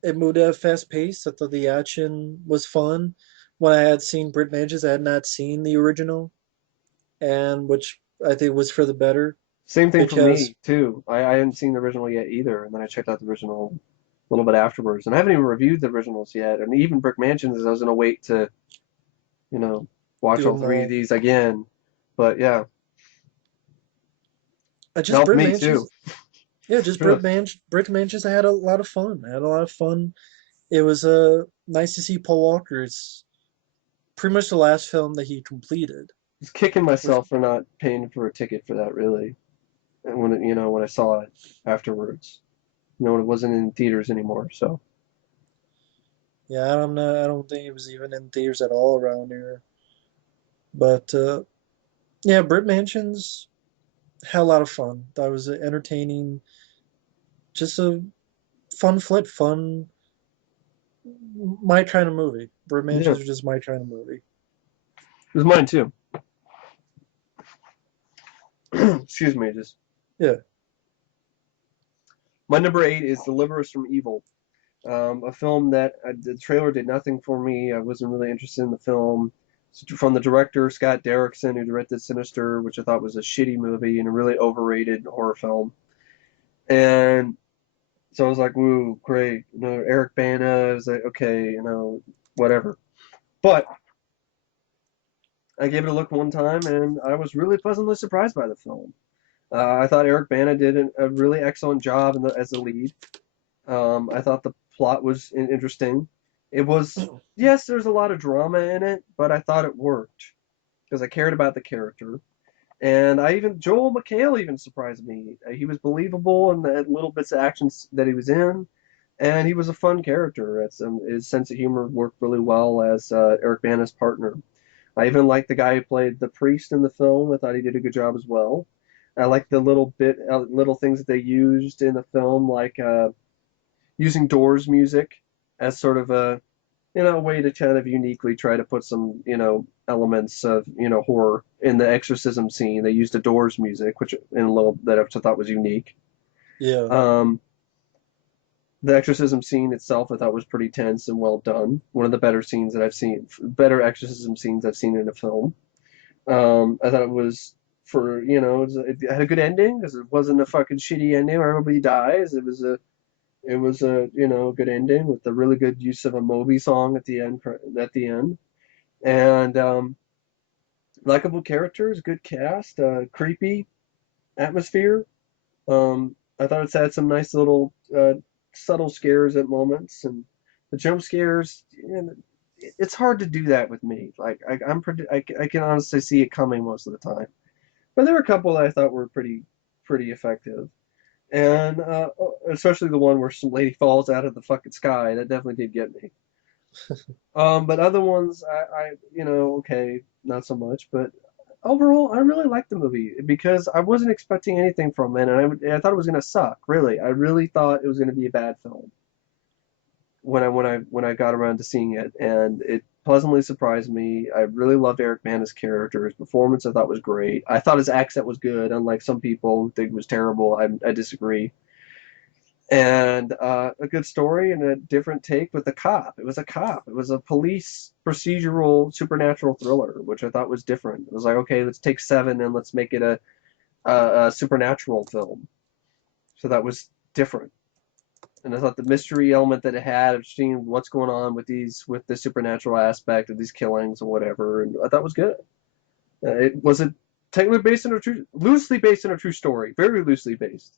It moved at a fast pace. I thought the action was fun. When I had seen Brit Mansions, I had not seen the original, and which I think was for the better Same thing for because me too. I hadn't seen the original yet either, and then I checked out the original a little bit afterwards, and I haven't even reviewed the originals yet. And even Brick Mansions, I was gonna wait to, you know, watch do all them three of all. these again. But yeah, I it just helped Brit me too. Mansions. Yeah, just Really. Brit Mansions. I had a lot of fun. I had a lot of fun. It was nice to see Paul Walker. It's pretty much the last film that he completed. Just kicking Which, myself for not paying for a ticket for that, really. And when when I saw it afterwards, when it wasn't in theaters anymore. So yeah, I don't know. I don't think it was even in theaters at all around here. But yeah, Brit Mansions had a lot of fun. That was entertaining. Just a fun flick, fun my kind of movie. Brit yeah, Mansions was just my kind of movie. it was mine too. Excuse me, just Yeah. my number 8 is Deliver Us from Evil. A film that the trailer did nothing for me. I wasn't really interested in the film. It's from the director Scott Derrickson, who directed Sinister, which I thought was a shitty movie and a really overrated horror film. And so I was like, "Woo, great!" Eric Bana. I was like, "Okay, whatever." But I gave it a look one time, and I was really pleasantly surprised by the film. I thought Eric Bana did a really excellent job as the lead. I thought the plot was interesting. It was, yes, there's a lot of drama in it, but I thought it worked because I cared about the character. And Joel McHale even surprised me. He was believable in the little bits of actions that he was in, and he was a fun character. His sense of humor worked really well as Eric Bana's partner. I even liked the guy who played the priest in the film. I thought he did a good job as well. I liked the little things that they used in the film, like using Doors music as sort of a way to kind of uniquely try to put some elements of horror in the exorcism scene. They used the Doors music, which in a little that I thought was unique. Yeah. Um, the exorcism scene itself I thought was pretty tense and well done. One of the better exorcism scenes I've seen in a film. I thought it was it had a good ending because it wasn't a fucking shitty ending where everybody dies. It was a good ending with a really good use of a Moby song at the end. And likable characters, good cast, creepy atmosphere. I thought it's had some nice little subtle scares at moments, and the jump scares. It's hard to do that with me. Like I can honestly see it coming most of the time, but there were a couple that I thought were pretty effective. And especially the one where some lady falls out of the fucking sky. That definitely did get me. But other ones, okay, not so much. But overall, I really liked the movie because I wasn't expecting anything from it, and I thought it was gonna suck. Really, I really thought it was gonna be a bad film when I got around to seeing it, and it pleasantly surprised me. I really loved Eric Bana's character. His performance I thought was great. I thought his accent was good, unlike some people who think it was terrible. I disagree. And a good story and a different take with the cop. It was a cop. It was a police procedural supernatural thriller, which I thought was different. It was like, okay, let's take Seven and let's make it a supernatural film. So that was different. And I thought the mystery element that it had of seeing what's going on with with the supernatural aspect of these killings and whatever, and I thought was good. It wasn't technically based on a true, loosely based on a true story, very loosely based.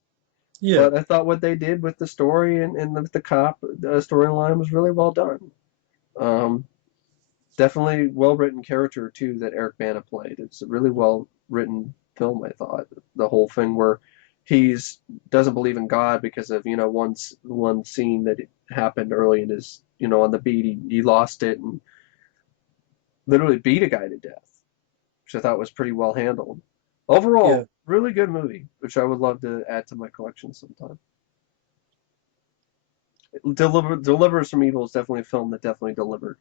Yeah, But I thought what they did with the story and the cop storyline was really well done. Um, Definitely well written character too that Eric Bana played. It's a really well written film. I thought the whole thing where he's doesn't believe in God because of one scene that happened early in his on the beat he lost it and literally beat a guy to death, which I thought was pretty well handled. yeah. Overall, really good movie, which I would love to add to my collection sometime. Delivers from Evil is definitely a film that definitely delivered.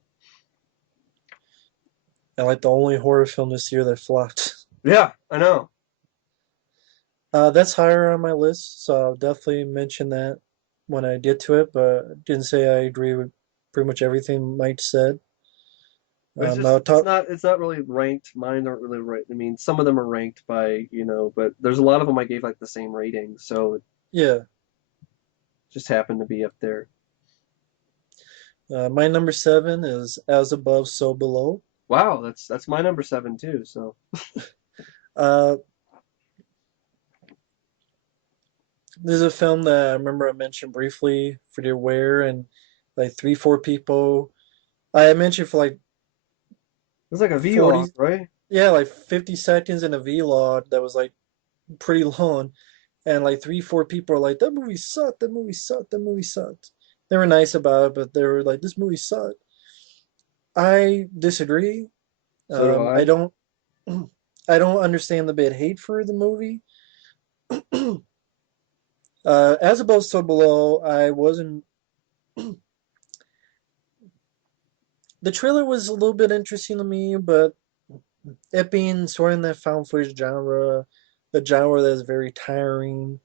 And like the only horror film this year that flopped. Yeah, I know. That's higher on my list, so I'll definitely mention that when I get to it, but didn't say I agree with pretty much everything Mike said. It's just I'll talk, it's not really ranked. Mine aren't really ranked. I mean, some of them are ranked by but there's a lot of them I gave like the same rating, so it yeah. just happened to be up there. My number seven is As Above, So Below. Wow, that's my number seven too. So Uh, This is a film that I remember I mentioned briefly for the aware and like three, four people. I mentioned for like it's like a 40, vlog, right? yeah, like 50 seconds in a vlog that was like pretty long. And like three, four people are like, that movie sucked, that movie sucked, that movie sucked. They were nice about it, but they were like, this movie sucked. I disagree. So do I I. don't I don't understand the bit hate for the movie. As above, so below, I wasn't. The trailer was a little bit interesting to me, but it being sort of in that found footage genre, a genre that is very tiring,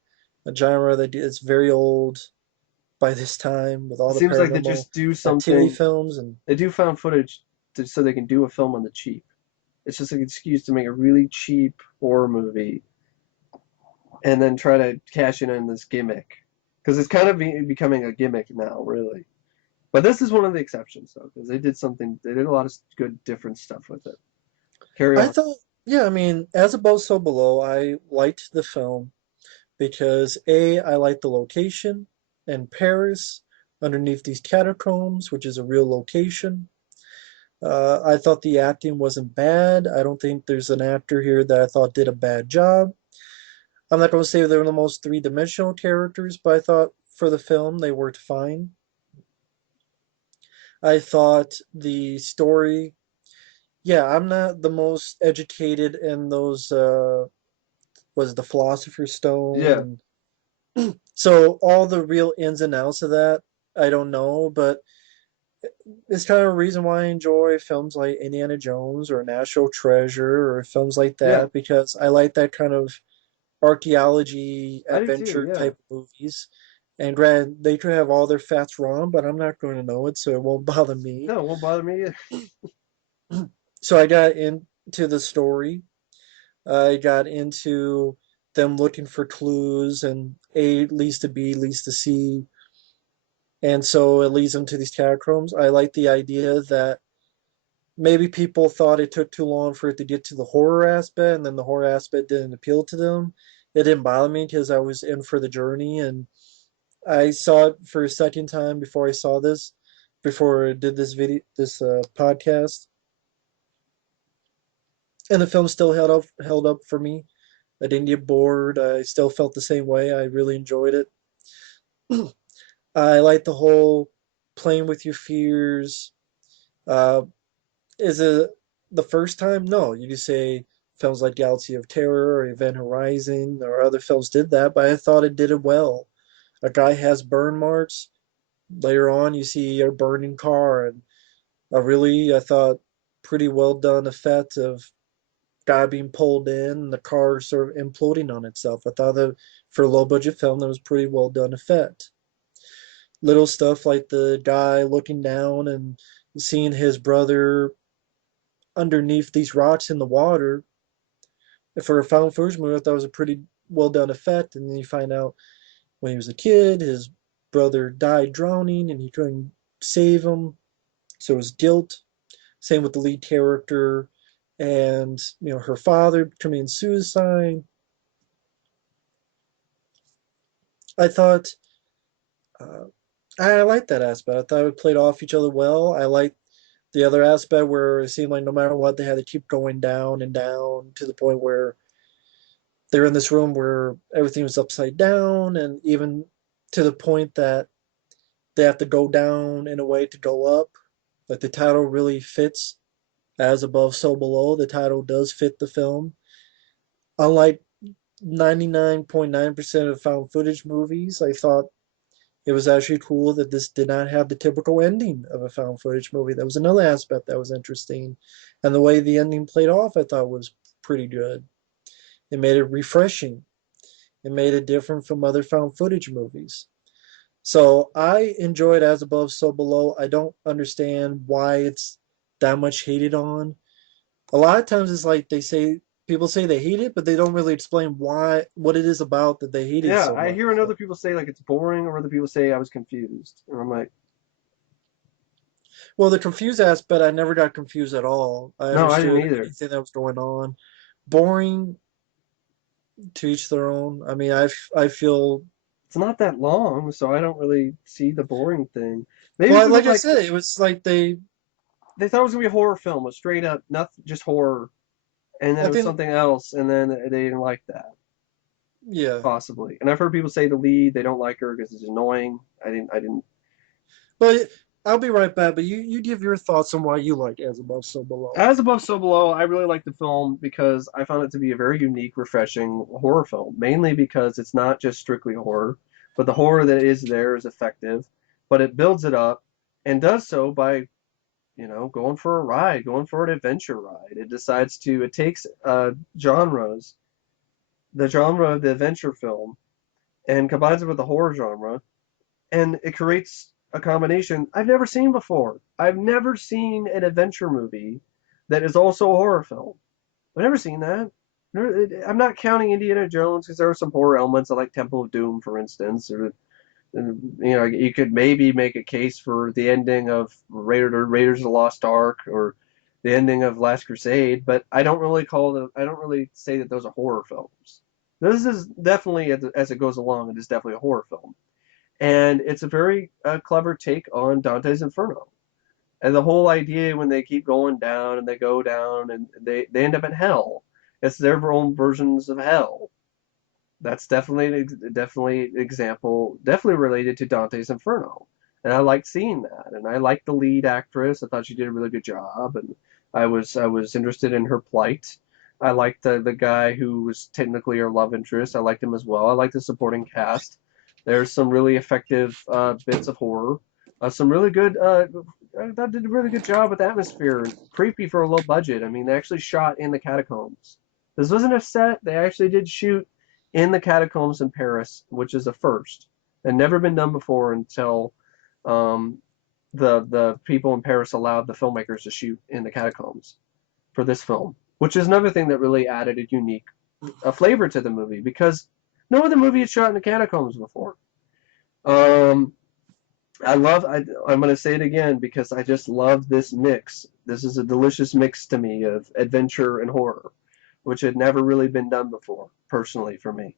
a genre that is very old by this time with It all the seems like they paranormal just do activity something. films and They do found footage so they can do a film on the cheap. It's just an excuse to make a really cheap horror movie and then try to cash in on this gimmick because it's kind of becoming a gimmick now, really. But this is one of the exceptions, though, because they did a lot of good, different stuff with it. Carry I on. thought, yeah, I mean, as above, so below. I liked the film because A, I liked the location in Paris underneath these catacombs, which is a real location. I thought the acting wasn't bad. I don't think there's an actor here that I thought did a bad job. I'm not going to say they were the most three-dimensional characters, but I thought for the film they worked fine. I thought the story, yeah, I'm not the most educated in those was the Philosopher's Stone Yeah. and so all the real ins and outs of that I don't know, but it's kind of a reason why I enjoy films like Indiana Jones or National Treasure or films like Yeah. that because I like that kind of archaeology I do too. adventure Yeah. type of movies. And granted, they could have all their facts wrong, but I'm not going to know it, so it won't bother me. No, it won't bother me either. So I got into the story. I got into them looking for clues, and A leads to B leads to C, and so it leads them to these catacombs. I like the idea that maybe people thought it took too long for it to get to the horror aspect, and then the horror aspect didn't appeal to them. It didn't bother me because I was in for the journey, and I saw it for a second time before I saw this, before I did this podcast, and the film still held up for me. I didn't get bored. I still felt the same way. I really enjoyed it. I like the whole playing with your fears. Uh, is it the first time? No, you could say films like Galaxy of Terror or Event Horizon or other films did that, but I thought it did it well. A guy has burn marks. Later on, you see a burning car, and a really, I thought, pretty well done effect of guy being pulled in and the car sort of imploding on itself. I thought that for a low budget film, that was pretty well done effect. Little stuff like the guy looking down and seeing his brother underneath these rocks in the water. For a found footage movie, I thought it was a pretty well done effect. And then you find out when he was a kid, his brother died drowning and he couldn't save him, so it was guilt. Same with the lead character and her father committing suicide. I thought uh, I liked that aspect. I thought it played off each other well. I liked the other aspect where it seemed like no matter what, they had to keep going down and down to the point where they're in this room where everything was upside down, and even to the point that they have to go down in a way to go up. Like the title really fits as above, so below. The title does fit the film. Unlike 99.9% of found footage movies, I thought it was actually cool that this did not have the typical ending of a found footage movie. That was another aspect that was interesting. And the way the ending played off, I thought was pretty good. It made it refreshing. It made it different from other found footage movies. So I enjoyed As Above, So Below. I don't understand why it's that much hated on. A lot of times it's like people say they hate it, but they don't really explain what it is about that they hate it Yeah, so I much. hear other people say like it's boring, or other people say I was confused, and I'm like, Well, the confused aspect, I never got confused at all. I no, I didn't understood either. anything that was going on. Boring, to each their own. I mean, I feel It's not that long, so I don't really see the boring thing. Maybe well, because like I like said, it was like they thought it was gonna be a horror film, a straight up, not just horror, and then I it was think, something else, and then they didn't like that, yeah. possibly. And I've heard people say the lead they don't like her because it's annoying. I didn't. But I'll be right back. But you give your thoughts on why you like As Above, So Below. As Above, So Below, I really like the film because I found it to be a very unique, refreshing horror film. Mainly because it's not just strictly horror, but the horror that is there is effective, but it builds it up and does so by going for a ride, going for an adventure ride. It takes genres, the genre of the adventure film, and combines it with the horror genre, and it creates a combination I've never seen before. I've never seen an adventure movie that is also a horror film. I've never seen that. I'm not counting Indiana Jones because there are some horror elements, like Temple of Doom, for instance, or you could maybe make a case for the ending of Raiders of the Lost Ark or the ending of Last Crusade, but I don't really say that those are horror films. This is definitely, as it goes along, it is definitely a horror film, and it's a very clever take on Dante's Inferno. And the whole idea when they keep going down and they go down and they end up in hell, it's their own versions of hell. That's definitely an example, definitely related to Dante's Inferno. And I liked seeing that. And I liked the lead actress. I thought she did a really good job. And I was interested in her plight. I liked the guy who was technically her love interest. I liked him as well. I liked the supporting cast. There's some really effective bits of horror. Some really good. I thought did a really good job with atmosphere. Creepy for a low budget. I mean, they actually shot in the catacombs. This wasn't a set. They actually did shoot in the catacombs in Paris, which is a first and never been done before until um, the people in Paris allowed the filmmakers to shoot in the catacombs for this film, which is another thing that really added a unique flavor to the movie because no other movie had shot in the catacombs before. Um, I'm going to say it again because I just love this mix. This is a delicious mix to me of adventure and horror, which had never really been done before, personally, for me.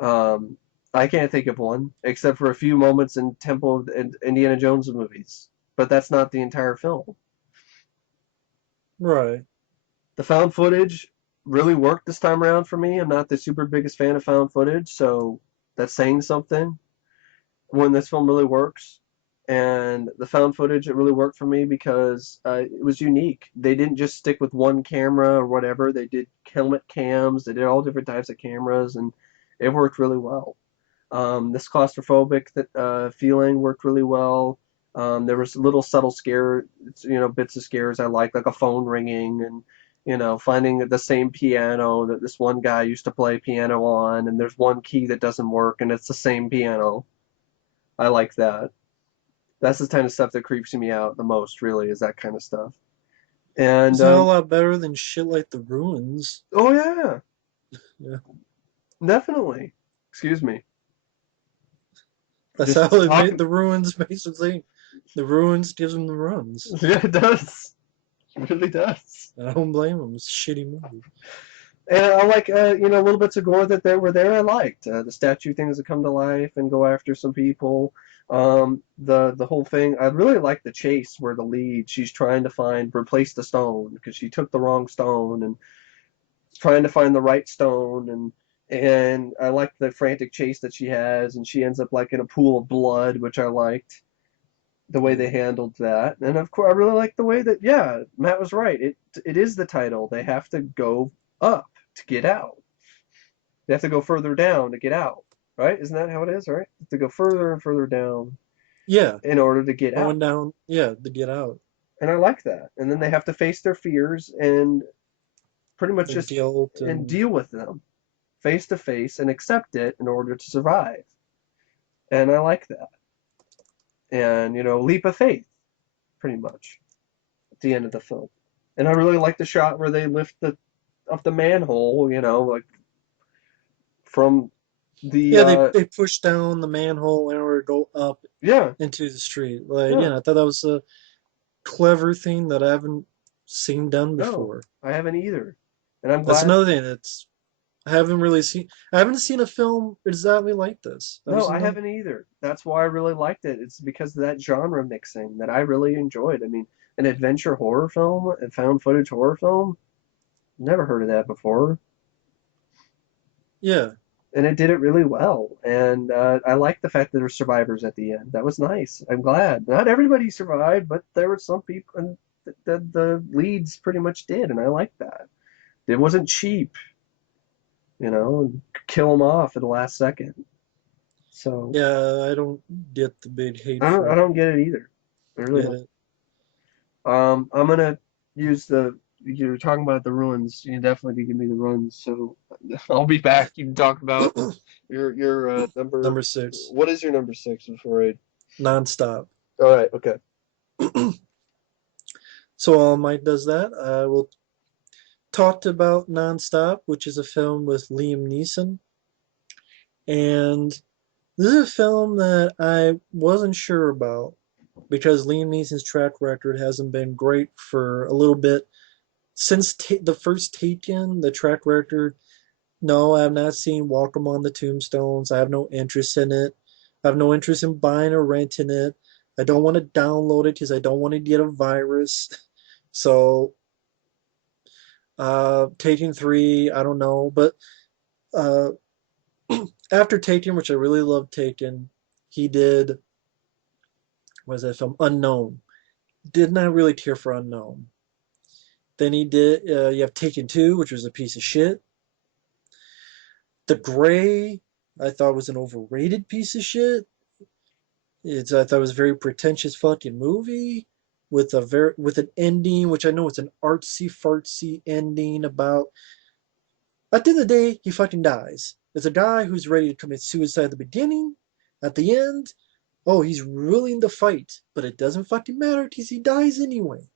Um, I can't think of one except for a few moments in Temple and Indiana Jones movies, but that's not the entire film. Right. The found footage really worked this time around for me. I'm not the super biggest fan of found footage, so that's saying something when this film really works. And the found footage, it really worked for me because it was unique. They didn't just stick with one camera or whatever. They did helmet cams. They did all different types of cameras, and it worked really well. This claustrophobic feeling worked really well. There was little subtle bits of scares I like a phone ringing and finding the same piano that this one guy used to play piano on, and there's one key that doesn't work, and it's the same piano. I like that. That's the kind of stuff that creeps me out the most, really, is that kind of stuff. And It's not a lot better than shit like The Ruins. oh yeah, Yeah. definitely. Excuse me. That's how Just it made talking. the ruins basically. The ruins gives them the runs. Yeah, it does. It really does. I don't blame them. It's a shitty movie. And I like, little bits of gore that they were there. I liked the statue things that come to life and go after some people. The whole thing. I really like the chase where the lead she's trying to replace the stone because she took the wrong stone and trying to find the right stone and I like the frantic chase that she has and she ends up like in a pool of blood, which I liked the way they Yeah. handled that. And of course, I really like the way that yeah, Matt was right. It is the title. They have to go up to get out. They have to go further down to get out, right? Isn't that how it is, right? To go further and further down Yeah. in order to get Going out. down. Yeah, to get out. And I like that. And then they have to face their fears and pretty much And just guilt and and deal with them face to face and accept it in order to survive. And I like that. And leap of faith, pretty much at the end of the film. And I really like the shot where they lift the up the manhole, like from the yeah, they push down the manhole in order to go up yeah, into the street. Like, yeah. yeah, I thought that was a clever thing that I haven't seen done No, before. I haven't either. And I'm That's glad. another thing that's I haven't really seen. I haven't seen a film exactly like this. That No, was I another. haven't either. That's why I really liked it. It's because of that genre mixing that I really enjoyed. I mean, an adventure horror film, a found footage horror film, never heard of that before. Yeah, And it did it really well. And I like the fact that there were survivors at the end. That was nice. I'm glad. Not everybody survived, but there were some people, and the leads pretty much did, and I like that. It wasn't cheap, kill them off at the last second. So yeah. I don't get the big hate I for it. don't get it either. I really Get don't. it? I'm gonna use the. You're talking about the ruins. You definitely can give me the ruins. So I'll be back. You can talk about your number. Number six, What is your number six before I? nonstop. All right. Okay. So while Mike does that, I will talk about Nonstop, which is a film with Liam Neeson, and this is a film that I wasn't sure about because Liam Neeson's track record hasn't been great for a little bit since the first Taken. The track record, no, I have not seen Walk Among the Tombstones. I have no interest in it. I have no interest in buying or renting it. I don't want to download it because I don't want to get a virus. So, Taken 3, I don't know. But uh, after Taken, which I really loved Taken, he did, what was that film? Unknown. Did not really care for Unknown. Then he did, you have Taken 2, which was a piece of shit. The Gray, I thought was an overrated piece of shit. I thought it was a very pretentious fucking movie with an ending, which I know it's an artsy fartsy ending about. At the end of the day, he fucking dies. It's a guy who's ready to commit suicide at the beginning. At the end, oh, he's willing to fight, but it doesn't fucking matter because he dies anyway.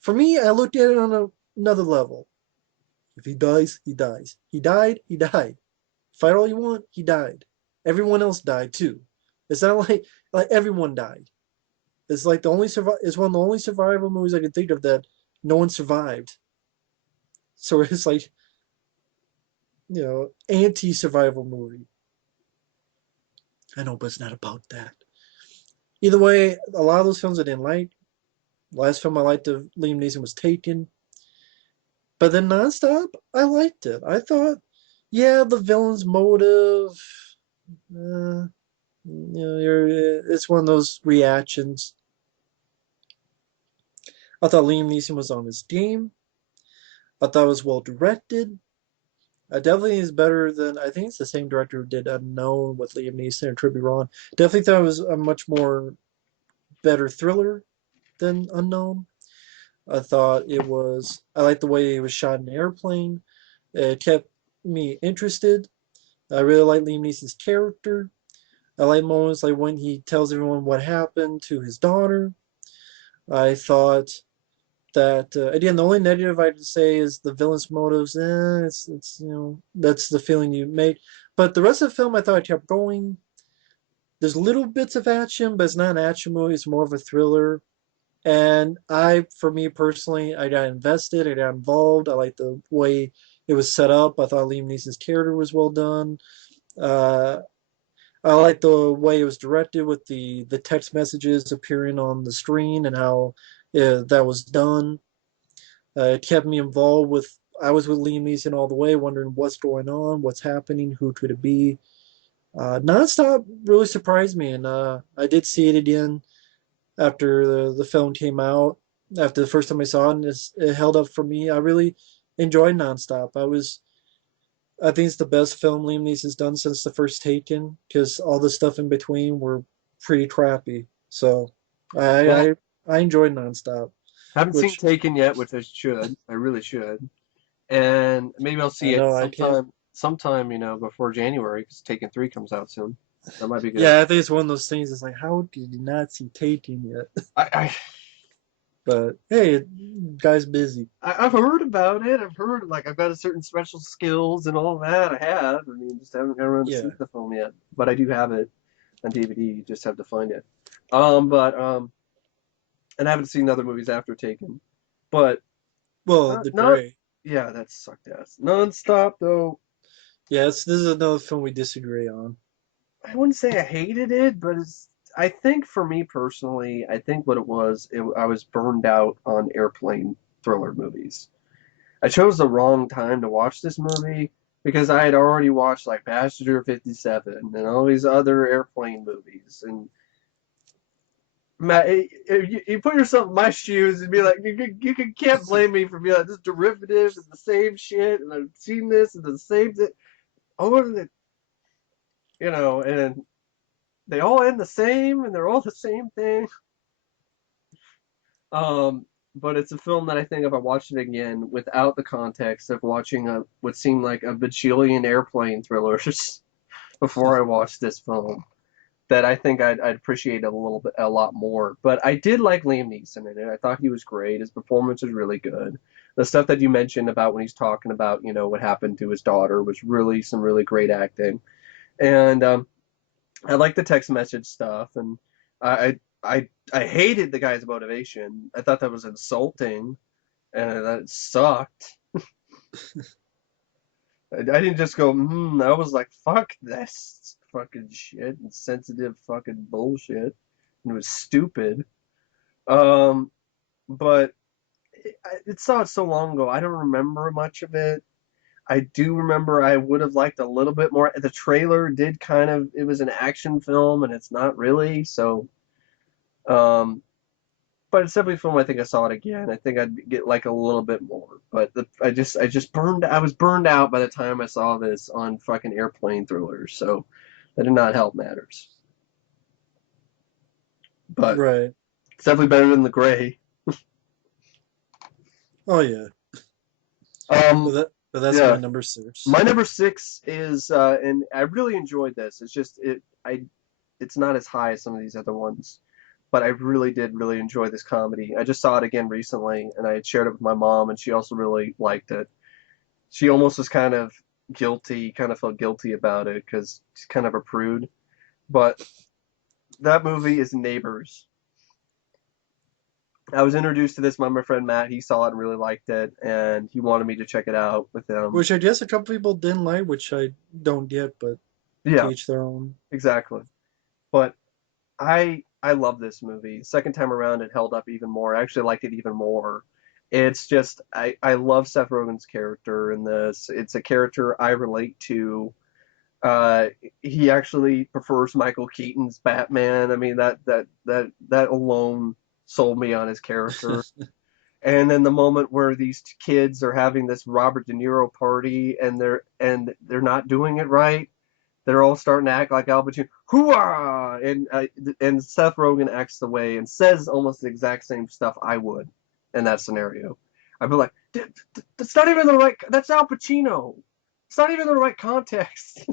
For me, I looked at it on another level. If he dies, he dies. He died, he died. Fight all you want, he died. Everyone else died too. It's not like everyone died. It's like the only it's one of the only survival movies I can think of that no one survived. So it's like, anti-survival movie. I know, but it's not about that. Either way, a lot of those films I didn't like. Last film I liked of Liam Neeson was Taken. But then Nonstop, I liked it. I thought, yeah, the villain's motive, uh, it's one of those reactions. I thought Liam Neeson was on his game. I thought it was well directed. Definitely is better than I think it's the same director who did Unknown with Liam Neeson and Tribute Ron. Definitely thought it was a much more better thriller than Unknown. I thought it was. I liked the way it was shot in an airplane. It kept me interested. I really like Liam Neeson's character. I like moments like when he tells everyone what happened to his daughter. I thought that again, the only negative I would say is the villain's motives. It's that's the feeling you make. But the rest of the film, I thought I kept going. there's little bits of action, but it's not an action movie. It's more of a thriller. And for me personally, I got invested. I got involved. I like the way it was set up. I thought Liam Neeson's character was well done. Uh, I like the way it was directed with the text messages appearing on the screen and how that was done. It kept me involved with. I was with Liam Neeson all the way, wondering what's going on, what's happening, who could it be. Nonstop really surprised me, and I did see it again after the film came out. After the first time I saw it, and it held up for me. I really enjoyed Nonstop. I think it's the best film Liam Neeson's done since the first Taken, because all the stuff in between were pretty crappy. So I Well, I, I enjoyed Nonstop, haven't seen which Taken yet, which I should. I really should. And maybe I'll I see it know I can't. sometime, before January, because Taken 3 comes out soon. That might be good. Yeah, I think it's one of those things. It's like, how did you not see Taken yet? I, But hey, guy's busy. I've heard about it. I've heard like I've got a certain special skills and all that. I have. I mean, just haven't got around to Yeah. seeing the film yet. But I do have it on DVD. You just have to find it. But and I haven't seen other movies after Taken. But Well, not The not Gray. yeah, that sucked ass. Nonstop though. Yes, this is another film we disagree on. I wouldn't say I hated it, but I think for me personally, I think what it was, I was burned out on airplane thriller movies. I chose the wrong time to watch this movie because I had already watched like Passenger 57 and all these other airplane movies. And Matt, you put yourself in my shoes and be like, can't blame me for being like, this derivative is the same shit, and I've seen this and the same thing. Oh, and they all end the same, and they're all the same thing. But it's a film that I think if I watched it again without the context of watching what seemed like a bajillion airplane thrillers before I watched this film, that I think I'd appreciate it a lot more. But I did like Liam Neeson in it. I thought he was great. His performance was really good. The stuff that you mentioned about when he's talking about, what happened to his daughter was really some really great acting. And I like the text message stuff, and I I hated the guy's motivation. I thought that was insulting, and that it sucked. I didn't just go, I was like, fuck this fucking shit and sensitive fucking bullshit. And it was stupid. Um, but it saw it so long ago. I don't remember much of it. I do remember I would have liked a little bit more. The trailer did it was an action film, and it's not really. So, um, but it's definitely a film I think I saw it again. I think I'd get like a little bit more. But I was burned out by the time I saw this on fucking airplane thrillers. So that did not help matters. But Right. it's definitely better than The Gray. Oh yeah. Um, But that's my yeah. number six. My number six is, and I really enjoyed this. It's not as high as some of these other ones, but I really did really enjoy this comedy. I just saw it again recently, and I had shared it with my mom, and she also really liked it. She almost was kind of felt guilty about it because she's kind of a prude. But that movie is Neighbors. I was introduced to this by my friend Matt. He saw it and really liked it, and he wanted me to check it out with him. Which I guess a couple people didn't like, which I don't get, but to Yeah, each their own. exactly. But I love this movie. Second time around, it held up even more. I actually liked it even more. It's just I love Seth Rogen's character in this. It's a character I relate to. Uh, he actually prefers Michael Keaton's Batman. I mean that alone sold me on his character. And then the moment where these kids are having this Robert De Niro party and they're not doing it right, they're all starting to act like Al Pacino. Hooah! And Seth Rogen acts the way and says almost the exact same stuff I would in that scenario. I'd be like, that's not even the right. That's Al Pacino. It's not even the right context.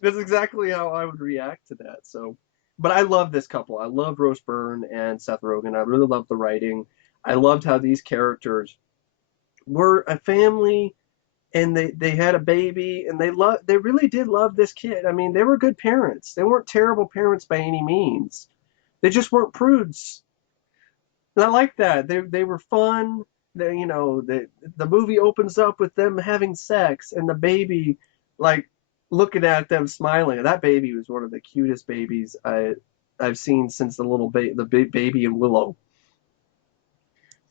That's exactly how I would react to that. So, but I love this couple. I love Rose Byrne and Seth Rogen. I really love the writing. I loved how these characters were a family and they had a baby, and they really did love this kid. I mean, they were good parents. They weren't terrible parents by any means. They just weren't prudes. And I like that. They were fun. The movie opens up with them having sex and the baby like looking at them smiling. And that baby was one of the cutest babies I've seen since the baby in Willow.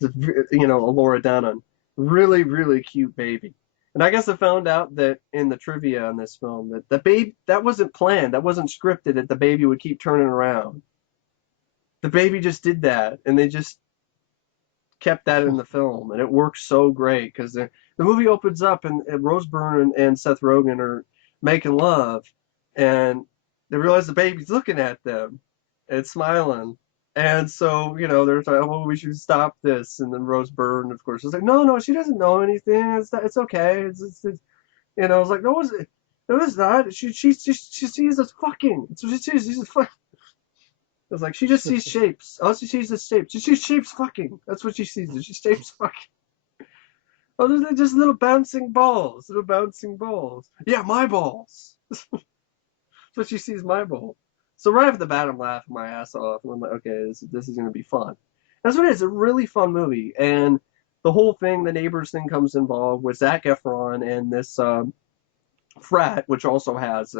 Laura Dannon. Really, really cute baby. And I guess I found out that in the trivia on this film that the baby that wasn't planned, that wasn't scripted, that the baby would keep turning around. The baby just did that, and they just kept that in the film, and it works so great because the movie opens up and Rose Byrne and Seth Rogen are making love, and they realize the baby's looking at them and smiling. And so, they're like, oh, we should stop this. And then Rose Byrne, of course, is like, no, no, she doesn't know anything. It's okay. It's like, no, it's not. She sees us fucking. She sees us fucking. It's like she just sees shapes. All she sees is shapes. She sees shapes fucking. That's what she sees. She shapes fucking. Oh, they're just little bouncing balls. Little bouncing balls. Yeah, my balls. That's what she sees, my ball. So right off the bat, I'm laughing my ass off. And I'm like, okay, this is going to be fun. That's what it is. A really fun movie. And the whole thing, the neighbors thing comes involved with Zac Efron and this frat, which also has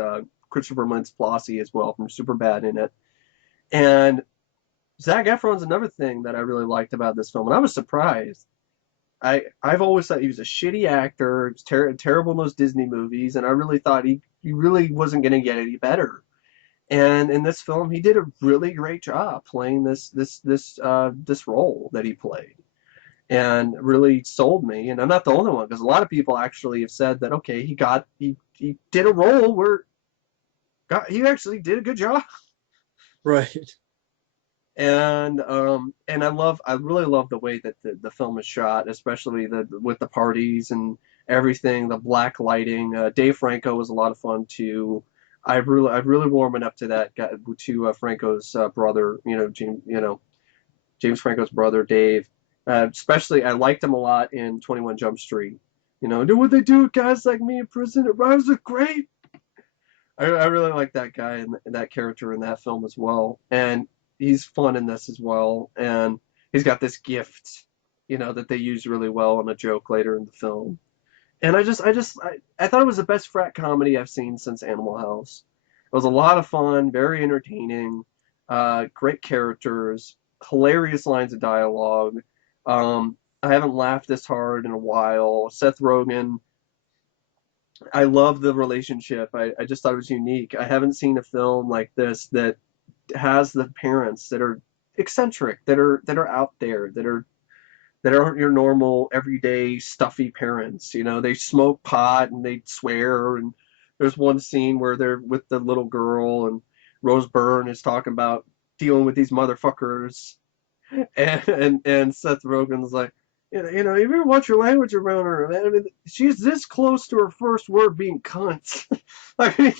Christopher Mintz-Plasse as well from Superbad in it. And Zac Efron's another thing that I really liked about this film, and I was surprised. I've always thought he was a shitty actor. He was terrible in those Disney movies, and I really thought he really wasn't going to get any better. And in this film, he did a really great job playing this role that he played, and really sold me. And I'm not the only one, because a lot of people actually have said that okay, he did a role where he actually did a good job. Right. And I really love the way that the film is shot, especially with the parties and everything, the black lighting. Dave Franco was a lot of fun too. I've really warming up to that guy, to Franco's brother, James Franco's brother Dave. Especially I liked him a lot in 21 Jump Street. Do what they do with guys like me in prison. It rhymes with great. I really like that guy and that character in that film as well. And he's fun in this as well. And he's got this gift, that they use really well in a joke later in the film. And I thought it was the best frat comedy I've seen since Animal House. It was a lot of fun, very entertaining, great characters, hilarious lines of dialogue. I haven't laughed this hard in a while. Seth Rogen, I love the relationship. I just thought it was unique. I haven't seen a film like this that has the parents that are eccentric, that are out there, that aren't your normal everyday stuffy parents. They smoke pot and they swear. And there's one scene where they're with the little girl and Rose Byrne is talking about dealing with these motherfuckers, and Seth Rogen's like, you ever watch your language around her? Man, I mean, she's this close to her first word being cunt. I mean,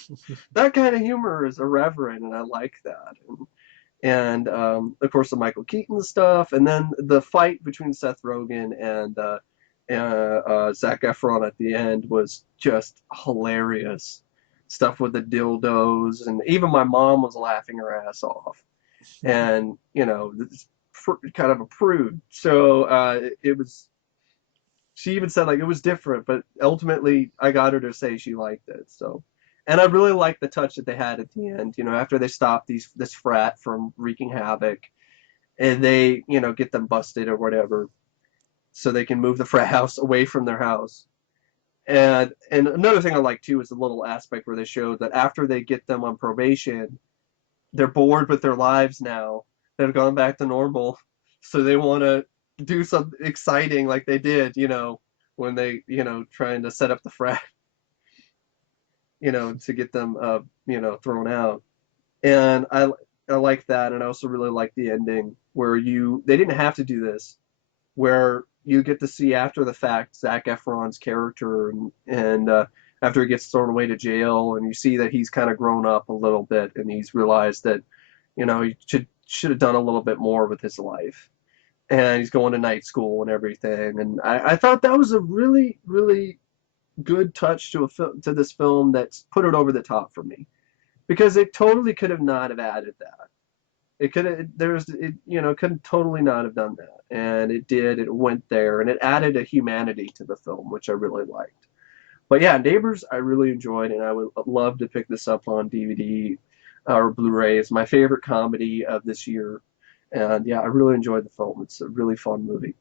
that kind of humor is irreverent, and I like that. And of course the Michael Keaton stuff, and then the fight between Seth Rogen and Zac Efron at the end was just hilarious. Stuff with the dildos, and even my mom was laughing her ass off. And kind of a prude, so it was. She even said like it was different, but ultimately I got her to say she liked it. So, and I really liked the touch that they had at the end. After they stopped this frat from wreaking havoc, and they get them busted or whatever, so they can move the frat house away from their house. And another thing I like too is the little aspect where they showed that after they get them on probation, they're bored with their lives now. They've gone back to normal, so they want to do something exciting like they did, when they, trying to set up the frat, to get them, thrown out. And I like that, and I also really like the ending where they didn't have to do this, where you get to see after the fact Zac Efron's character, and after he gets thrown away to jail, and you see that he's kind of grown up a little bit, and he's realized that he should have done a little bit more with his life, and he's going to night school and everything. And I thought that was a really, really good touch to to this film that's put it over the top for me because it totally could have not have added that. It could have there's it could totally not have done that, and it did. It went there, and it added a humanity to the film, which I really liked. But yeah, Neighbors I really enjoyed, and I would love to pick this up on DVD or Blu-ray. It's my favorite comedy of this year, and yeah, I really enjoyed the film. It's a really fun movie.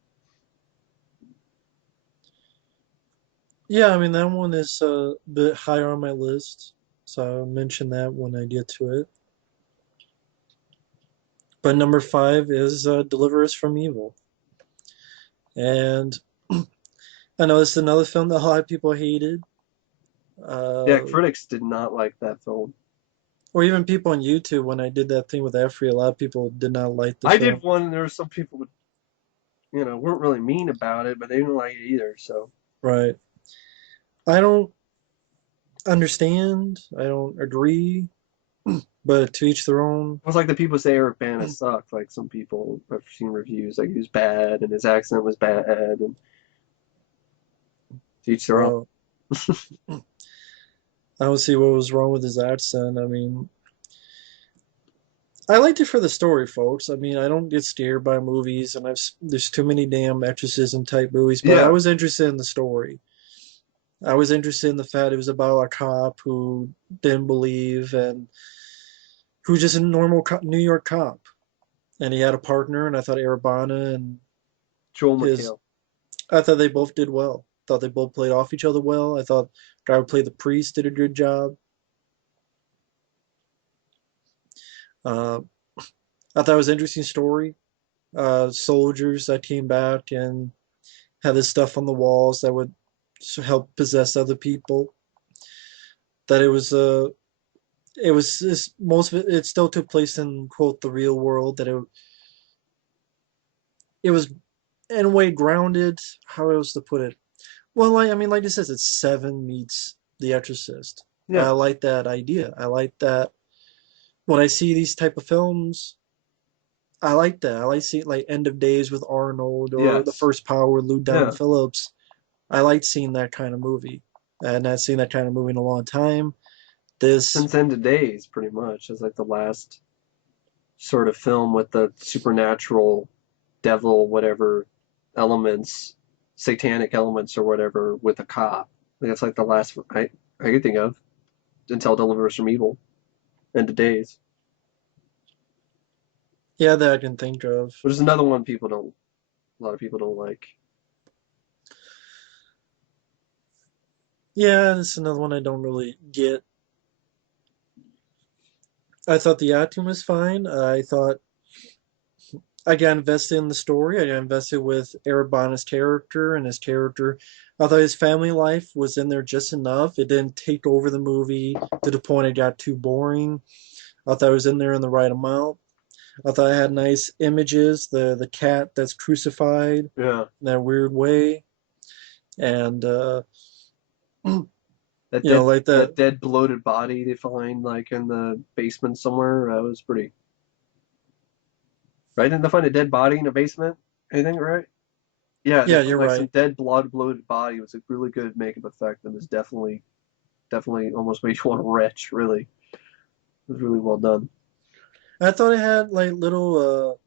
Yeah, I mean that one is a bit higher on my list, so I'll mention that when I get to it. But number five is Deliver Us from Evil, and I know it's another film that a lot of people hated, Yeah, uh, critics did not like that film. or even people on YouTube when I did that thing with Efri. A lot of people did not like the I did film. one, and there were some people who weren't really mean about it, but they didn't like it either. So Right. I don't understand. I don't agree, but to each their own. it was like the people say Eric Bana sucked. Like some people I've seen reviews like he was bad and his accent was bad, and to each their own. Well, I don't see what was wrong with his accent. I mean, I liked it for the story, folks. I mean, I don't get scared by movies, and there's too many damn exorcism type movies. But I Yeah, was interested in the story. I was interested in the fact it was about a cop who didn't believe and who was just a normal New York cop, and he had a partner. And I thought Arabana and Joel his, McHale. I thought they both did well. Thought they both played off each other well. I thought the guy who played the priest did a good job. Uh, I thought it was an interesting story. Soldiers that came back and had this stuff on the walls that would help possess other people. That it was this, most of it. It still took place in quote the real world. That it was in a way grounded. How else to put it? Well, like I mean, like it says, it's Seven meets The Exorcist. Yeah, I like that idea. I like that when I see these type of films. I like that. I like seeing like End of Days with Arnold or The yes, First Power with Lou Diamond yeah. Phillips. I like seeing that kind of movie, and I've seen that kind of movie in a long time. This, Since End of Days, pretty much, is like the last sort of film with the supernatural, devil, whatever elements, satanic elements or whatever with a cop. I think that's like the last I could think of until Deliver Us from Evil, End of Days, yeah, that I can think of. which is another one people don't, a lot of people don't like. Yeah, it's another one I don't really get. I thought the acting was fine. I thought I got invested in the story. I got invested with Erebana's character and his character. I thought his family life was in there just enough. It didn't take over the movie to the point it got too boring. I thought it was in there in the right amount. I thought it had nice images. The cat that's crucified Yeah, in that weird way, and that you know, dead like that that. dead bloated body they find like in the basement somewhere. That was pretty. Right? Didn't they find a dead body in a basement? Anything right? Yeah, they Yeah, find you're like some right. dead bloated body. It was a really good makeup effect and was definitely almost made you want to retch. Really, it was really well done. I thought it had like little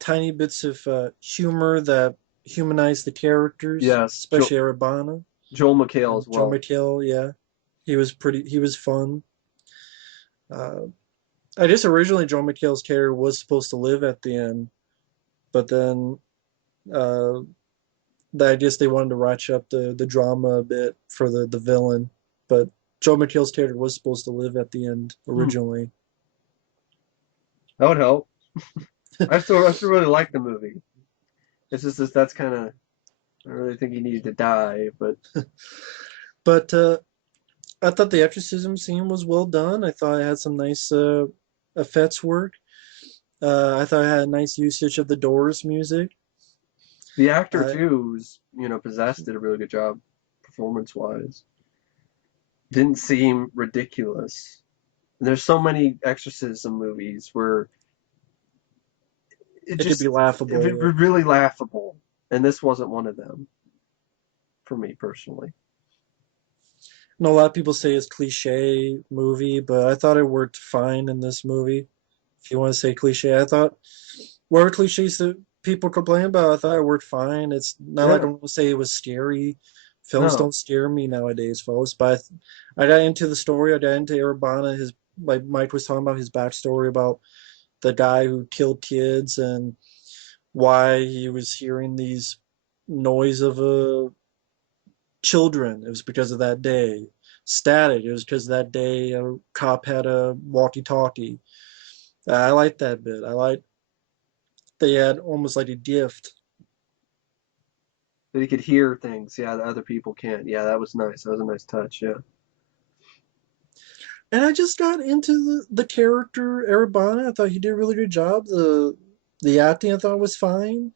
tiny bits of humor that humanized the characters, Yes, especially Erebana Joel McHale as and Joe well. McHale. Yeah, he was pretty. He was fun. Uh, I guess originally Joe McHale's character was supposed to live at the end, but then uh, I guess they wanted to ratchet up the drama a bit for the villain. But Joe McHale's character was supposed to live at the end Hmm, originally. that would help. I still really like the movie. It's just that's kind of I really think he needed to die, but But I thought the exorcism scene was well done. I thought it had some nice effects work. I thought it had a nice usage of the Doors music. the actor I too, who's possessed, did a really good job performance wise. Didn't seem ridiculous. And there's so many exorcism movies where it it could be it laughable. was really laughable, and this wasn't one of them for me personally. know a lot of people say it's cliche movie, but I thought it worked fine in this movie. If you want to say cliche, I thought whatever cliches that people complain about, I thought it worked fine. It's not like I Yeah, don't say it was scary. Films no. don't scare me nowadays, folks. But I got into the story. I got into Erebana. His like Mike was talking about his backstory about the guy who killed kids and why he was hearing these noise of children. It was because of that day. Static. It was because that day a cop had a walkie-talkie. I like that bit. I like they had almost like a gift. That he could hear things, yeah, that other people can't. Yeah, that was nice. That was a nice touch, yeah. And I just got into the character Erebana. I thought he did a really good job. The acting I thought was fine.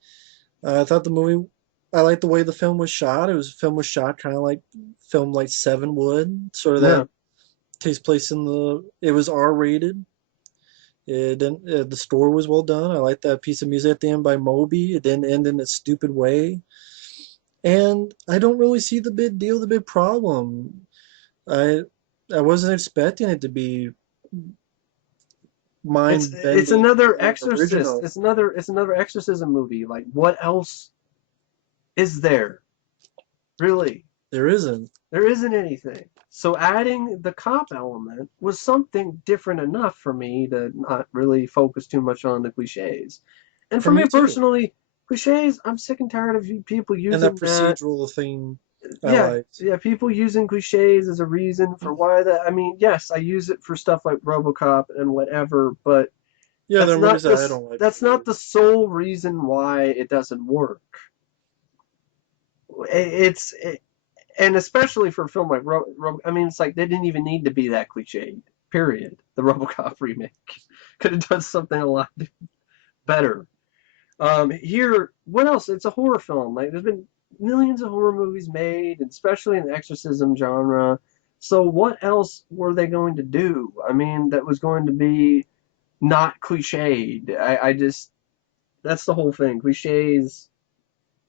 I thought the movie. I liked the way the film was shot. Film was shot kind of like film like Seven would, sort of Yeah. that takes place in the. It was R rated. It didn't. The score was well done. I liked that piece of music at the end by Moby. It didn't end in a stupid way. And I don't really see the big deal, the big problem. I I wasn't expecting it to be It's mind-bending another and exorcist. original. It's another exorcism movie. Like what else is there? Really? There isn't. There isn't anything. So adding the cop element was something different enough for me to not really focus too much on the cliches. And For for me me too. personally, cliches, I'm sick and tired of people And that using that. procedural thing I Yeah, liked. yeah, people using cliches as a reason for why that. I mean, yes, I use it for stuff like RoboCop and whatever, but Yeah, there are movies that I don't like that's not too. the sole reason why it doesn't work. It's and especially for a film like I mean, it's like they didn't even need to be that cliched. Period. The RoboCop remake could have done something a lot better. Here, what else? It's a horror film. Like there's been millions of horror movies made, and especially in the exorcism genre. So what else were they going to do? I mean, that was going to be not cliched. I just that's the whole thing. Cliches.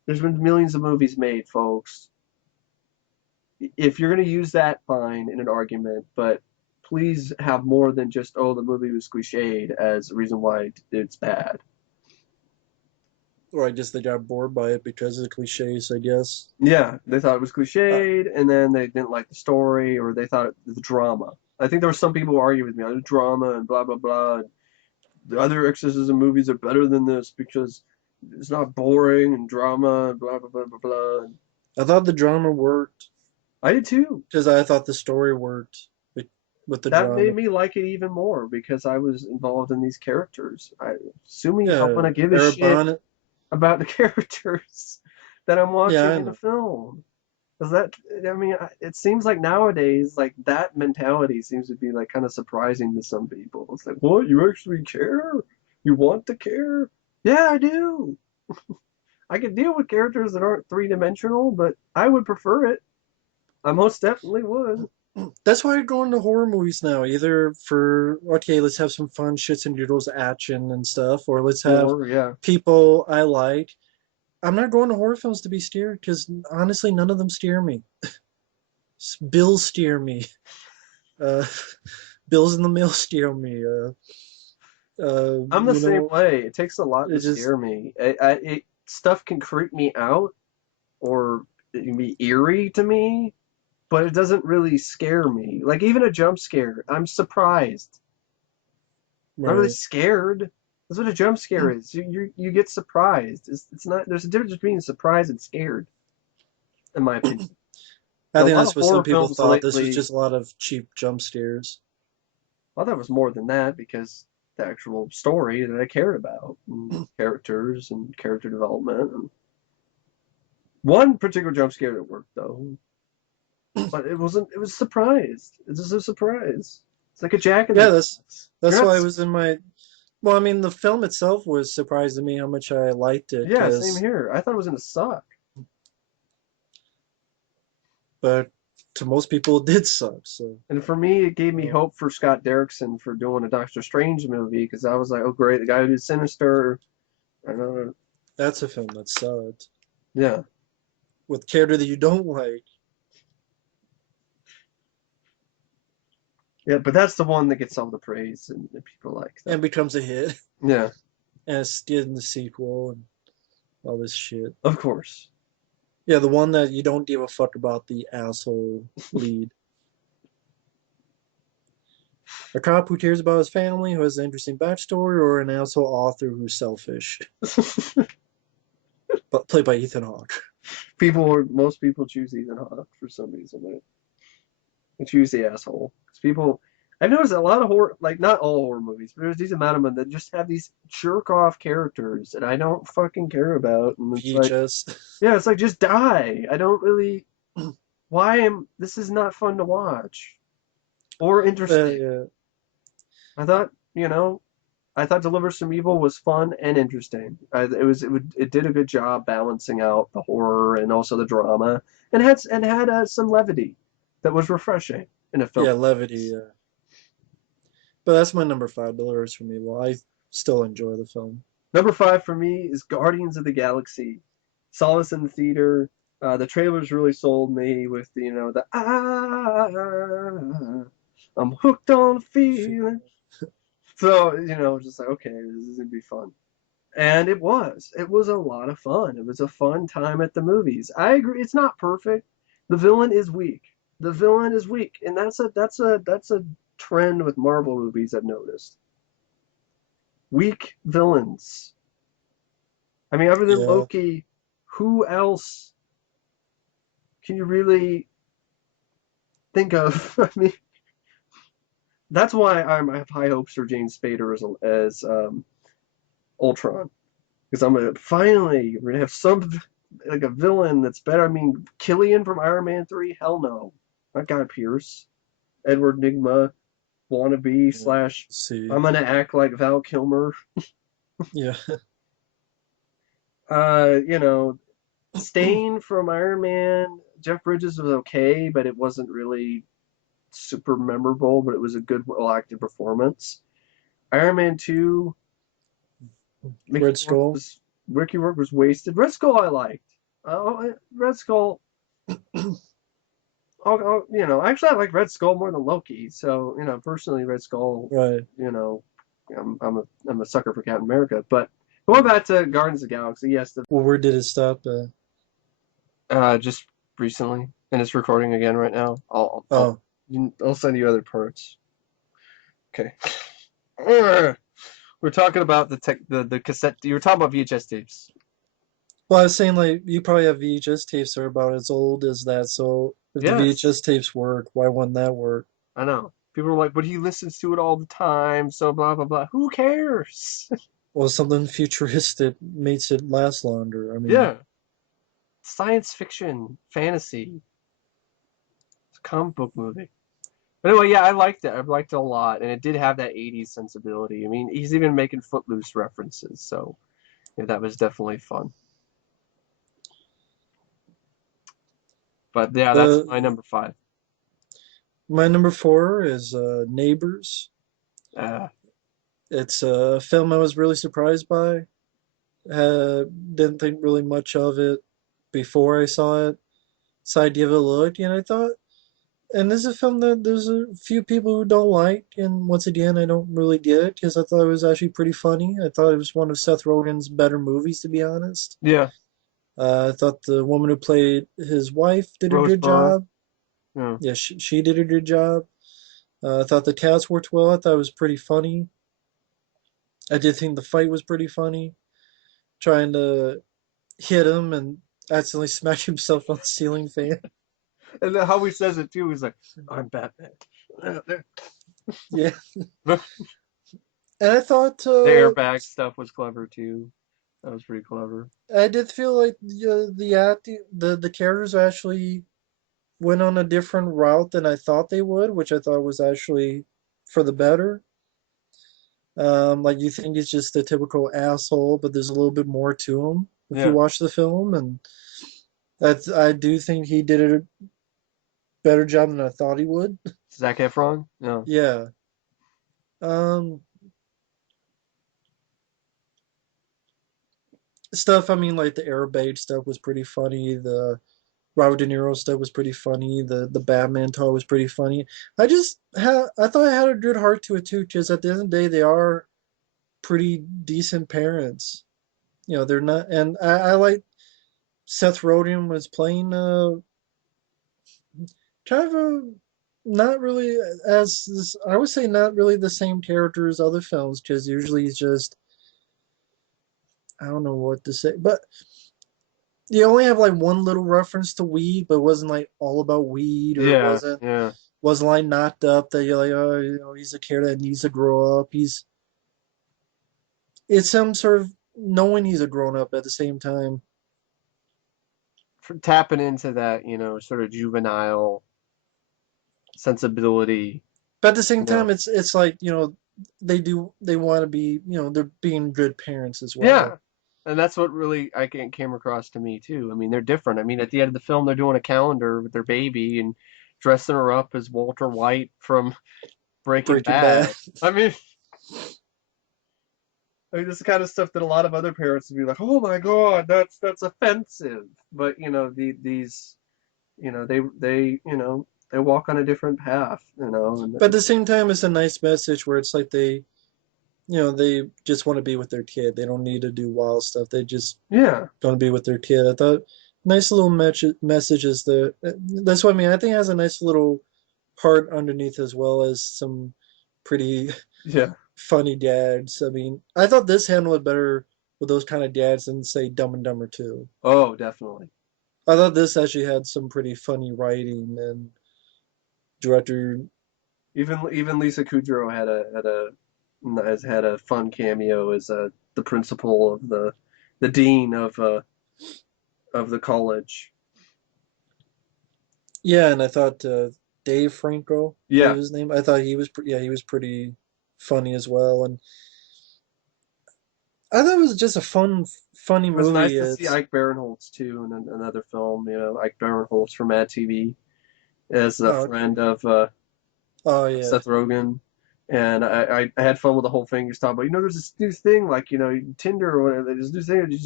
There's been millions of movies made, folks. If you're going to use that, fine in an argument, but please have more than just oh the movie was cliched as a reason why it's bad. Or I guess they got bored by it because of the cliches, I guess. Yeah, they thought it was Uh, cliched, and then they didn't like the story, or they thought it was the drama. I think there were some people who argue with me on the drama and blah blah blah. And the other exorcism movies are better than this because it's not boring and drama and blah blah blah blah blah. And I thought the drama worked I did too. because I thought the story worked with, with the That drama. made me like it even more because I was involved in these characters. Assuming I Yeah, want to give a shit Erebana. about the characters that I'm Yeah, watching I in the know. film. Because that, I mean, it seems like nowadays, like that mentality seems to be like kind of surprising to some people. It's like, what? You actually care? You want to care? Yeah, I do. I can deal with characters that aren't three-dimensional, but I would prefer it. I most definitely would. That's why I go into horror movies now. Either for okay, let's have some fun shits and doodles action and stuff, or let's have Or, yeah. people I like. I'm not going to horror films to be scared because honestly, none of them scare me. Bills steer me. Uh, Bills in the mail steer me. I'm the You same know, way. It takes a lot to it just scare me. Stuff can creep me out or it can be eerie to me, but it doesn't really scare me. Like even a jump scare, I'm surprised. I'm not really right. scared. That's what a jump scare is. You get surprised. It's not. There's a difference between surprised and scared, in my opinion. I A think lot that's of what some horror people films thought. This was lately, just a lot of cheap jump scares. I thought it was more than that because the actual story that I cared about, and characters and character development. And one particular jump scare that worked though, but it wasn't. It was surprised. It's just a surprise. It's like a Jack in the Yeah, Box. You're that's not. why it was in my. Well, I mean, the film itself was surprising me how much I liked it, Yeah, same because, here. I thought it was gonna suck. but to most people, it did suck. So, And for me, it gave me um, hope for Scott Derrickson for doing a Doctor Strange movie because I was like, oh great, the guy who did Sinister. I know. that's a film that sucked. Yeah. With character that you don't like. Yeah, but that's the one that gets all the praise and people like and that. becomes a hit, Yeah, and it's getting the sequel and all this shit. of course. Yeah, the one that you don't give a fuck about the asshole lead. A cop who cares about his family, who has an interesting backstory, or an asshole author who's selfish. But played by Ethan Hawke. Most people choose Ethan Hawke for some reason. They choose the asshole. Because people, I've noticed a lot of horror, like not all horror movies, but there's these amount of them that just have these jerk off characters that I don't fucking care about. And it's like, VHS. yeah, it's like just die. I don't really. Why am this is not fun to watch or interesting. Yeah. I thought, I thought Deliver Some Evil was fun and interesting. It did a good job balancing out the horror and also the drama, and had some levity that was refreshing in a film Yeah, like levity. this. But that's my number five, Billers from Evil. I still enjoy the film. Number five for me is Guardians of the Galaxy. Saw this in the theater. The trailers really sold me with the I'm hooked on the feeling. So just like okay, this is gonna be fun. And it was. It was a lot of fun. It was a fun time at the movies. I agree. It's not perfect. The villain is weak. The villain is weak, and that's a trend with Marvel movies I've noticed. Weak villains. I mean, other than Yeah, Loki, who else can you really think of? I mean, that's why I have high hopes for James Spader as Ultron. Because I'm gonna finally we're gonna have some like a villain that's better. I mean, Killian from Iron Man 3, hell no, not Guy Pearce, Edward Nigma wannabe yeah. slash See, I'm gonna act like Val Kilmer. yeah, Uh, you know, Stain from Iron Man. Jeff Bridges was okay, but it wasn't really super memorable. But it was a good, well acted performance. Iron Man 2, Mickey Red Rourke Skull. was Ricky Rourke was wasted. Red Skull I liked. Red Skull actually, I like Red Skull more than Loki. So, personally, Red Skull, Right. you know, I'm a sucker for Captain America. But going back to Guardians of the Galaxy, yes, Well, where did it stop? just recently, and it's recording again right now. Oh, I'll send you other parts. Okay. We're talking about the cassette. You were talking about VHS tapes. well, I was saying like you probably have VHS tapes that are about as old as that. So if the Yes, VHS tapes work, why wouldn't that work? I know. People are like, but he listens to it all the time, so blah blah blah. Who cares? Well, something futuristic makes it last longer. I mean, Yeah, science fiction, fantasy. It's a comic book movie. But anyway, yeah, I liked it. I liked it a lot, and it did have that '80s sensibility. I mean, he's even making Footloose references, so yeah, that was definitely fun. But yeah, that's the my number five. my number four is Neighbors. Uh, It's a film I was really surprised by. Didn't think really much of it before I saw it. So I give it a look, and I thought, and this is a film that there's a few people who don't like, and once again, I don't really get it because I thought it was actually pretty funny. I thought it was one of Seth Rogen's better movies, to be honest. yeah, I thought the woman who played his wife did a Rose good Byrne. job. Yeah. Yeah, she did a good job. I thought the cast worked well. I thought it was pretty funny. I did think the fight was pretty funny. Trying to hit him and accidentally smack himself on the ceiling fan. And then how he says it too, he's like, I'm Batman. Yeah, The and I thought airbag stuff was clever too. That was pretty clever. I did feel like the acting, the characters actually went on a different route than I thought they would, which I thought was actually for the better. Like you think he's just a typical asshole, but there's a little bit more to him if you Yeah. watch the film, and I do think he did a better job than I thought he would. Zac Efron? No. Yeah. Um, Stuff. I mean, like the airbag stuff was pretty funny. The Robert De Niro stuff was pretty funny. The Batman talk was pretty funny. I thought it had a good heart to it too, because at the end of the day, they are pretty decent parents. You know, they're not, and I like Seth Rogen was playing kind of a not really as this, I would say not really the same character as other films, because usually he's just I don't know what to say, but you only have like one little reference to weed, but it wasn't like all about weed, or it Yeah, yeah. wasn't like knocked up that you're like, oh, you know, he's a kid that needs to grow up. It's some sort of knowing he's a grown up at the same time. For tapping into that, sort of juvenile sensibility, But at the same you know. time, it's like, you know, they want to be, you know, they're being good parents as Yeah. well. And that's what really came across to me too. I mean, they're different. I mean, at the end of the film, they're doing a calendar with their baby and dressing her up as Walter White from Breaking Breaking Bad. Bad. I mean, this is the kind of stuff that a lot of other parents would be like, "Oh my God, that's offensive." But these, they walk on a different path, and But at the same time, it's a nice message where it's like you know, they just want to be with their kid. They don't need to do wild stuff. They just yeah, want to be with their kid. I thought nice little messages there. That's what I mean. I think it has a nice little heart underneath, as well as some pretty yeah. funny dads. I mean, I thought this handled it better with those kind of dads than say Dumb and Dumber 2. Oh, definitely. I thought this actually had some pretty funny writing, and director. Even Lisa Kudrow has had a fun cameo as the principal of the dean of the college. Yeah, and I thought Dave Franco, I believe Yeah, his name. I thought yeah, he was pretty funny as well, and I thought it was just a funny it was nice movie. to see It's Ike Barinholtz too in another film. Ike Barinholtz from Mad TV as a oh, friend of oh yeah, Seth Rogen. And I had fun with the whole thing. Just talking about, there's this new thing like, Tinder or whatever. There's this new thing.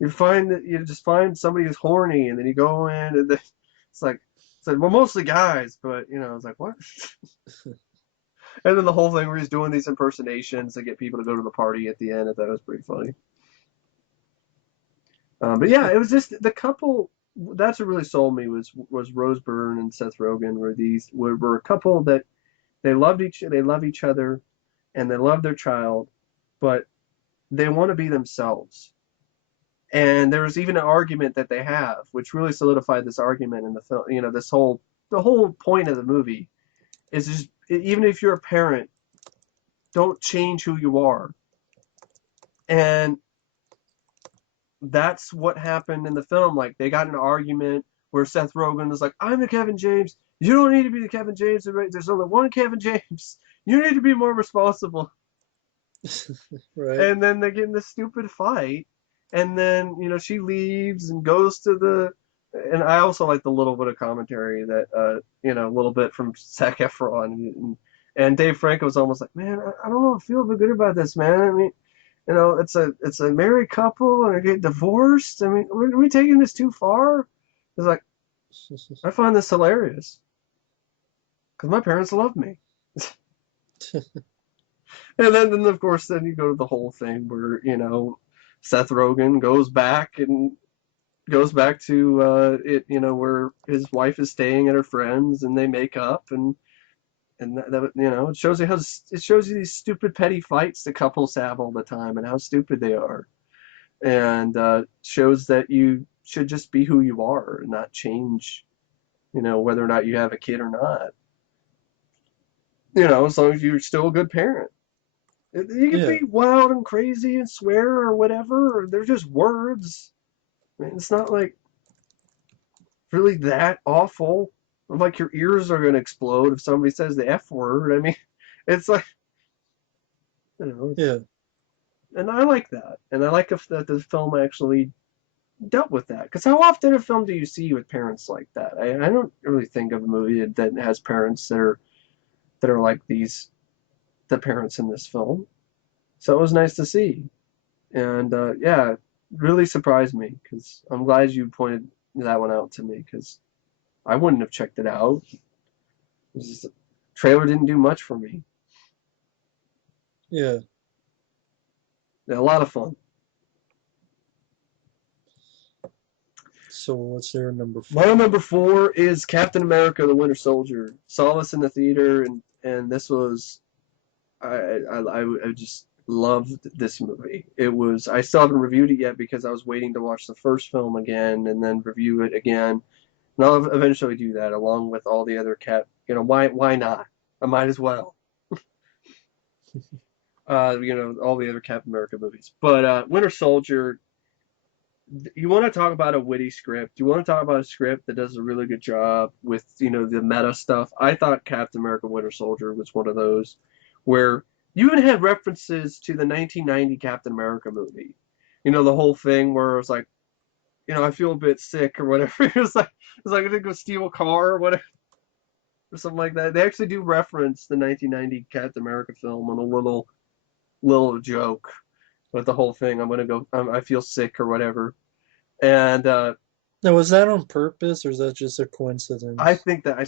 You find that you just find somebody who's horny, and then you go in, and it's like, well, mostly guys, but it's like, what? And then the whole thing where he's doing these impersonations to get people to go to the party at the end. I thought it was pretty funny. But yeah, it was just the couple. That's what really sold me was Rose Byrne and Seth Rogen. Were a couple that they love each other, and they love their child, but they want to be themselves. And there was even an argument that they have, which really solidified this argument in the film. The whole point of the movie is just, even if you're a parent, don't change who you are. And that's what happened in the film. Like, they got in an argument where Seth Rogen was like, "I'm the Kevin James. You don't need to be the Kevin James. There's only one Kevin James. You need to be more responsible." right. And then they get in this stupid fight, and then she leaves and goes to the. And I also like the little bit of commentary that a little bit from Zac Efron, and Dave Franco's almost like, "Man, I don't know, I feel a bit good about this, man. I mean, it's a married couple and they get divorced. I mean, are we taking this too far?" It's like, I find this hilarious because my parents love me. And then of course, then you go to the whole thing where Seth Rogen goes back to it, where his wife is staying at her friend's, and they make up, and it shows you these stupid petty fights the couples have all the time and how stupid they are, and shows that you should just be who you are and not change, whether or not you have a kid or not. As long as you're still a good parent. You can Yeah, be wild and crazy and swear or whatever. Or they're just words. I mean, it's not like really that awful. Like your ears are gonna explode if somebody says the F word. I mean, it's like, yeah, and I like that, and I like that the film actually dealt with that. Because how often in a film do you see with parents like that? I don't really think of a movie that has parents that are like the parents in this film. So it was nice to see, and yeah, really surprised me because I'm glad you pointed. that one out to me because I wouldn't have checked it out. Trailer didn't do much for me. Yeah. Yeah, a lot of fun. So what's their number My 4? number four is Captain America: The Winter Soldier. Saw this in the theater, and this was I just loved this movie. It was I still haven't reviewed it yet because I was waiting to watch the first film again and then review it again. And I'll eventually do that along with all the other Cap. You know why not? I might as well. All the other Captain America movies. But Winter Soldier, you want to talk about a witty script. You want to talk about a script that does a really good job with, the meta stuff. I thought Captain America Winter Soldier was one of those where you even had references to the 1990 Captain America movie. The whole thing where it was like, I feel a bit sick or whatever. It was like I'm gonna go steal a car or whatever or something like that. They actually do reference the 1990 Captain America film on a little joke with the whole thing. I'm gonna go. I feel sick or whatever. And Now, was that on purpose or is that just a I coincidence? think that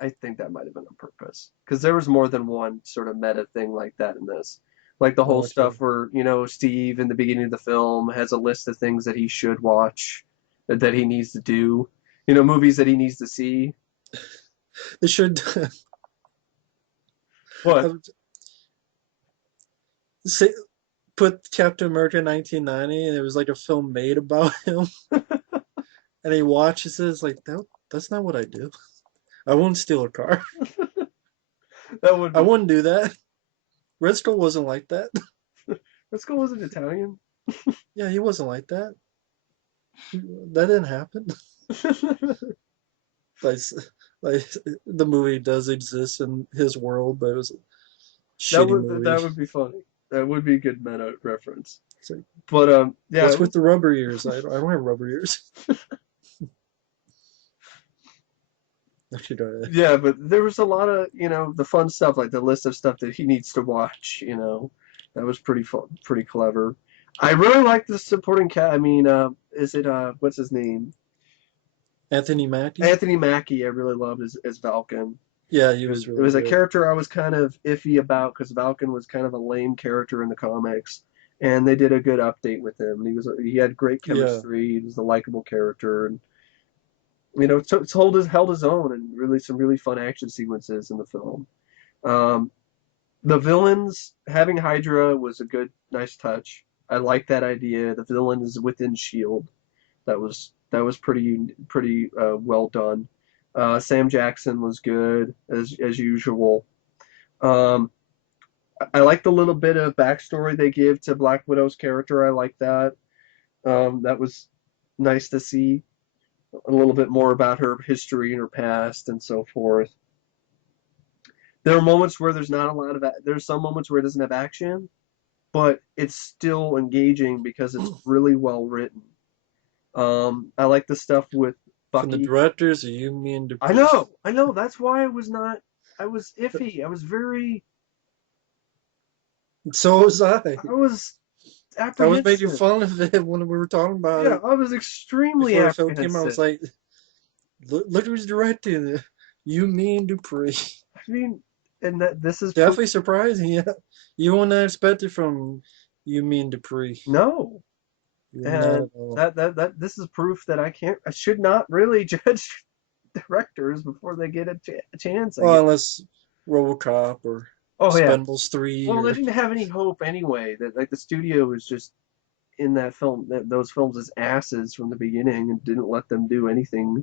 I think that might have been on purpose because there was more than one sort of meta thing like that in this. Like the whole Okay. stuff where, Steve in the beginning of the film has a list of things that he should watch, that he needs to do, movies that he needs to see. They should What? say, put Captain America 1990 and it was like a film made about him and he watches it. It's like, that's not what I do. I wouldn't steal a car. That would I be. wouldn't do that. Red Skull wasn't like that. Let's go was it Italian? Yeah, he wasn't like that. That didn't happen. that Like, like the movie does exist in his world, but it was a shitty that movie. would be funny. That would be a good meta reference. It's like, But yeah, what's with the rubber ears? I don't have rubber ears. Actually, don't. yeah, but there was a lot of, the fun stuff, like the list of stuff that he needs to watch, that was pretty fun, pretty clever. I really like the supporting cat. I mean, is it, what's his name? Anthony Mackie. Anthony Mackie, I really loved as Falcon. Yeah, he It was, was it really was a good. character I was kind of iffy about because Falcon was kind of a lame character in the comics, and they did a good update with him. He had great Yeah, chemistry. He was a likable character, and held his own, and really some really fun action sequences in the film. Um, the villains having Hydra was a nice touch. I like that idea. The villain is within Shield. That was pretty well done. Sam Jackson was good as usual. Um, I like the little bit of backstory they give to Black Widow's character. I like that. That was nice to see a little bit more about her history and her past and so forth. There are moments where there's some moments where it doesn't have action, but it's still engaging because it's really well written. I like the stuff with from the Bucky. directors of You, Me, and Dupree. I know. That's why I was iffy. So was I. I was I was making apprehensive. fun of it when we were talking about Yeah, it I was extremely before the film came out. I was apprehensive. like, look who's directing it. You, Me, and Dupree. I mean, and that this is proof. Definitely surprising. Yeah, you wouldn't expect it from You, Me, and Dupree. No, Not and at all. that this is proof that I should not really judge directors before they get a chance, I guess. Well, unless RoboCop or Oh yeah. Expendables 3 Well, they or didn't have any hope anyway. That like the studio was just in those films as asses from the beginning and didn't let them do anything.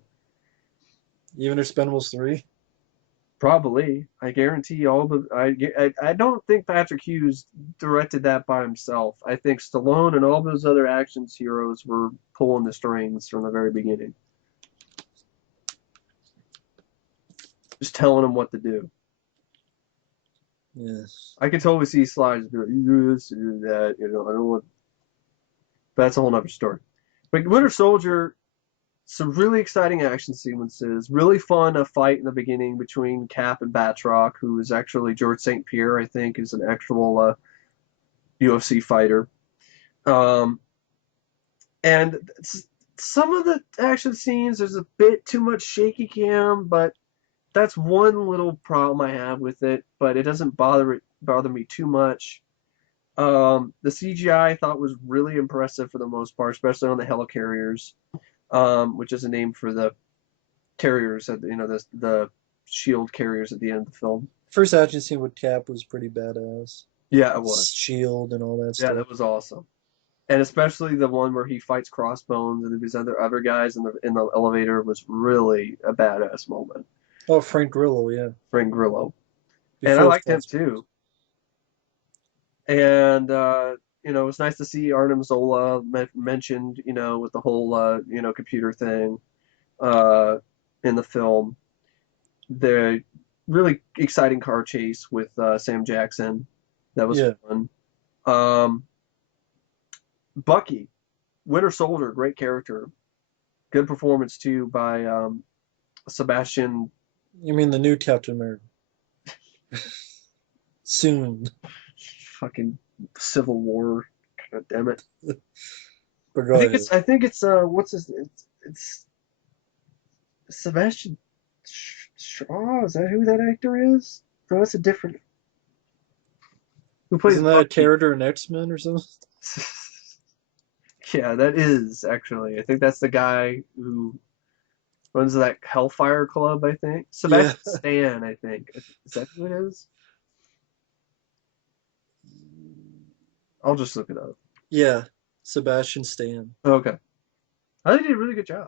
even Expendables 3. Probably, I guarantee all the I don't think Patrick Hughes directed that by himself. I think Stallone and all those other action heroes were pulling the strings from the very beginning, just telling him what to do. Yes. I can totally see Slides be like, you do this, you do that. I don't want. But that's a whole nother story. But Winter Soldier, some really exciting action sequences. Really fun a fight in the beginning between Cap and Batroc, who is actually George St. Pierre, I think, is an actual UFC fighter. Um, and some of the action scenes, there's a bit too much shaky cam, but that's one little problem I have with it. But it doesn't bother me too much. The CGI I thought was really impressive for the most part, especially on the helicarriers, which is a name for the carriers at the shield carriers at the end of the film. First action scene with Cap was pretty badass. Yeah, it was. Shield and all that Yeah, stuff. that was awesome. And especially the one where he fights Crossbones and these other guys in the elevator was really a badass moment. Oh, Frank Grillo, yeah. Frank Grillo, and I Before liked him Fast. too. And it was nice to see Arnim Zola mentioned, with the whole computer thing uh, in the film. The really exciting car chase with Sam Jackson, that was Yeah. fun. Um, Bucky, Winter Soldier, great character, good performance too by Sebastian. You mean the new Captain America? Soon. Fucking Civil War. God damn it. But go ahead. I think it's what's his it's Sebastian Shaw. Is that who that actor is? No, that's a different. Who plays Isn't that a Bucky? character in X-Men or something? Yeah, that is actually. I think that's the guy who runs that Hellfire Club. I think Yeah. Sebastian Stan. I think is that who it is? I'll just look it up. Yeah. Sebastian Stan. Okay, I think he did a really good job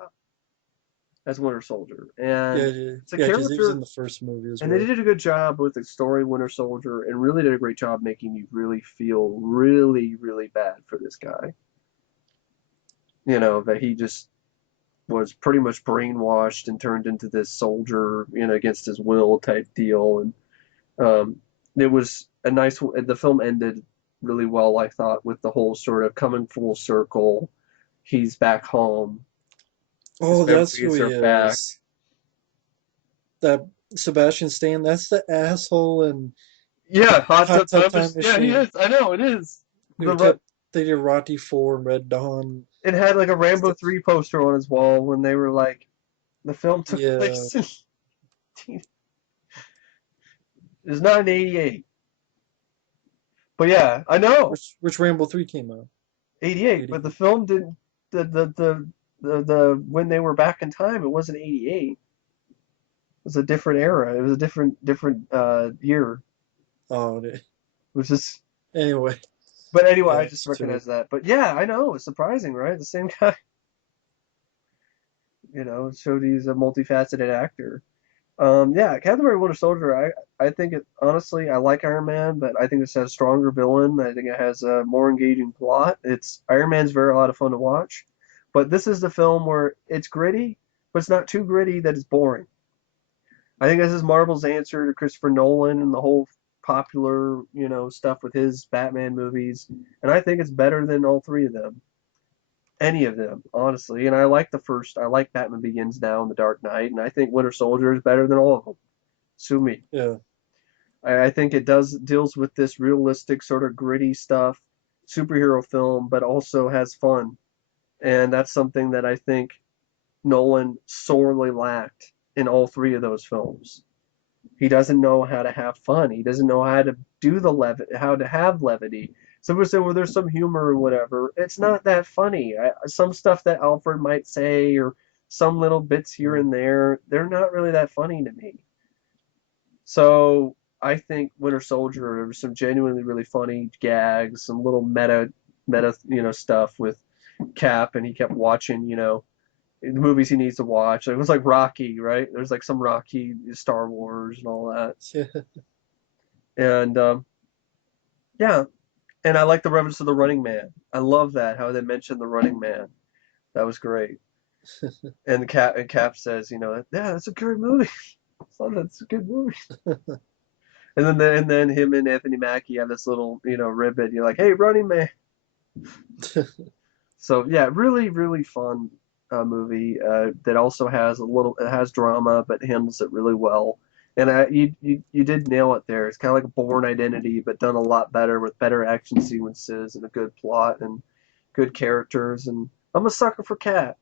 as Winter Soldier, Yeah, and yeah, it's a yeah, because he was in character. the first movie as And they well. did a good job with the story Winter Soldier and really did a great job making you really feel really, really bad for this guy. That he just was pretty much brainwashed and turned into this soldier, against his will type deal. And it was the film ended really well, I thought, with the whole sort of coming full circle. He's back home. His Oh, that's who memories he are back. is. That Sebastian Stan, that's the asshole in Yeah, Hot Hot Tub Tub Time Time Yeah, he Machine. is. I know, it is. Who The kept they did Rocky Four and Red Dawn It had like a Rambo stuff. 3 poster on his wall when they were like, the film took Yeah. place in, it's not in 88. But yeah, I know, Which Rambo 3 came out? 88, but the 88. film didn't, when they were back in time, it wasn't 88. It was a different era. It was a different year, Oh, which is, anyway. but anyway, I Yeah, just it's true. recognize that. But yeah, I know, it's surprising, right? The same guy, showed he's a multifaceted actor. Yeah, Captain America: Winter Soldier. I think it honestly. I like Iron Man, but I think this has a stronger villain. I think it has a more engaging plot. It's Iron Man's very a lot of fun to watch, but this is the film where it's gritty, but it's not too gritty that it's boring. I think this is Marvel's answer to Christopher Nolan and the whole popular, stuff with his Batman movies, and I think it's better than all three of them, any of them, honestly. And I like the first. I like Batman Begins now and The Dark Knight, and I think Winter Soldier is better than all of them. Sue me. Yeah. I think it deals with this realistic sort of gritty stuff, superhero film, but also has fun, and that's something that I think Nolan sorely lacked in all three of those films. He doesn't know how to have fun. He doesn't know how to do how to have levity. Some people say, well, there's some humor or whatever. It's not that funny. Some stuff that Alfred might say or some little bits here Mm. and there, they're not really that funny to me. So I think Winter Soldier, there was some genuinely really funny gags, some little meta, stuff with Cap, and he kept watching, the movies he needs to watch. It was like Rocky, right? There's like some Rocky, Star Wars, and all that. Yeah. And yeah, and I like the reference to the Running Man. I love that how they mentioned the Running Man. That was great. And Cap says, yeah, that's a good movie. So that's a good movie. And then him and Anthony Mackie have this little, ribbon. You're like, hey, Running Man. So yeah, really, really fun movie that also has it has drama, but handles it really well. And you did nail it there. It's kind of like a Born Identity, but done a lot better with better action sequences and a good plot and good characters. And I'm a sucker for Cap.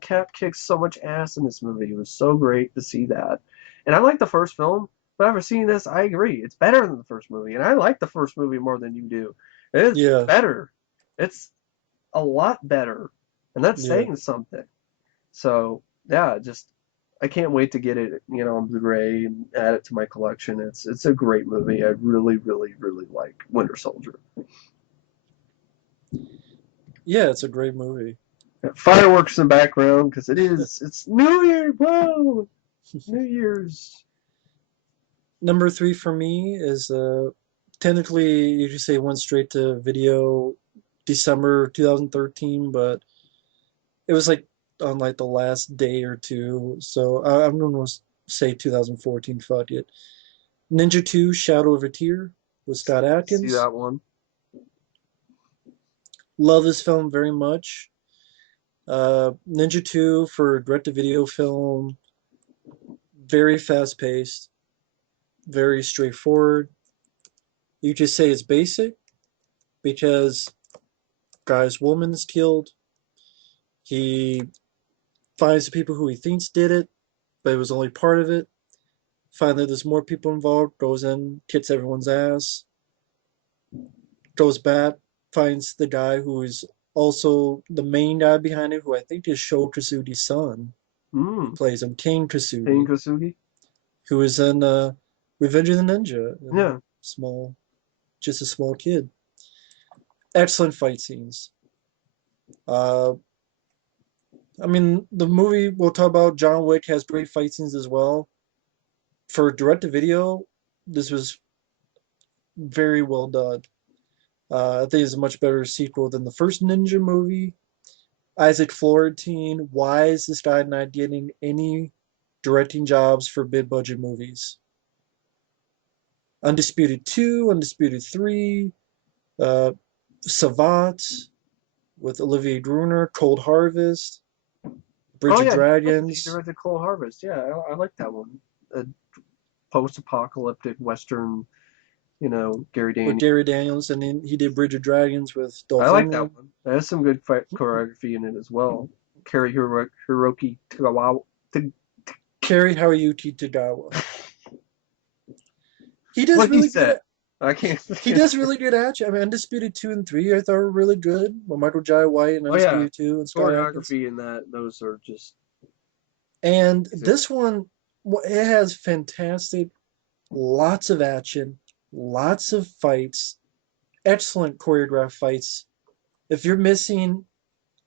Cap kicks so much ass in this movie. It was so great to see that. And I like the first film, but after seeing this, I agree. It's better than the first movie, and I like the first movie more than you do. It's Yeah, better. It's a lot better, and that's yeah, saying something. So yeah, just I can't wait to get it, on Blu-ray and add it to my collection. It's a great movie. I really, really, really like Winter Soldier. yeah. It's a great movie. Fireworks in the background because it's New Year. Whoa, New Year's. Number three for me is technically you could say went straight to video December 2013, but it was like on like the last day or two. So I'm gonna say 2014. Fuck it. Ninja 2: Shadow of a Tear with Scott See Adkins. that one? Love this film very much. Ninja 2 for direct-to-video film, very fast-paced, very straightforward. You just say it's basic because guy's woman is killed. He finds the people who he thinks did it, but it was only part of it. Finally, there's more people involved, goes in, kicks everyone's ass, goes back, finds the guy who is also the main guy behind it, who I think is Sho Kosugi's son, who Hmm. plays him, King Pain Kosugi, Kosugi? who is in Revenge of the Ninja, and Yeah. small, just a small kid. Excellent fight scenes. Uh, I mean, the movie we'll talk about, John Wick, has great fight scenes as well. For direct to video, this was very well done. I think it's a much better sequel than the first Ninja movie. Isaac Florentine, why is this guy not getting any directing jobs for big budget movies? Undisputed 2, Undisputed 3, uh, Savant with Olivier Gruner, Cold Harvest, Oh Bridge of yeah, he Dragons directed Cold Harvest. Yeah, I like that one. A post-apocalyptic Western, Gary with Daniels. Gary Daniels, and then he did Bridge of Dragons with I Dolph like that Lundgren. one. It has some good fight choreography in it as well. Carry Hiroki Tagawa. Cary Hiroyuki Tagawa. He does What he really good. said. I can't. He does really good action. I mean, Undisputed 2 and 3 I thought were really good. With Michael Jai White and Oh yeah, Undisputed 2 and Scott Adkins. choreography in those are just And amazing. this one, it has fantastic, lots of action, lots of fights, excellent choreographed fights. If you're missing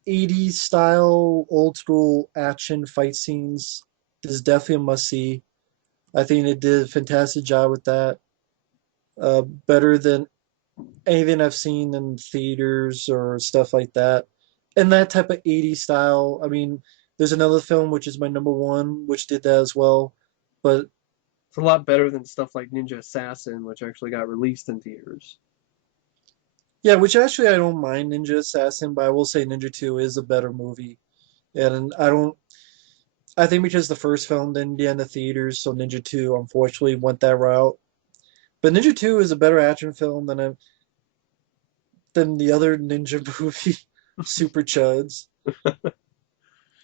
80s style, old school action fight scenes, this is definitely a must see. I think it did a fantastic job with that. Better than anything I've seen in theaters or stuff like that. And that type of 80s style, I mean, there's another film which is my number one, which did that as well. But It's a lot better than stuff like Ninja Assassin, which actually got released in theaters. yeah, which actually I don't mind Ninja Assassin, but I will say Ninja 2 is a better movie. And I think because the first film didn't get in the theaters, so Ninja 2 unfortunately went that route. But Ninja 2 is a better action film than the other Ninja movie, Super Chuds.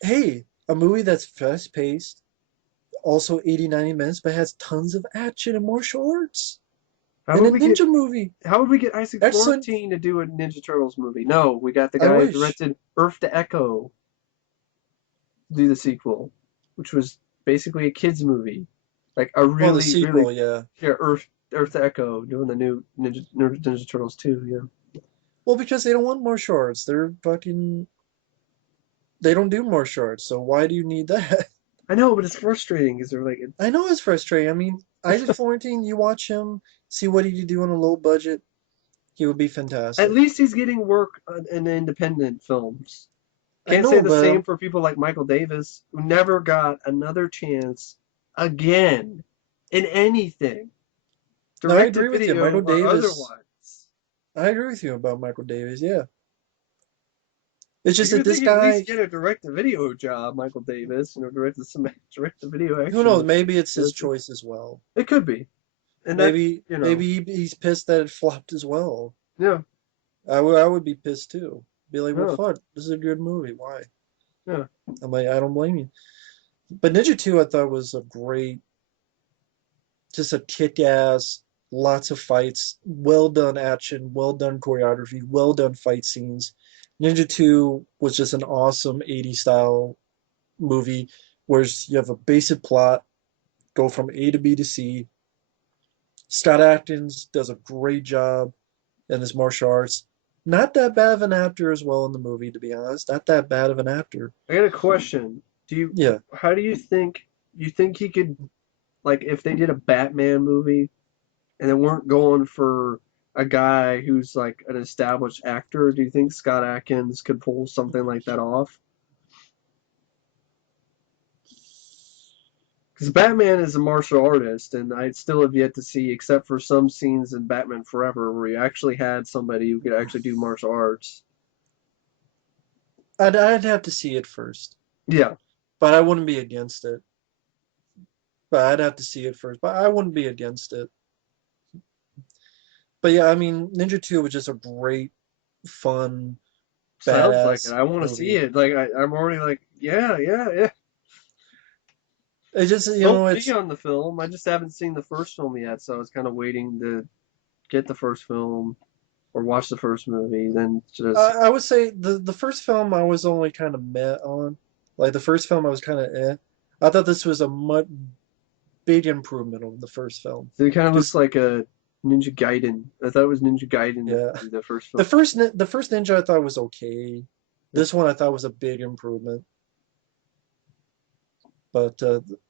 Hey, a movie that's fast paced, also 80, 90 minutes, but has tons of action and martial arts. How And a would we get ninja movie. How would we get Isaac Excellent. Florentine to do a Ninja Turtles movie? No, we got the I guy who wish. directed Earth to Echo to do the sequel, which was basically a kids movie, like a Oh, the really, really sequel, yeah. yeah, Earth to Echo doing the new Ninja Turtles too. Yeah, Well, because they don't want martial arts. They're fucking. They don't do martial arts, so why do you need that? I know, but it's frustrating because they're like, I know it's frustrating. I mean, Isaac Florentine, you watch him, see what he could do on a low budget, he would be at fantastic. least he's getting work in independent films. I Can't say know, the but same for people like Michael Davis, who never got another chance again in anything, no, I direct to agree with you. video Michael or Davis. otherwise. I agree with you about Michael Davis. Yeah, it's just You that would this think he'd at guy. least get a direct to video job, Michael Davis, direct to video Who knows? action. Maybe it's his choice as well. It could be, and that Maybe he's pissed that it flopped as well. yeah, I would be pissed too. Be like, well, no, fuck, this is a good movie. Why? Yeah. I'm like, I don't blame you. But Ninja 2, I thought was a great, just a kick-ass, lots of fights, well done action, well done choreography, well done fight scenes. Ninja 2 was just an awesome 80s style movie where you have a basic plot, go from A to B to C. Scott Adkins does a great job in his martial arts. Not that bad of an actor as well in the movie, to be honest. Not that bad of an actor. I got a question. Yeah, How do you think he could, like, if they did a Batman movie and they weren't going for a guy who's like an established actor, do you think Scott Adkins could pull something like that off? Because Batman is a martial artist, and I still have yet to see, except for some scenes in Batman Forever where you actually had somebody who could actually do martial arts. I'd have to see it first, Yeah, but I wouldn't be against it. But I'd have to see it first, but I wouldn't be against it. But yeah, I mean, Ninja 2 was just a great, fun, sounds like it. badass I want to see movie. it. Like I'm already like, yeah, yeah, yeah. It just, Sold me it's on the film. I just haven't seen the first film yet, so I was kind of waiting to get the first film or watch the first movie, then just I would say the first film I was only kind of met on. Like the first film I was kind of I thought this was a much big improvement over the first film. it kind of looks Just like a Ninja Gaiden. I thought it was Ninja Gaiden, yeah, the first film. the first Ninja I thought was okay. This one I thought was a big improvement. But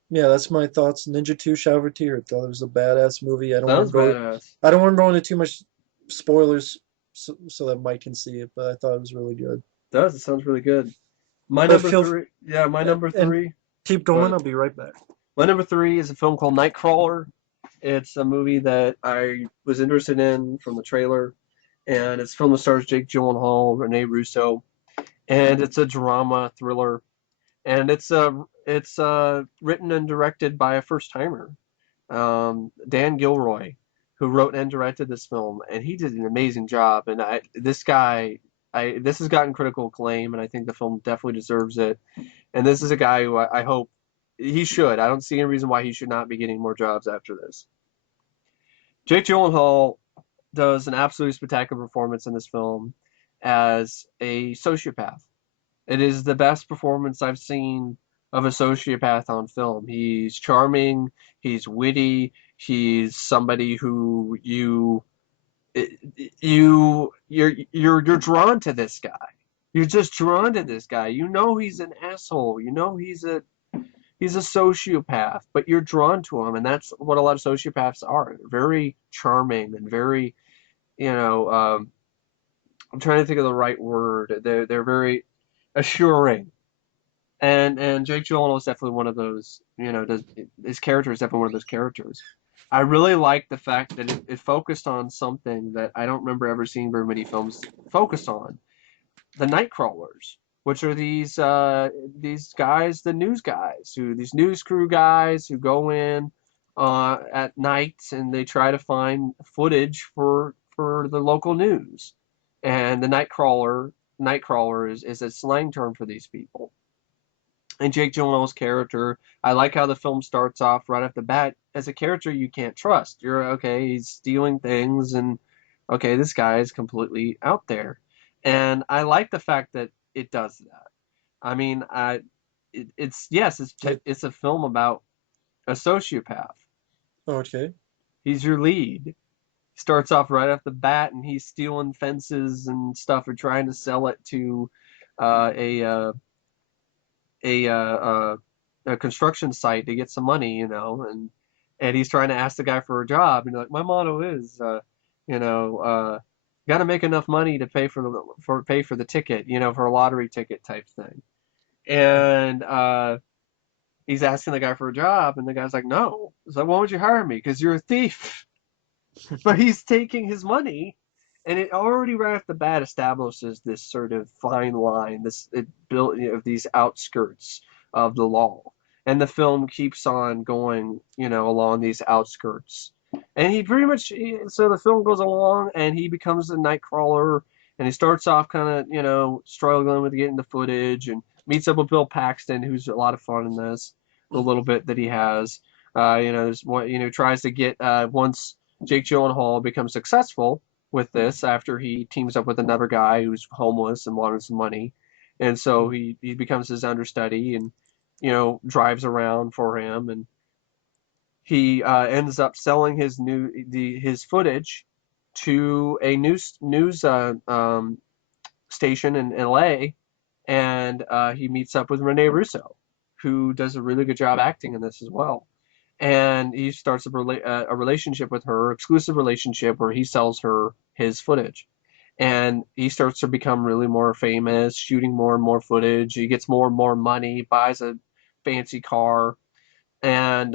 yeah, that's my thoughts. Ninja 2 Shower Tear. I thought it was a badass movie. Sounds badass. I don't want to go into too much spoilers so that Mike can see it, but I thought it was really good. Does it sounds really good. My But number feel three, yeah, my number and three. keep Go going. ahead. I'll be right back. My number three is a film called Nightcrawler. It's a movie that I was interested in from the trailer, and it's from the stars Jake Gyllenhaal, Rene Russo, and it's a drama thriller, and it's written and directed by a first timer, Dan Gilroy, who wrote and directed this film, and he did an amazing job. And this has gotten critical acclaim, and I think the film definitely deserves it. And this is a guy who I hope he should. I don't see any reason why he should not be getting more jobs after this. Jake Gyllenhaal does an absolutely spectacular performance in this film as a sociopath. It is the best performance I've seen of a sociopath on film. He's charming, he's witty, he's somebody who you're drawn to this guy. You're just drawn to this guy. You know he's an asshole. You know he's a sociopath, but you're drawn to him, and that's what a lot of sociopaths are. They're very charming and very, you know, I'm trying to think of the right word. They're very assuring. And Jake Gyllenhaal is definitely one of those. His character is definitely one of those characters. I really like the fact that it focused on something that I don't remember ever seeing very many films focused on: the Nightcrawlers, which are these guys, the news guys, these news crew guys who go in at night and they try to find footage for the local news. And the Nightcrawler is a slang term for these people. And Jake Gyllenhaal's character, I like how the film starts off right off the bat as a character you can't trust. You're okay, he's stealing things, and okay, this guy is completely out there. And I like the fact that it does that. I mean, it's yes, Yeah. it's a film about a sociopath. Okay. He's your lead. Starts off right off the bat, and he's stealing fences and stuff, and trying to sell it to uh, a uh, a a construction site to get some money, and he's trying to ask the guy for a job, and like my motto is, got to make enough money to pay for the ticket, for a lottery ticket type thing, and he's asking the guy for a job, and the guy's like, no, it's like, why would you hire me? Because you're a thief, but he's taking his money. And it already right off the bat establishes this sort of fine line, this it built of these outskirts of the law, and the film keeps on going, along these outskirts. And he pretty much so the film goes along, and he becomes a night crawler, and he starts off kind of, struggling with getting the footage, and meets up with Bill Paxton, who's a lot of fun in this, the little bit that he has. There's one, tries to get once Jake Gyllenhaal becomes successful with this after he teams up with another guy who's homeless and wanted some money, and so he becomes his understudy and drives around for him, and he ends up selling his footage to a news station in LA, and he meets up with Rene Russo, who does a really good job acting in this as well. And he starts a relationship with her, exclusive relationship where he sells her his footage. And he starts to become really more famous, shooting more and more footage. He gets more and more money, buys a fancy car, and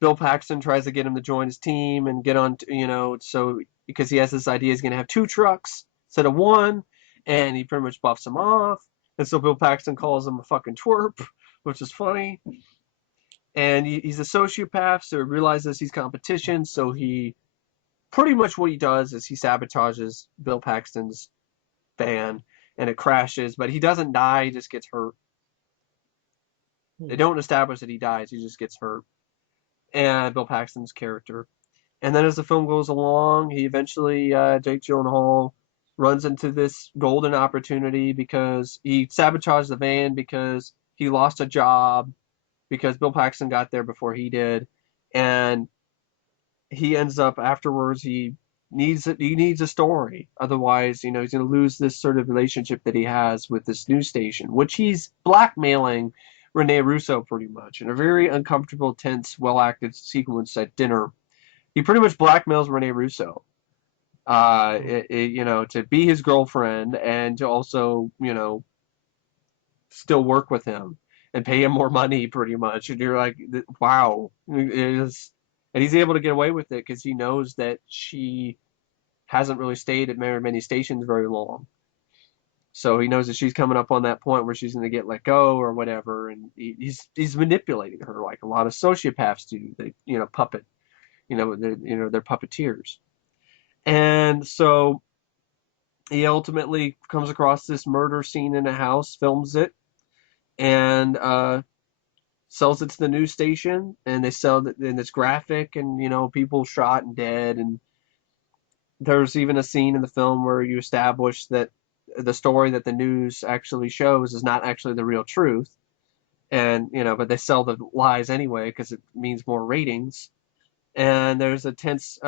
Bill Paxton tries to get him to join his team and get on, so because he has this idea he's going to have two trucks instead of one, and he pretty much buffs him off. And so Bill Paxton calls him a fucking twerp, which is funny. And he's a sociopath, so he realizes he's competition. So he pretty much what he does is he sabotages Bill Paxton's van, and it crashes. But he doesn't die; he just gets hurt. They don't establish that he dies; he just gets hurt. And Bill Paxton's character. And then as the film goes along, he eventually, Jake Gyllenhaal, runs into this golden opportunity because he sabotaged the van because he lost a job because Bill Paxton got there before he did, and he ends up afterwards. He needs a story, otherwise, he's going to lose this sort of relationship that he has with this news station, which he's blackmailing Rene Russo pretty much in a very uncomfortable, tense, well acted sequence at dinner. He pretty much blackmails Rene Russo, to be his girlfriend and to also, still work with him and pay him more money, pretty much. And you're like, wow, and he's able to get away with it because he knows that she hasn't really stayed at many stations very long. So he knows that she's coming up on that point where she's going to get let go or whatever, and he's manipulating her like a lot of sociopaths do. They puppet, they're puppeteers. And so he ultimately comes across this murder scene in a house, films it, and sells it to the news station. And they sell it, and it's graphic, and people shot and dead. And there's even a scene in the film where you establish that the story that the news actually shows is not actually the real truth. And but they sell the lies anyway because it means more ratings. And there's a tense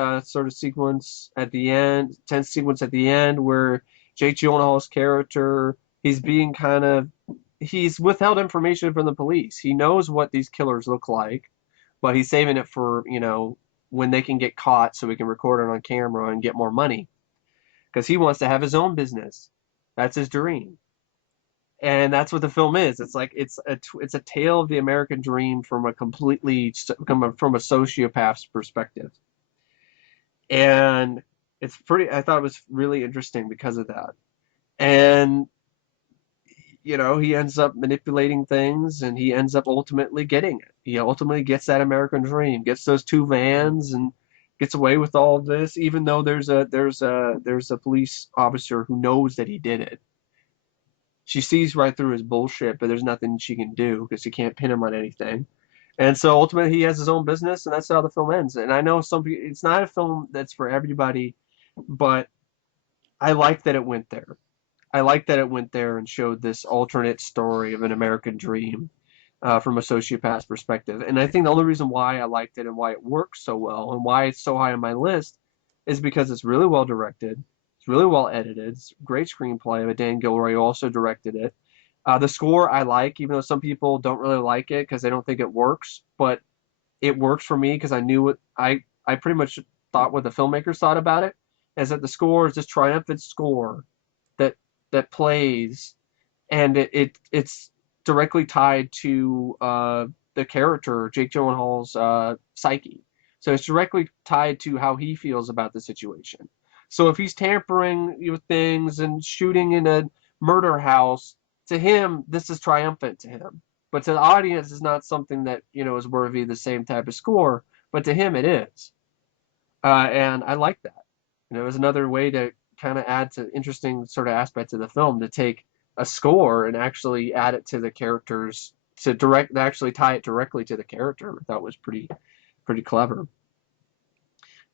sequence at the end where Jake Gyllenhaal's character, he's withheld information from the police. He knows what these killers look like, but he's saving it for when they can get caught so he can record it on camera and get more money because he wants to have his own business. That's his dream. And that's what the film is. It's like it's a tale of the American dream from a sociopath's perspective, and I thought it was really interesting because of that. And he ends up manipulating things, and he ends up ultimately getting it. He ultimately gets that American dream, gets those two vans, and gets away with all of this, even though there's a police officer who knows that he did it. She sees right through his bullshit, but there's nothing she can do because she can't pin him on anything. And so ultimately, he has his own business, and that's how the film ends. And I know some people, it's not a film that's for everybody, but I like that it went there. I like that it went there and showed this alternate story of an American dream from a sociopath's perspective. And I think the only reason why I liked it and why it works so well and why it's so high on my list is because it's really well directed. It's really well edited. It's a great screenplay, but Dan Gilroy also directed it. The score I like, even though some people don't really like it because they don't think it works, but it works for me because I knew what I pretty much thought what the filmmakers thought about it, is that the score is this triumphant score that plays, and it's directly tied to the character Jake Gyllenhaal's psyche. So it's directly tied to how he feels about the situation. So if he's tampering with things and shooting in a murder house, to him this is triumphant to him. But to the audience, it's not something that is worthy of the same type of score. But to him, it is, and I like that. It was another way to kind of add to interesting sort of aspects of the film to take a score and actually add it to the characters to actually tie it directly to the character. I thought was pretty clever.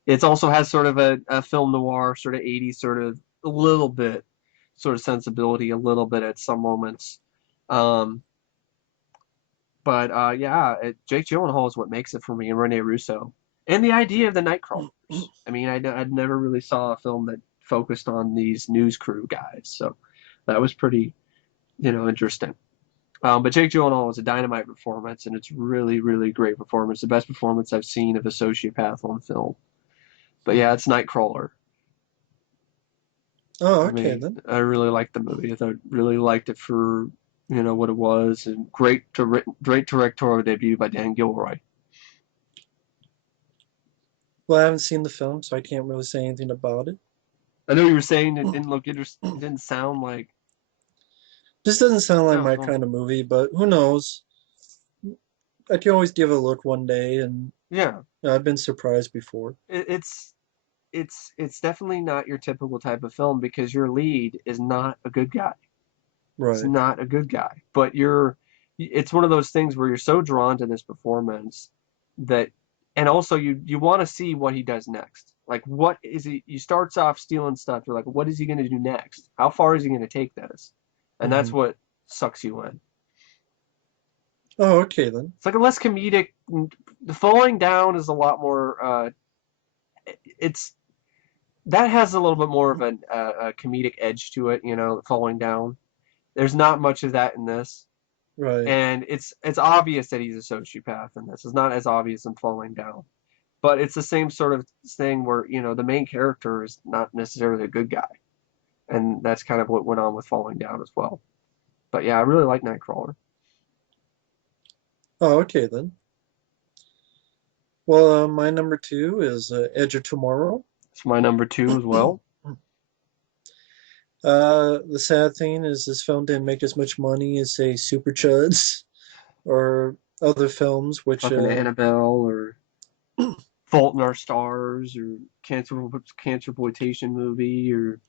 It also has sort of a film noir, sort of 80s, sort of a little bit, sort of sensibility, a little bit at some moments. Um, but yeah, Jake Gyllenhaal is what makes it for me, and Rene Russo, and the idea of the Nightcrawlers. I mean, I'd never really saw a film that focused on these news crew guys, so that was pretty, interesting. But Jake Gyllenhaal was a dynamite performance, and it's really, really great performance. The best performance I've seen of a sociopath on film. But yeah, it's Nightcrawler Oh, for okay me. then. I really liked the movie. I thought really liked it for what it was, and great directorial debut by Dan Gilroy. Well, I haven't seen the film, so I can't really say anything about it. I know you were saying it didn't look interesting. It didn't sound like. This doesn't sound like No, my go on. kind of movie, but who knows? I can always give it a look one day, and Yeah, I've been surprised before. it's definitely not your typical type of film because your lead is not a good guy. He's Right. not a good guy, but it's one of those things where you're so drawn to this performance that, and also you want to see what he does next. Like, what is he starts off stealing stuff. You're like, what is he going to do next? How far is he going to take this? And that's Hmm. what sucks you in. Oh, okay then. It's like a less comedic. The falling down is a lot more. It's that has a little bit more of a comedic edge to it. Falling down. There's not much of that in this. Right. And it's obvious that he's a sociopath in this. It's not as obvious in Falling Down, but it's the same sort of thing where the main character is not necessarily a good guy, and that's kind of what went on with Falling Down as well. But yeah, I really like Nightcrawler. Oh, okay then. Well, my number two is Edge of Tomorrow. It's my number two as well. The sad thing is this film didn't make as much money as, say, Super Chuds or other films, which Fucking Annabelle or Fault in Our Stars or Cancer Exploitation movie or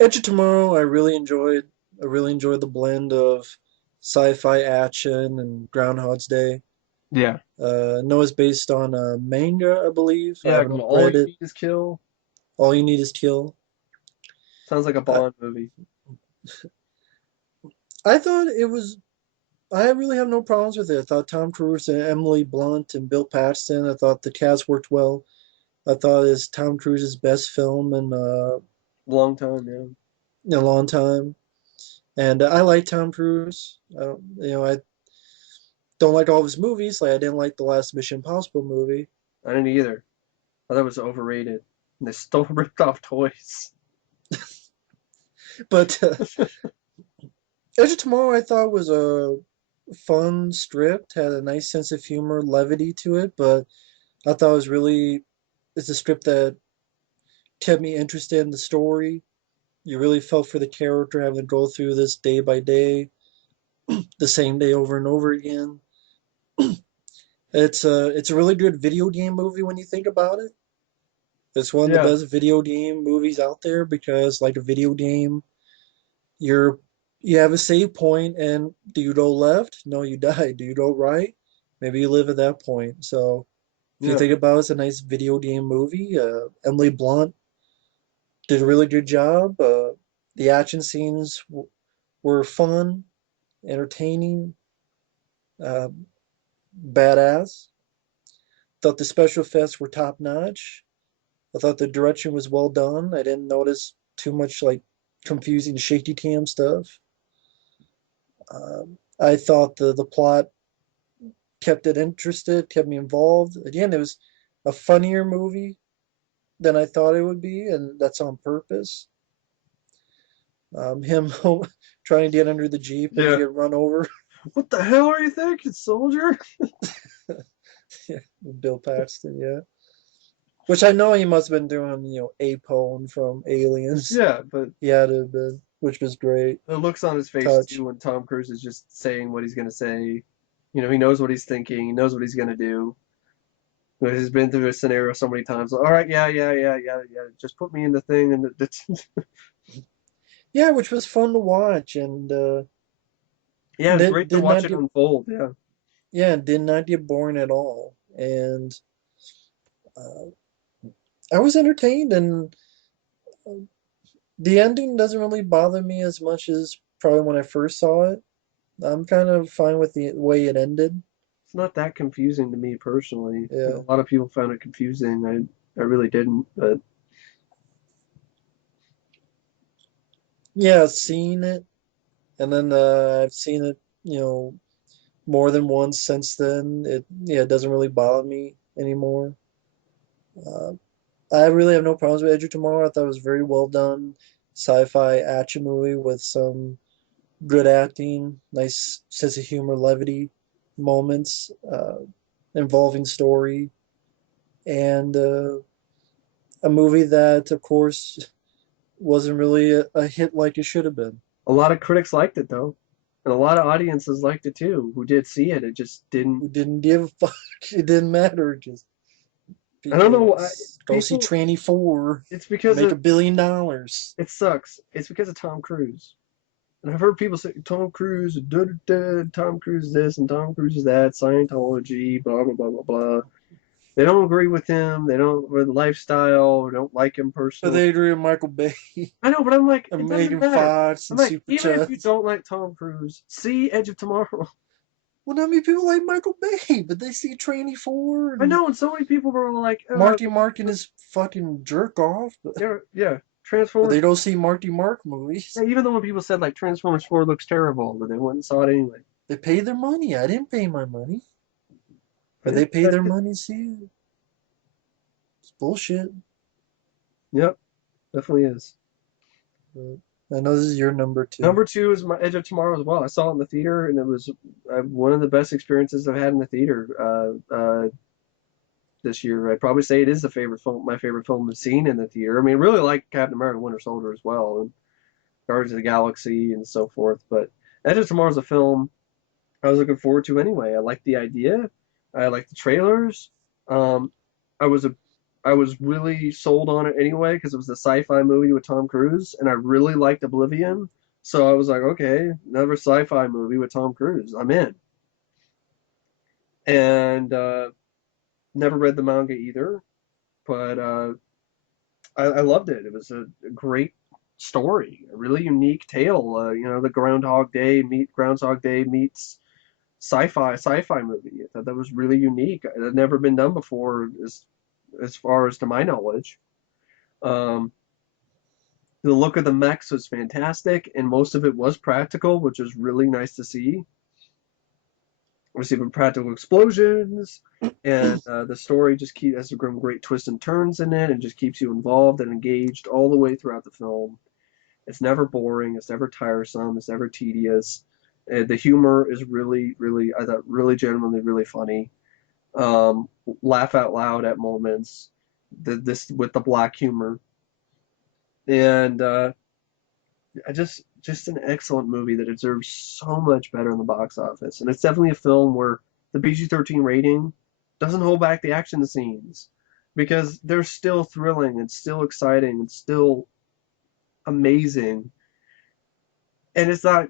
Edge of Tomorrow I really enjoyed. I really enjoyed the blend of sci-fi action and Groundhog's Day. yeah, No, it's based on a manga, I believe. I yeah. Called haven't All read You it. Need Is Kill. All You Need Is Kill. Sounds like a I, Bond movie. I thought it was. I really have no problems with it. I thought Tom Cruise and Emily Blunt and Bill Paxton. I thought the cast worked well. I thought it's Tom Cruise's best film Long time, yeah. in a long time. And I like Tom Cruise. I don't like all of his movies. Like I didn't like the last Mission Impossible movie. I didn't either. I thought it was overrated. And they stole ripped off toys. But Edge of Tomorrow I thought was a fun strip, had a nice sense of humor, levity to it, but I thought it was really it's a strip that kept me interested in the story. You really felt for the character having to go through this day by day, the same day over and over again. It's a really good video game movie when you think about it. It's one of the Yeah. best video game movies out there because like a video game, you're you have a save point and do you go left? No, you die. Do you go right? Maybe you live at that point. So if you Yeah. think about it, it's a nice video game movie. Emily Blunt did a really good job. The action scenes were fun, entertaining, uh, badass. Thought the special effects were top notch. I thought the direction was well done. I didn't notice too much like confusing shaky cam stuff. I thought the plot kept it interested, kept me involved. Again, it was a funnier movie than I thought it would be, and that's on purpose. Him trying to get under the Jeep and then Yeah. get run over. What the hell are you thinking, soldier? Yeah, Bill Paxton, yeah. Which I know he must have been doing, Apone from Aliens. Yeah, but He had to have been, which was great. the looks on his face Touch. too when Tom Cruise is just saying what he's gonna say. He knows what he's thinking. He knows what he's gonna do. He's been through a scenario so many times. Like, all right, yeah, yeah, yeah, yeah, yeah. Just put me in the thing, and Yeah, which was fun to watch, and Yeah, it was did great to did watch not it get unfold. Yeah, yeah did not get boring at all, and uh, I was entertained, and the ending doesn't really bother me as much as probably when I first saw it. I'm kind of fine with the way it ended. it's not that confusing to me personally. I know Yeah, a lot of people found it confusing. I really didn't, but yeah, seeing it, and then I've seen it, you know, more than once since then. It doesn't really bother me anymore. Uh, I really have no problems with Edge of Tomorrow. I thought it was very well done, sci-fi action movie with some good acting, nice sense of humor, levity moments, involving story, and a movie that, of course, wasn't really a hit like it should have been. a lot of critics liked it though, and a lot of audiences liked it too. Who did see it? It just didn't. We didn't give a fuck. It didn't matter. Just I don't know people why go see people. Tranny 4, It's because make $1 billion. it sucks. It's because of Tom Cruise. And I've heard people say Tom Cruise, da, da, da, Tom Cruise this and Tom Cruise that, Scientology, blah blah blah blah blah. They don't agree with him. They don't with the lifestyle. Don't like him But personally. they agree with Michael Bay I know, but I'm like, it and doesn't Megan matter. Fox I'm and like, Super even if you Chus. don't like Tom Cruise, see Edge of Tomorrow. Well, not many people like Michael Bay, but they see Tranny 4 I and know, and so many people were like, Marky Mark and his fucking jerk off, yeah, yeah, but Transformers. they don't see Marky Mark movies. Yeah, even though when people said like Transformers 4 looks terrible, but they went and saw it anyway. They pay their money. I didn't pay my money, but Yeah, they pay that their is. money to see it. It's bullshit. Yep, definitely is. But I know this is your number two. Number two is my Edge of Tomorrow as well. I saw it in the theater, and it was one of the best experiences I've had in the theater this year. I'd probably say it is the favorite film, my favorite film I've seen in the theater. I mean, really like Captain America: Winter Soldier as well, and Guardians of the Galaxy and so forth. But Edge of Tomorrow is a film I was looking forward to anyway. I liked the idea. I liked the trailers. Um, I was a I was really sold on it anyway because it was a sci-fi movie with Tom Cruise, and I really liked Oblivion. So I was like, okay, another sci-fi movie with Tom Cruise. I'm in. And never read the manga either, but I loved it. It was a great story, a really unique tale. The Groundhog Day meets sci-fi movie. I thought that was really unique. It had never been done before, as far as to my knowledge. Um, the look of the mechs was fantastic, and most of it was practical, which is really nice to see. Receiving practical explosions, and the story just has some great twists and turns in it, and just keeps you involved and engaged all the way throughout the film. It's never boring. It's never tiresome. It's never tedious. The humor is really, really, I thought, really genuinely, really funny. Laugh out loud at moments. This with the black humor, and I just an excellent movie that deserves so much better in the box office. And it's definitely a film where the PG-13 rating doesn't hold back the action scenes because they're still thrilling and still exciting and still amazing. And it's not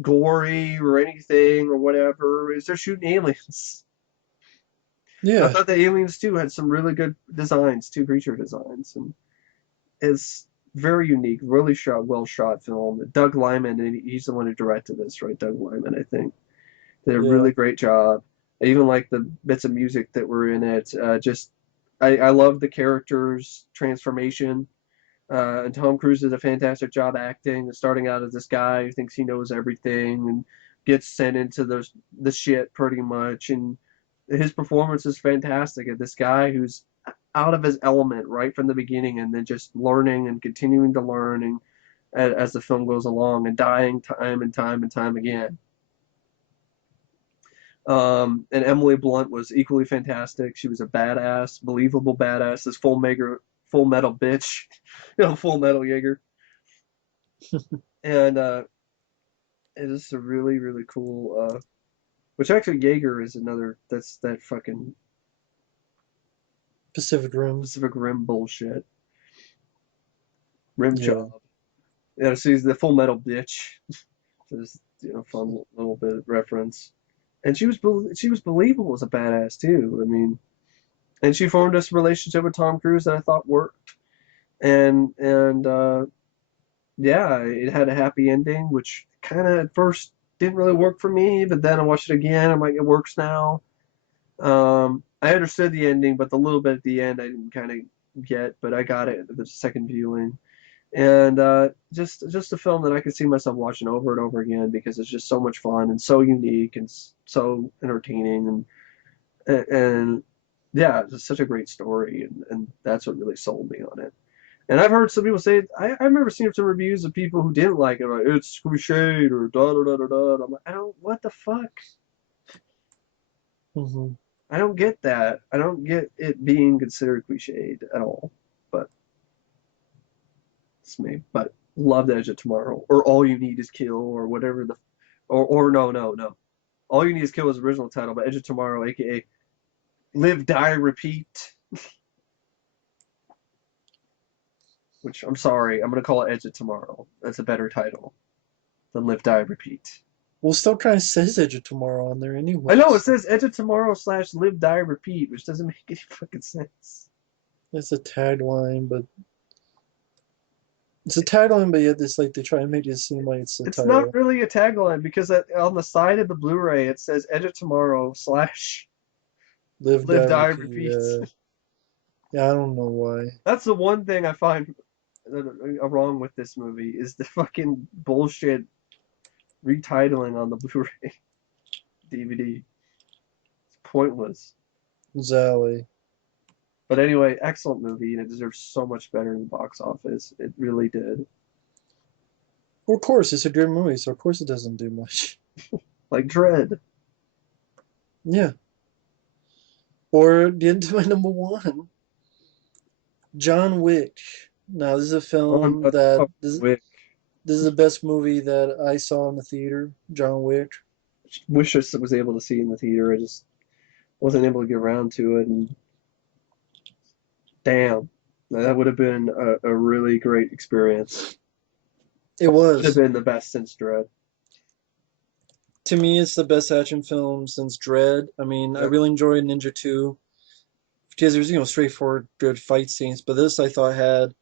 gory or anything or whatever. They're shooting aliens. I Yeah, thought the aliens too had some really good designs, too, creature designs, and it's very unique, really well shot film. Doug Liman, and he's the one who directed this, right? Doug Liman, I think, did a yeah. really great job. I even like the bits of music that were in it. I love the characters' transformation. And Tom Cruise did a fantastic job acting, starting out as this guy who thinks he knows everything and gets sent into the shit pretty much. And his performance is fantastic. And this guy who's out of his element right from the beginning, and then just learning and continuing to learn and as the film goes along, and dying time and time and time again. And Emily Blunt was equally fantastic. She was a badass, believable badass. This full metal bitch, full metal Jaeger. And it is a really, really cool. Which actually Jaeger is another. That's that fucking Pacific Rim. Pacific Rim bullshit. Rim Yeah. job. Yeah, she's the Full Metal bitch. Just fun little bit of reference. And she was believable as a badass too. I mean, and she formed this relationship with Tom Cruise that I thought worked. And yeah, it had a happy ending, which kind of at first didn't really work for me, but then I watched it again. I'm like, it works now. I understood the ending, but the little bit at the end I didn't kind of get, but I got it at the second viewing. And just a film that I could see myself watching over and over again because it's just so much fun and so unique and so entertaining and yeah, it's just such a great story and that's what really sold me on it. And I've heard some people say I remember seeing some reviews of people who didn't like it, like it's cliched or da da da da da. I'm like, I don't what the fuck? Hmm. I don't get that. I don't get it being considered cliched at all. But it's me. But love the Edge of Tomorrow or All You Need Is Kill or whatever the or no. All You Need Is Kill was the original title, but Edge of Tomorrow, aka Live Die Repeat, which I'm sorry, I'm gonna call it Edge of Tomorrow. That's a better title than Live Die Repeat. Well, still kind of says Edge of Tomorrow on there I know it anyways. says Edge of Tomorrow / Live Die Repeat, which doesn't make any fucking sense. It's a tagline, but it's a tagline, but yet it's like they try and make it seem like it's the It's not title. really a tagline because on the side of the Blu-ray it says Edge of Tomorrow / Live, die, Live Die repeat. Repeat. Yeah, yeah. I don't know why. That's the one thing I find wrong with this movie is the fucking bullshit retitling on the Blu-ray DVD. It's pointless. Zally. But anyway, excellent movie, and it deserves so much better in the box office. It really did. Well, of course, it's a good movie, so of course it doesn't do much. Like Dread. Yeah. Or get into my number one, John Wick. Now, this is a On film that Wick. this is the best movie that I saw in the theater. John Wick. Wish I was able to see it in the theater. I just wasn't able to get around to it, and damn, that would have been a really great experience. It Could have was. been the best since Dread. To me, it's the best action film since Dread. I mean, I Yeah. really enjoyed Ninja 2 because there's, straightforward, good fight scenes. But this I thought had,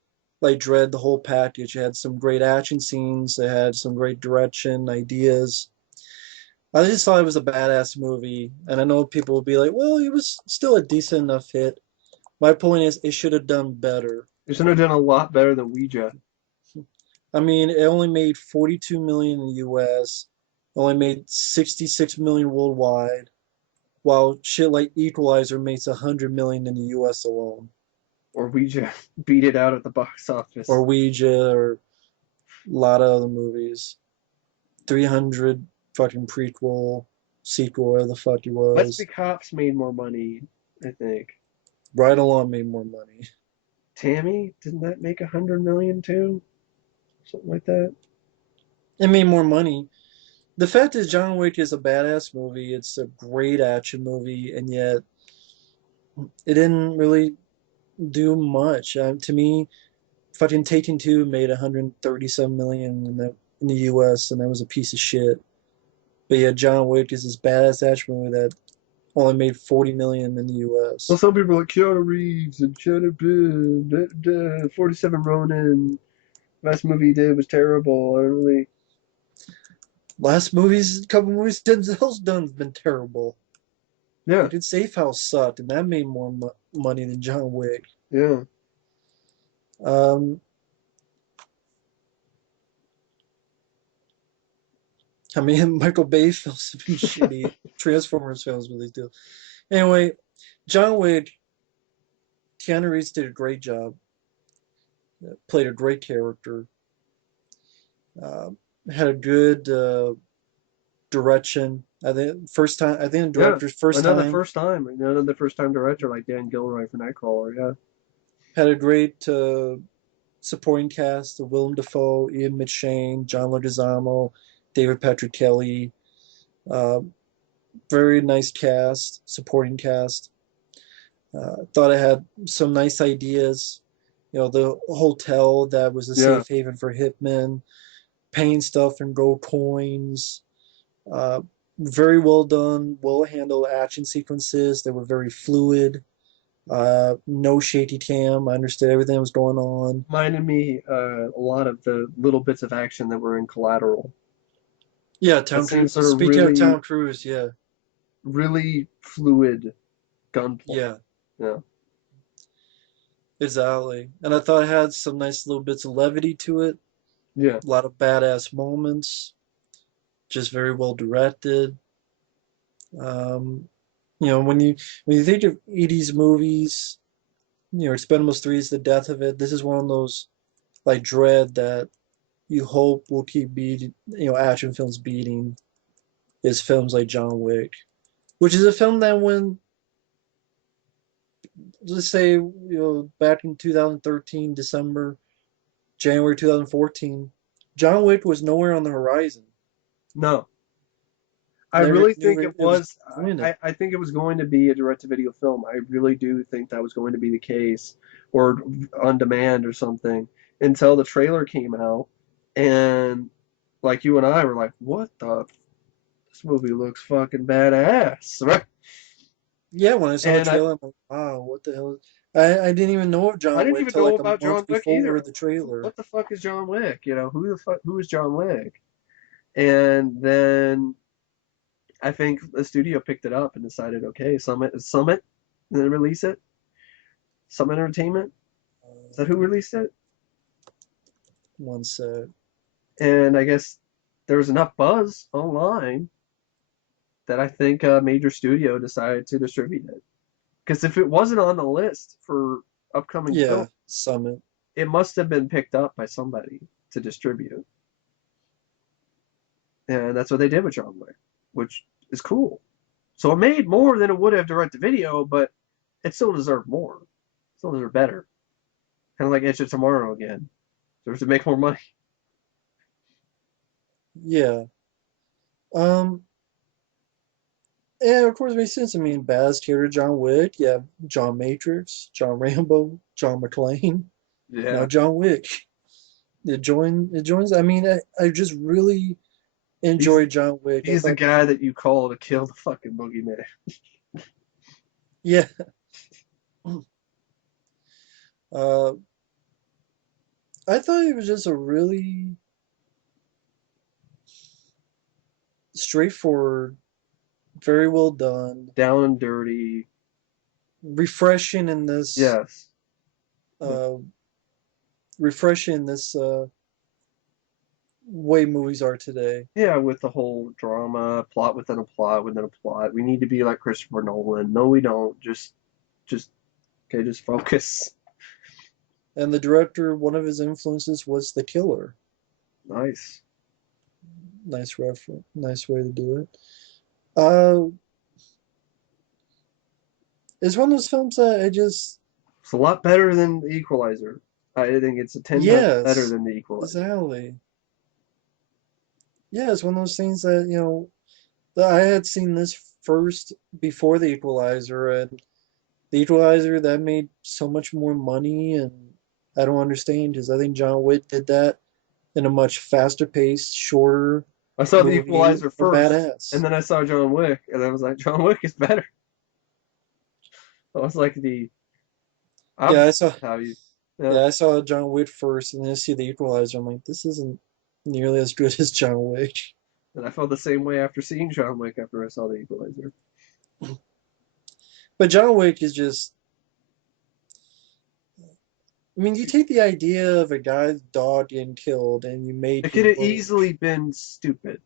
like Dread, the whole package. It had some great action scenes. It had some great direction, ideas. I just thought it was a badass movie. And I know people will be like, well, it was still a decent enough hit. My point is, it should have done better. You should have done a lot better than Ouija. I mean, it only made 42 million in the US, only made 66 million worldwide, while shit like Equalizer makes 100 million in the US alone. Or Ouija beat it out at the box Or office. Ouija, or a lot of other movies. 300 fucking prequel, sequel, whatever the fuck it Let's Be was. Cops made more money, I think. Right Along made more money. Tammy, didn't that make 100 million too? Something like that. It made more money. The fact is, John Wick is a badass movie. It's a great action movie, and yet it didn't really do much. To me, fucking Taken Two made 137 million in the U.S. and that was a piece of shit. But yeah, John Wick is this badass action movie that only made 40 million in the Well, U.S. some people are like Keanu Reeves and Keanu Bill, 47 Ronin. Last movie he did was terrible. I don't really. Couple movies Denzel's done's been terrible. He Yeah, did Safe House sucked, and that made more money than John Wick. yeah. Um, I mean, Michael Bay films have been shitty. Transformers films really do. Anyway, John Wick, Keanu Reeves did a great job. Played a great character. Uh, had a good direction. I think first time. I think the Yeah, director's first another time first time. Another first time director like Dan Gilroy for Nightcrawler. Yeah. had a great supporting cast: of Willem Dafoe, Ian McShane, John Leguizamo, David Patrick Kelly. Uh, very nice cast, supporting cast. Thought it had some nice ideas. the hotel that was a Yeah. safe haven for hitmen, paying stuff in gold coins. Uh, Very well done, well handled action sequences. They were very fluid. No shaky cam. I understood everything that was going on. Reminded me a lot of the little bits of action that were in Collateral. Yeah, That Tom same Cruise. sort of Speaking of really, Tom Cruise, yeah, really fluid gunplay. yeah, Yeah. exactly. And I thought it had some nice little bits of levity to it. Yeah. A lot of badass moments. Just very well directed. Um, when you think of 80s movies, Expendables 3 is the death of it. This is one of those like dread that you hope will keep beating, action films beating is films like John Wick, which is a film that when, let's say, back in 2013, December, January 2014, John Wick was nowhere on the horizon. No. I Never really knew think it it was was. doing it. I think it was going to be a direct-to-video film. I really do think that was going to be the case, or on demand or something, until the trailer came out, and like you and I were like, "What the? This movie looks fucking badass, right?" Yeah, when I saw the And trailer, I'm like, wow, what the hell? I didn't even know of I John didn't Wick even till know like a about John month Wick either. before I'm the like, trailer. what the fuck is John Wick? Who is John Wick? And then I think the studio picked it up and decided, okay, Summit, and then release it. Summit Entertainment. Is that who released it? One sec. And I guess there was enough buzz online that I think a major studio decided to distribute it. Because if it wasn't on the list for upcoming film, Yeah, Summit. it must have been picked up by somebody to distribute. And that's what they did with John Wick, which is cool. So it made more than it would have direct to video, but it still deserved more. It still deserved better. Kind of like Edge of Tomorrow again. Deserves to make more money. Yeah. Um, yeah, of course, it makes sense. I mean, Baz Tier, John Wick, yeah, John Matrix, John Rambo, John McClane, now Yeah. John Wick. It joins. I mean, I just really He's enjoyed John Wick. I he's the thought, guy that you call to kill the fucking boogeyman. yeah, uh, I thought it was just a really straightforward, very well done, Down and dirty. refreshing in this, Yes. With uh, way movies are today. yeah, with the whole drama, plot within a plot within a plot. We need to be like Christopher Nolan. No, we don't. Just okay, just focus. And the director, one of his influences was The Killer. Nice. Nice reference, nice way to do it. Uh, it's one of those films that I just, It's a lot better than The Equalizer. I think it's a 10 times better yes, than The Equalizer. exactly. Yeah, it's one of those things that, that I had seen this first before The Equalizer, and The Equalizer that made so much more money, and I don't understand because I think John Wick did that in a much faster pace, shorter I saw The movie, Equalizer more first, and badass. then I saw John Wick, and I was like, John Wick is better. I was like the Yeah, I opposite saw of how you. Yeah. yeah, I saw John Wick first, and then I see The Equalizer. I'm like, this isn't nearly as good as John Wick. And I felt the same way after seeing John Wick after I saw The Equalizer. But John Wick is just, I mean, you take the idea of a guy's dog getting killed and you It make could it have work, easily been stupid.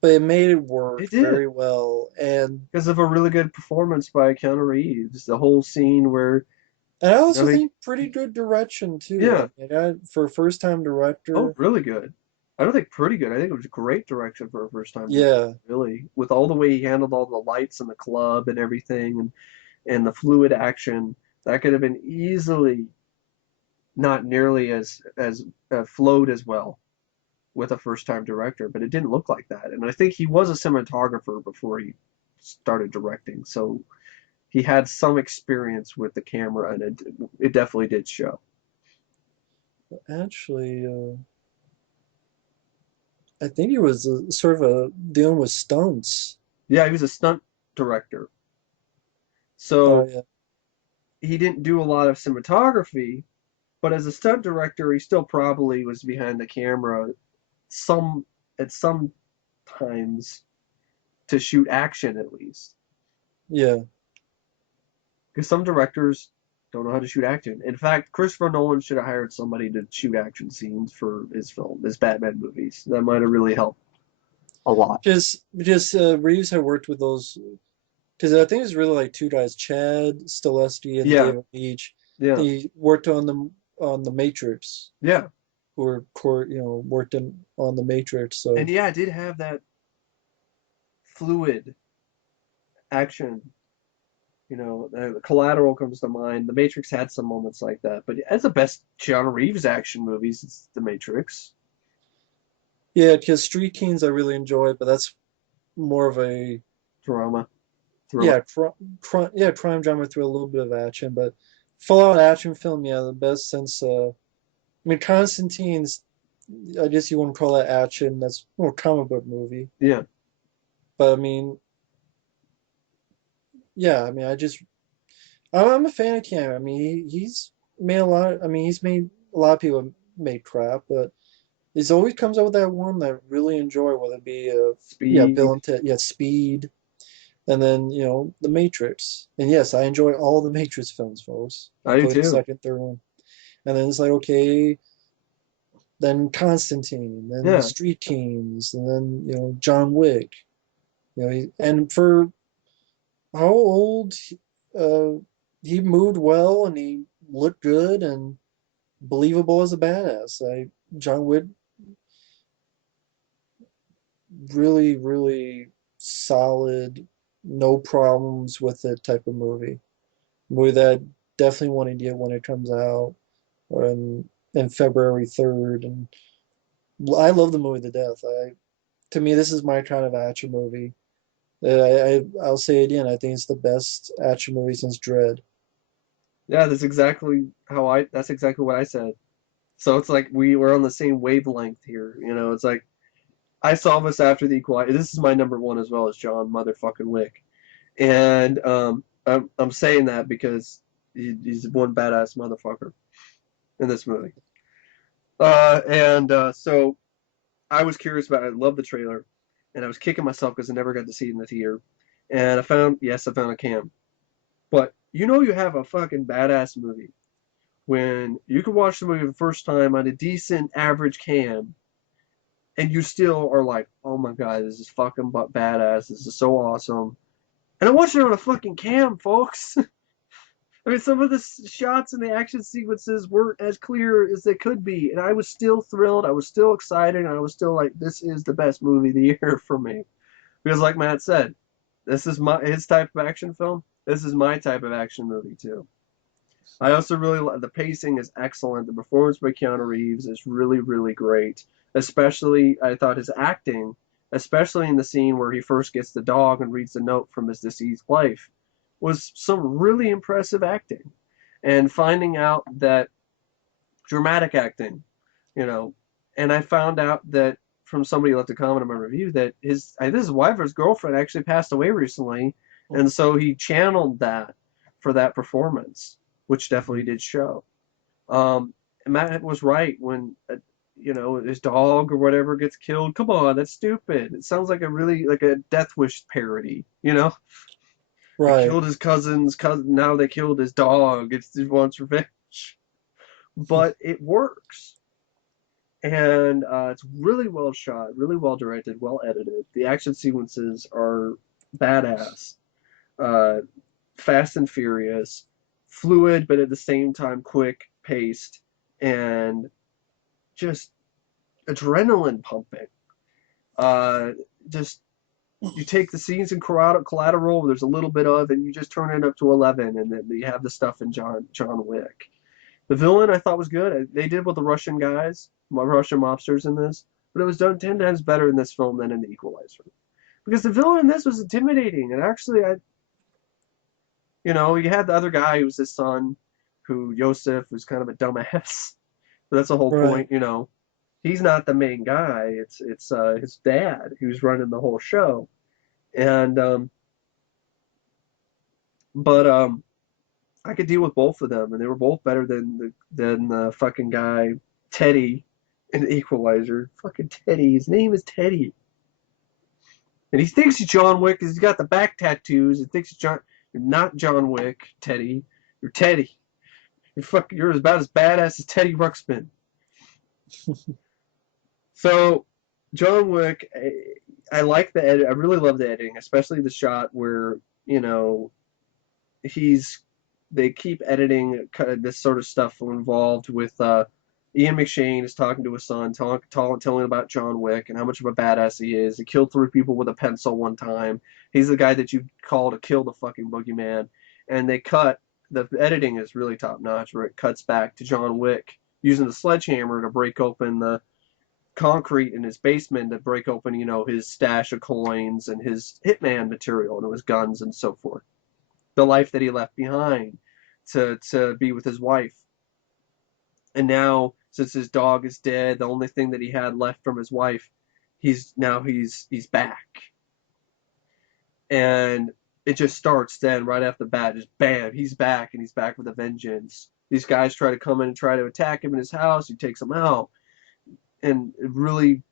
but it made it work It did. very well. Because of a really good performance by Keanu Reeves. The whole scene where, And I you know, also they, think pretty good direction too. yeah, I mean, for a first time oh, director, really good. I don't think pretty good. I think it was great direction for a first time director, yeah. really. With all the way he handled all the lights in the club and everything and the fluid action, that could have been easily not nearly as flowed as well with a first time director, but it didn't look like that. And I think he was a cinematographer before he started directing, so he had some experience with the camera, and it definitely did show. Actually, I think he was sort of dealing with stunts. Yeah, he was a stunt director. Oh So yeah, he didn't do a lot of cinematography, but as a stunt director, he still probably was behind the camera some at some times to shoot action at least. yeah. Because some directors don't know how to shoot action. In fact, Christopher Nolan should have hired somebody to shoot action scenes for his Batman movies. That might have really helped a lot. Just Reeves had worked with those because I think it's really like two guys, Chad Stileski and Yeah, David Leitch. yeah, They worked on the Matrix, yeah. who were worked on the Matrix. And So yeah, I did have that fluid action. Collateral comes to mind. The Matrix had some moments like that, but as the best Keanu Reeves action movies, it's The Matrix. yeah, because Street Kings I really enjoy, but that's more of a Drama, thriller. yeah, crime drama through a little bit of action, but full out action film, yeah, the best since I mean Constantine's I guess you wouldn't call that action, that's more comic book movie. Yeah, But I mean, yeah, I mean I'm a fan of Keanu. I mean he's made a lot I mean he's made a lot of people made crap, but he's always comes out with that one that I really enjoy, whether it be yeah, Bill Speed. and Ted, yeah, Speed. And then, The Matrix. And yes, I enjoy all the Matrix films, folks, I do including the too. second, third one. And then it's like, okay, then Constantine, then the Yeah, Street Kings, and then, John Wick. And for how old uh, he moved well and he looked good and believable as a badass. John Wick really, really solid, no problems with it type of movie. Movie that I definitely want to get when it comes out in February 3rd. And I love the movie to death. To me, this is my kind of action movie. I'll say it again. I think it's the best action movie since Dread. yeah. That's exactly what I said. So it's like we were on the same wavelength here. It's like I saw this after the Equalizer. This is my number one as well as John motherfucking Wick. And I'm saying that because he's one badass motherfucker in this movie. So I was curious about it. I love the trailer, and I was kicking myself because I never got to see it in the theater. And I found a cam. But you have a fucking badass movie when you can watch the movie the first time on a decent average cam, and you still are like, oh my god, this is fucking badass. This is so awesome. And I watched it on a fucking cam, folks. I mean, some of the shots and the action sequences weren't as clear as they could be, and I was still thrilled. I was still excited, and I was still like, "This is the best movie of the year for me." Because, like Matt said, this is his type of action film. This is my type of action movie too. I also really like the pacing is excellent. The performance by Keanu Reeves is really, really great. Especially, I thought his acting, especially in the scene where he first gets the dog and reads the note from his deceased wife, was some really impressive acting. And finding out that dramatic acting, you know, and I found out that from somebody who left a comment on my review that his wife or his girlfriend actually passed away recently, and so he channeled that for that performance, which definitely did show. And Matt was right when his dog or whatever gets killed. Come on, that's stupid. It sounds like a Death Wish parody. They Right. killed his cousin's cousin. Now they killed his dog. It wants revenge, but it works. And it's really well shot, really well directed, well edited. The action sequences are badass, uh, fast and furious, fluid, but at the same time quick paced, and just adrenaline pumping. Uh, just you take the scenes in Collateral, there's a little bit of, and you just turn it up to 11, and then you have the stuff in John Wick. The villain I thought was good. They did with the Russian guys, Russian mobsters in this, but it was done 10 times better in this film than in The Equalizer. Because the villain in this was intimidating, and actually, you had the other guy who was his son, who Yosef was kind of a dumbass, But that's the whole Right. point, you know. He's not the main guy. It's his dad who's running the whole show. And but I could deal with both of them, and they were both better than the fucking guy Teddy in the Equalizer. Fucking Teddy. His name is Teddy, and he thinks he's John Wick because he's got the back tattoos. He thinks he's John. You're not John Wick, Teddy. You're Teddy. You're about as badass as Teddy Ruxpin. So, John Wick, I like the edit. I really love the editing, especially the shot where you know he's they keep editing this sort of stuff involved with Ian McShane is talking to his son, telling about John Wick and how much of a badass he is. He killed 3 people with a pencil one time. He's the guy that you call to kill the fucking boogeyman. And the editing is really top notch, where it cuts back to John Wick using the sledgehammer to break open the concrete in his basement, to break open, his stash of coins and his hitman material and his guns and so forth. The life that he left behind to be with his wife. And now, since his dog is dead, the only thing that he had left from his wife, he's back. And it just starts then right off the bat, just bam, he's back, and he's back with a vengeance. These guys try to come in and try to attack him in his house. He takes them out, and really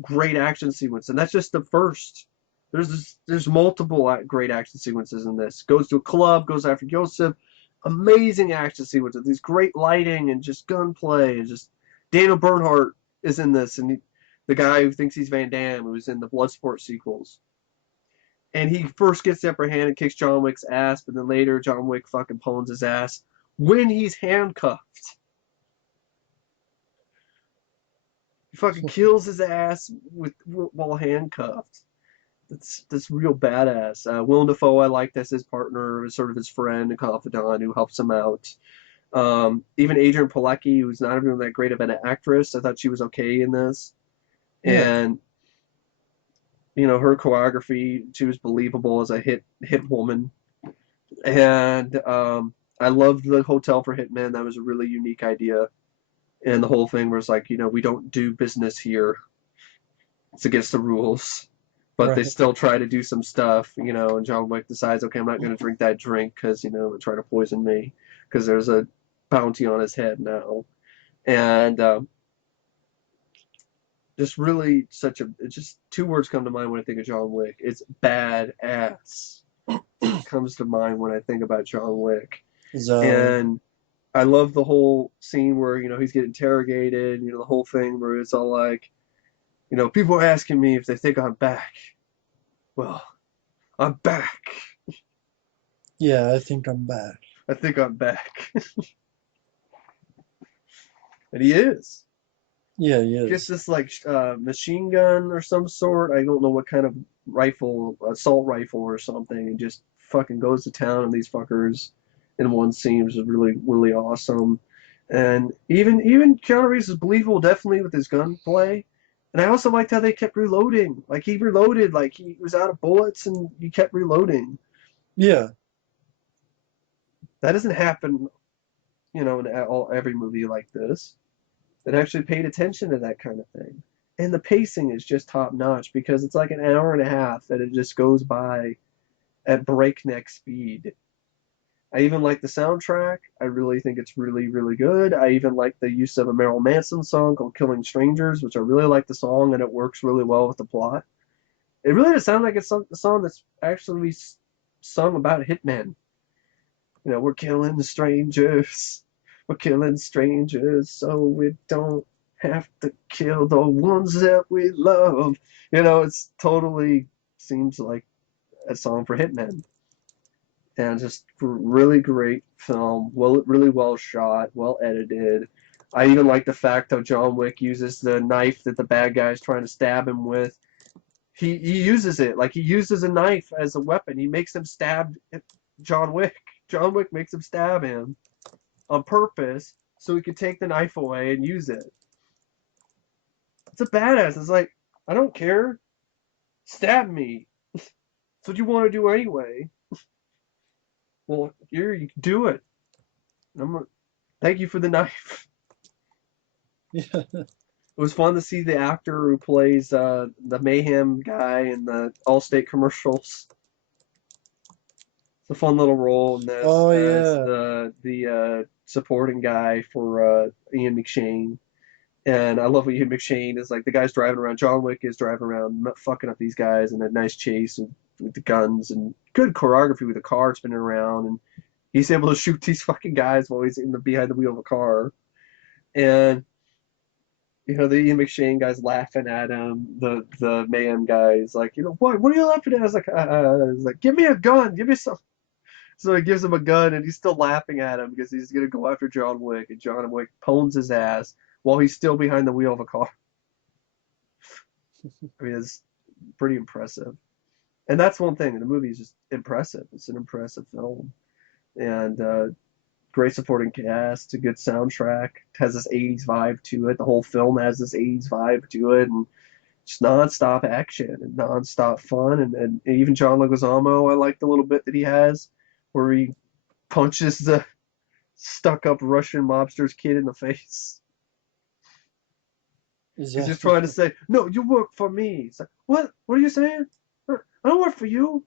great action sequence. And that's just the first. There's multiple great action sequences in this. Goes to a club, goes after Yosef. Amazing action sequences. These great lighting and just gunplay. And just Daniel Bernhardt is in this, and the guy who thinks he's Van Damme, who's in the Bloodsport sequels. And he first gets the upper hand and kicks John Wick's ass, but then later John Wick fucking pawns his ass when he's handcuffed. He fucking kills his ass while handcuffed. That's real badass. Willem Dafoe, I liked as his partner, as sort of his friend and confidant who helps him out. Even Adrian Palicki, who's not even that great of an actress, I thought she was okay in this. Yeah. And her choreography, she was believable as a hit woman. And I loved the Hotel for Hitmen. That was a really unique idea. And the whole thing was like, we don't do business here. It's against the rules. But they Right. still try to do some stuff, and John Wick decides, okay, I'm not going to drink that drink because, they're trying to poison me because there's a bounty on his head now. And just 2 words come to mind when I think of John Wick. It's badass. Comes to mind when I think about John Wick. Exactly. And I love the whole scene where, he's getting interrogated, the whole thing where it's all like, people are asking me if they think I'm back. Well, I'm back. Yeah, I think I'm back. I think I'm back. And he is. Yeah, he Gets is. this like machine gun or some sort. I don't know what kind of rifle, assault rifle or something, and just fucking goes to town on these fuckers in one scene, which is really, really awesome. And even Keanu Reeves is believable, definitely with his gunplay. And I also liked how they kept reloading. Like he reloaded, like he was out of bullets, and he kept reloading. Yeah. That doesn't happen, in every movie like this. That actually paid attention to that kind of thing. And the pacing is just top notch because it's like an hour and a half that it just goes by at breakneck speed. I even like the soundtrack. I really think it's really, really good. I even like the use of a Marilyn Manson song called Killing Strangers, which I really like the song and it works really well with the plot. It really does sound like it's a song that's actually sung about hitmen. We're killing strangers. We're killing strangers so we don't have to kill the ones that we love. It's totally seems like a song for hitmen. And just really great film. Well, really well shot, well edited. I even like the fact how John Wick uses the knife that the bad guy is trying to stab him with. He uses it like he uses a knife as a weapon. He makes him stab John Wick. John Wick makes him stab him on purpose so he could take the knife away and use it. It's a badass. It's like, I don't care. Stab me. That's what you want to do anyway. Well, here, you can do it. Thank you for the knife. Yeah. It was fun to see the actor who plays the Mayhem guy in the Allstate commercials. It's a fun little role in this Oh as yeah. the supporting guy for Ian McShane. And I love what Ian McShane is like. The guy's driving around. John Wick is driving around, fucking up these guys in a nice chase with the guns and good choreography with the car spinning around. And he's able to shoot these fucking guys while he's in the behind the wheel of a car. And the Ian McShane guy's laughing at him. The Mayhem guy's like, what are you laughing at? I was like, he's like, give me a gun, give me some. So he gives him a gun, and he's still laughing at him because he's gonna go after John Wick, and John Wick pwns his ass while he's still behind the wheel of a car. I mean, it's pretty impressive. And that's one thing. The movie is just impressive. It's an impressive film, and great supporting cast, a good soundtrack. It has this '80s vibe to it. The whole film has this '80s vibe to it, and just nonstop action and nonstop fun. And even John Leguizamo, I like the little bit that he has where he punches the stuck-up Russian mobster's kid in the face. He's Yeah. just trying to say, "No, you work for me." It's like, what? What are you saying? I don't work for you.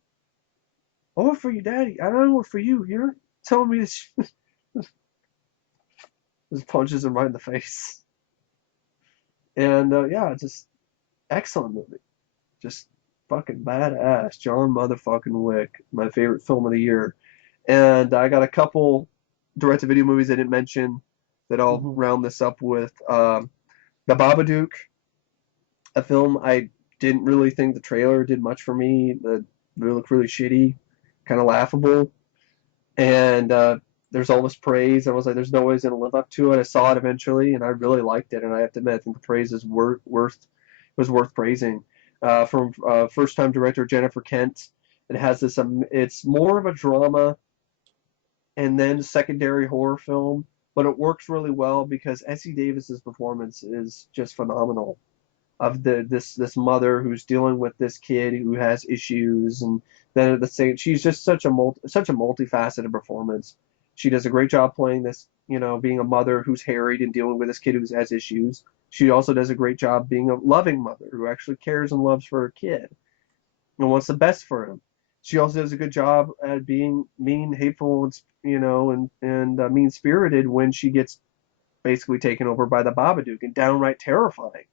I work for your daddy. I don't work for you. You're telling me this. Just punches him right in the face. And yeah, just excellent movie. Just fucking badass. John motherfucking Wick, my favorite film of the year. And I got a couple direct-to-video movies I didn't mention that I'll Hmm. round this up with. The Babadook, a film I didn't really think the trailer did much for me. It looked really shitty, kind of laughable. And there's all this praise. I was like, there's no way it's going to live up to it. I saw it eventually, and I really liked it. And I have to admit, I think the praise is was worth praising. From first-time director Jennifer Kent, it has this. It's more of a drama and then secondary horror film, but it works really well because Essie Davis's performance is just phenomenal. Of this mother who's dealing with this kid who has issues, and then at the same, she's just such a multifaceted performance. She does a great job playing this, being a mother who's harried and dealing with this kid who has issues. She also does a great job being a loving mother who actually cares and loves for her kid and wants the best for him. She also does a good job at being mean, hateful, and mean spirited when she gets basically taken over by the Babadook, and downright terrifying,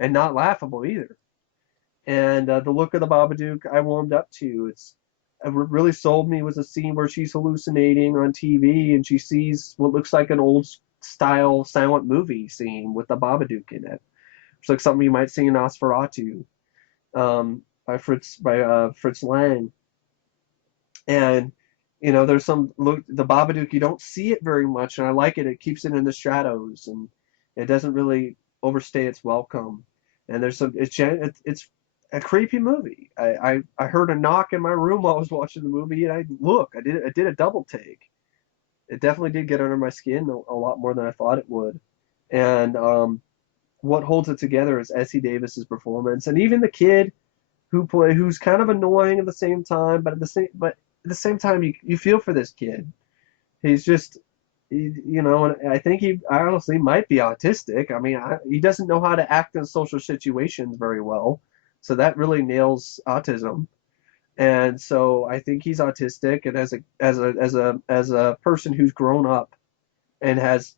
and not laughable either. And the look of the Babadook, I warmed up to. What really sold me was a scene where she's hallucinating on TV and she sees what looks like an old style silent movie scene with the Babadook in it. It's like something you might see in Nosferatu, by Fritz Lang. And there's some look the Babadook. You don't see it very much, and I like it. It keeps it in the shadows, and it doesn't really overstay its welcome. And there's some it's a creepy movie. I heard a knock in my room while I was watching the movie, and I did a double take. It definitely did get under my skin a lot more than I thought it would. And what holds it together is Essie Davis's performance, and even the kid who's kind of annoying at the same time, but at the same time you feel for this kid. He's just and I think I honestly might be autistic. I mean, he doesn't know how to act in social situations very well, so that really nails autism. And so I think he's autistic, and as a person who's grown up and has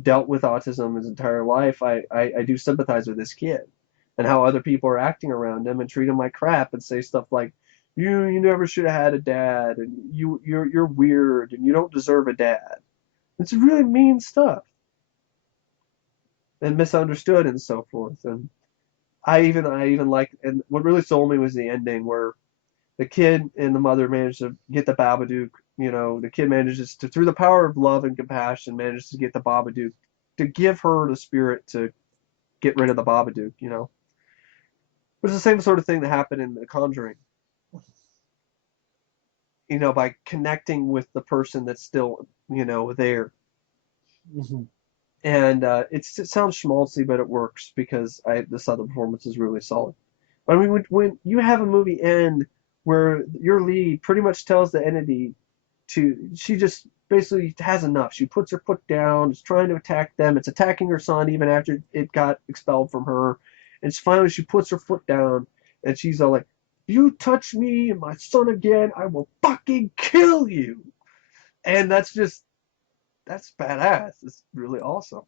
dealt with autism his entire life, I do sympathize with this kid and how other people are acting around him and treat him like crap and say stuff like, you never should have had a dad, and you're weird and you don't deserve a dad. It's really mean stuff and misunderstood and so forth. And I even like, and what really sold me was the ending where the kid and the mother managed to get the Babadook. The kid manages to, through the power of love and compassion, manages to get the Babadook to give her the spirit to get rid of the Babadook. It's the same sort of thing that happened in The Conjuring. By connecting with the person that's still, there. Hmm. And it sounds schmaltzy, but it works because this other performance is really solid. But I mean, when you have a movie end where your lead pretty much tells the entity she just basically has enough. She puts her foot down, is trying to attack them. It's attacking her son even after it got expelled from her. And finally she puts her foot down and she's all like, "You touch me and my son again, I will fucking kill you." And that's badass. It's really awesome.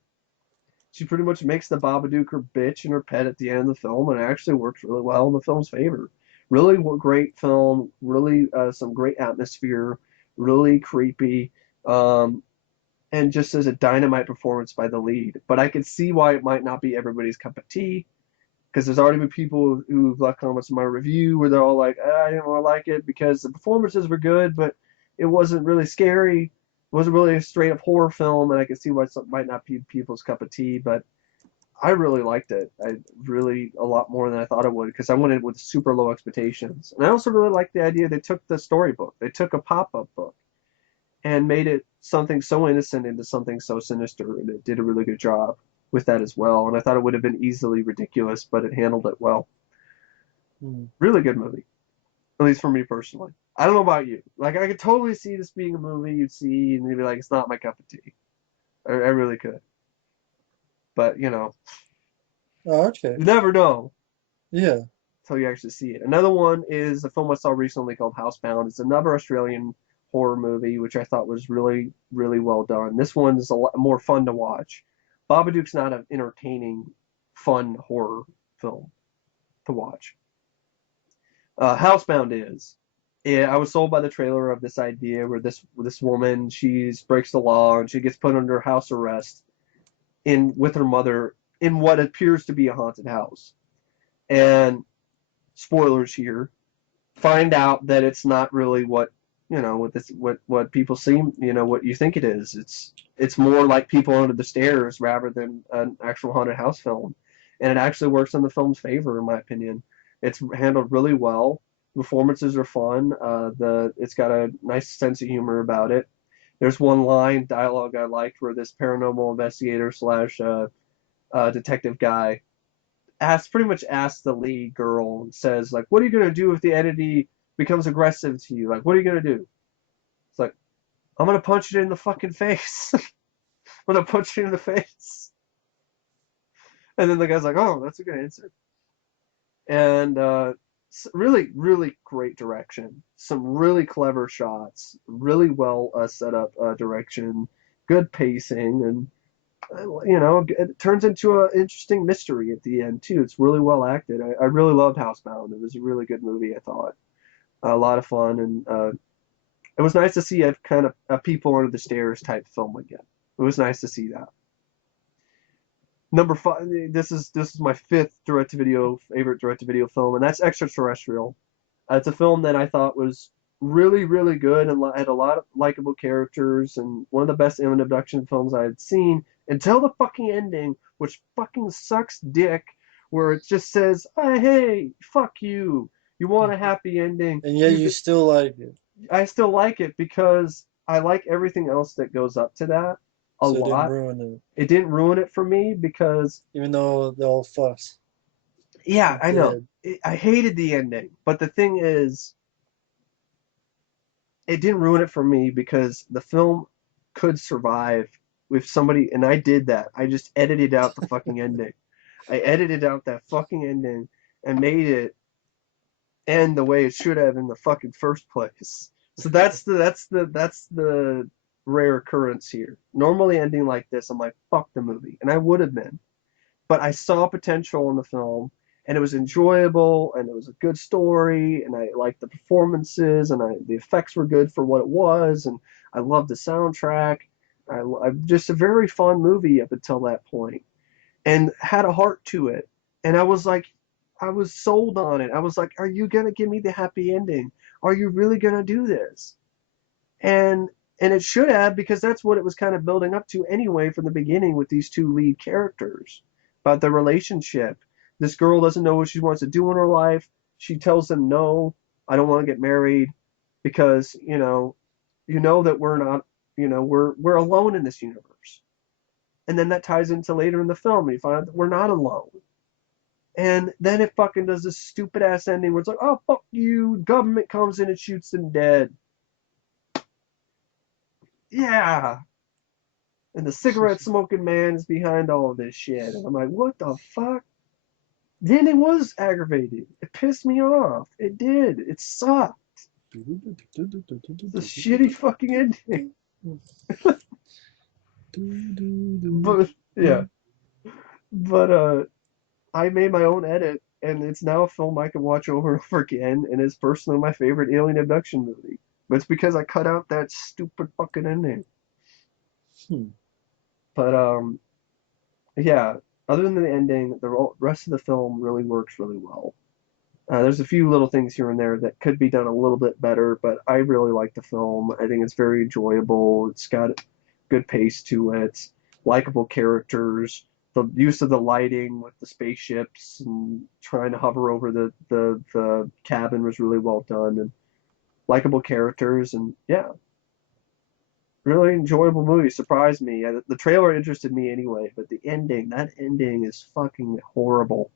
She pretty much makes the Babadook her bitch and her pet at the end of the film, and it actually works really well in the film's favor. Really great film, really some great atmosphere, really creepy, um, and just as a dynamite performance by the lead. But I can see why it might not be everybody's cup of tea, because there's already been people who've left comments in my review where they're all like, I didn't really like it because the performances were good, but it wasn't really scary. It wasn't really a straight up horror film, and I can see why it might not be people's cup of tea, but I really liked it. I really a lot more than I thought it would because I went in with super low expectations. And I also really liked the idea they took the storybook, they took a pop-up book and made it something so innocent into something so sinister, and it did a really good job with that as well. And I thought it would have been easily ridiculous, but it handled it well. Hmm. Really good movie, at least for me personally. I don't know about you. Like I could totally see this being a movie you'd see and you'd be like, it's not my cup of tea. I really could. But Oh, okay. you never know Yeah. until you actually see it. Another one is a film I saw recently called Housebound. It's another Australian horror movie, which I thought was really, really well done. This one's a lot more fun to watch. Babadook's not an entertaining, fun horror film to watch. Housebound is. Yeah, I was sold by the trailer of this idea where this woman she breaks the law and she gets put under house arrest in with her mother in what appears to be a haunted house. And spoilers here, find out that it's not really what people seem what you think it is. It's more like People Under the Stairs rather than an actual haunted house film, and it actually works in the film's favor in my opinion. It's handled really well. Performances are fun. It's got a nice sense of humor about it. There's one line dialogue I liked where this paranormal investigator slash detective guy pretty much asks the lead girl and says like, "What are you gonna do if the entity becomes aggressive to you? Like, what are you gonna do?" It's like, "I'm gonna punch it in the fucking face. I'm gonna punch it in the face." And then the guy's like, "Oh, that's a good answer." And really, really great direction. Some really clever shots. Really well set up direction. Good pacing, and it turns into an interesting mystery at the end too. It's really well acted. I really loved Housebound. It was a really good movie. I thought a lot of fun, and it was nice to see a kind of a People Under the Stairs type film again. It was nice to see that. Number five. This is my fifth direct to video favorite direct to video film, and that's Extraterrestrial. It's a film that I thought was really, really good and had a lot of likable characters and one of the best alien abduction films I had seen until the fucking ending, which fucking sucks dick, where it just says, hey, fuck you. You want a happy ending. And yet you still like it. I still like it because I like everything else that goes up to that a So it didn't lot. ruin it. It didn't ruin it for me because, Even though the old fuss yeah, it I know. did. I hated the ending. But the thing is, it didn't ruin it for me because the film could survive with somebody, and I did that. I just edited out the fucking ending. I edited out that fucking ending and made it end the way it should have in the fucking first place. So that's the rare occurrence here. Normally ending like this, I'm like, fuck the movie, and I would have been. But I saw potential in the film, and it was enjoyable, and it was a good story, and I liked the performances, and the effects were good for what it was, and I loved the soundtrack. I just a very fun movie up until that point, and had a heart to it. And I was like, I was sold on it. I was like, are you gonna give me the happy ending? Are you really gonna do this? And and it should have because that's what it was kind of building up to anyway from the beginning with these two lead characters about the relationship. This girl doesn't know what she wants to do in her life. She tells them no, I don't want to get married because that we're not we're alone in this universe. And then that ties into later in the film and you find out that we're not alone. And then it fucking does this stupid ass ending where it's like, oh fuck you, government comes in and shoots them dead. Yeah. And the cigarette smoking man is behind all of this shit. And I'm like, what the fuck? Then it was aggravating. It pissed me off. It did. It sucked. It's a shitty fucking ending. But yeah. But I made my own edit and it's now a film I can watch over and over again and it's personally my favorite alien abduction movie. But it's because I cut out that stupid fucking ending. Hmm. But yeah, other than the ending, the rest of the film really works really well. There's a few little things here and there that could be done a little bit better, but I really like the film. I think it's very enjoyable. It's got good pace to it, likable characters. The use of the lighting with the spaceships and trying to hover over the cabin was really well done, and likable characters, and yeah, really enjoyable movie. Surprised me. The trailer interested me anyway, but the ending, that ending is fucking horrible.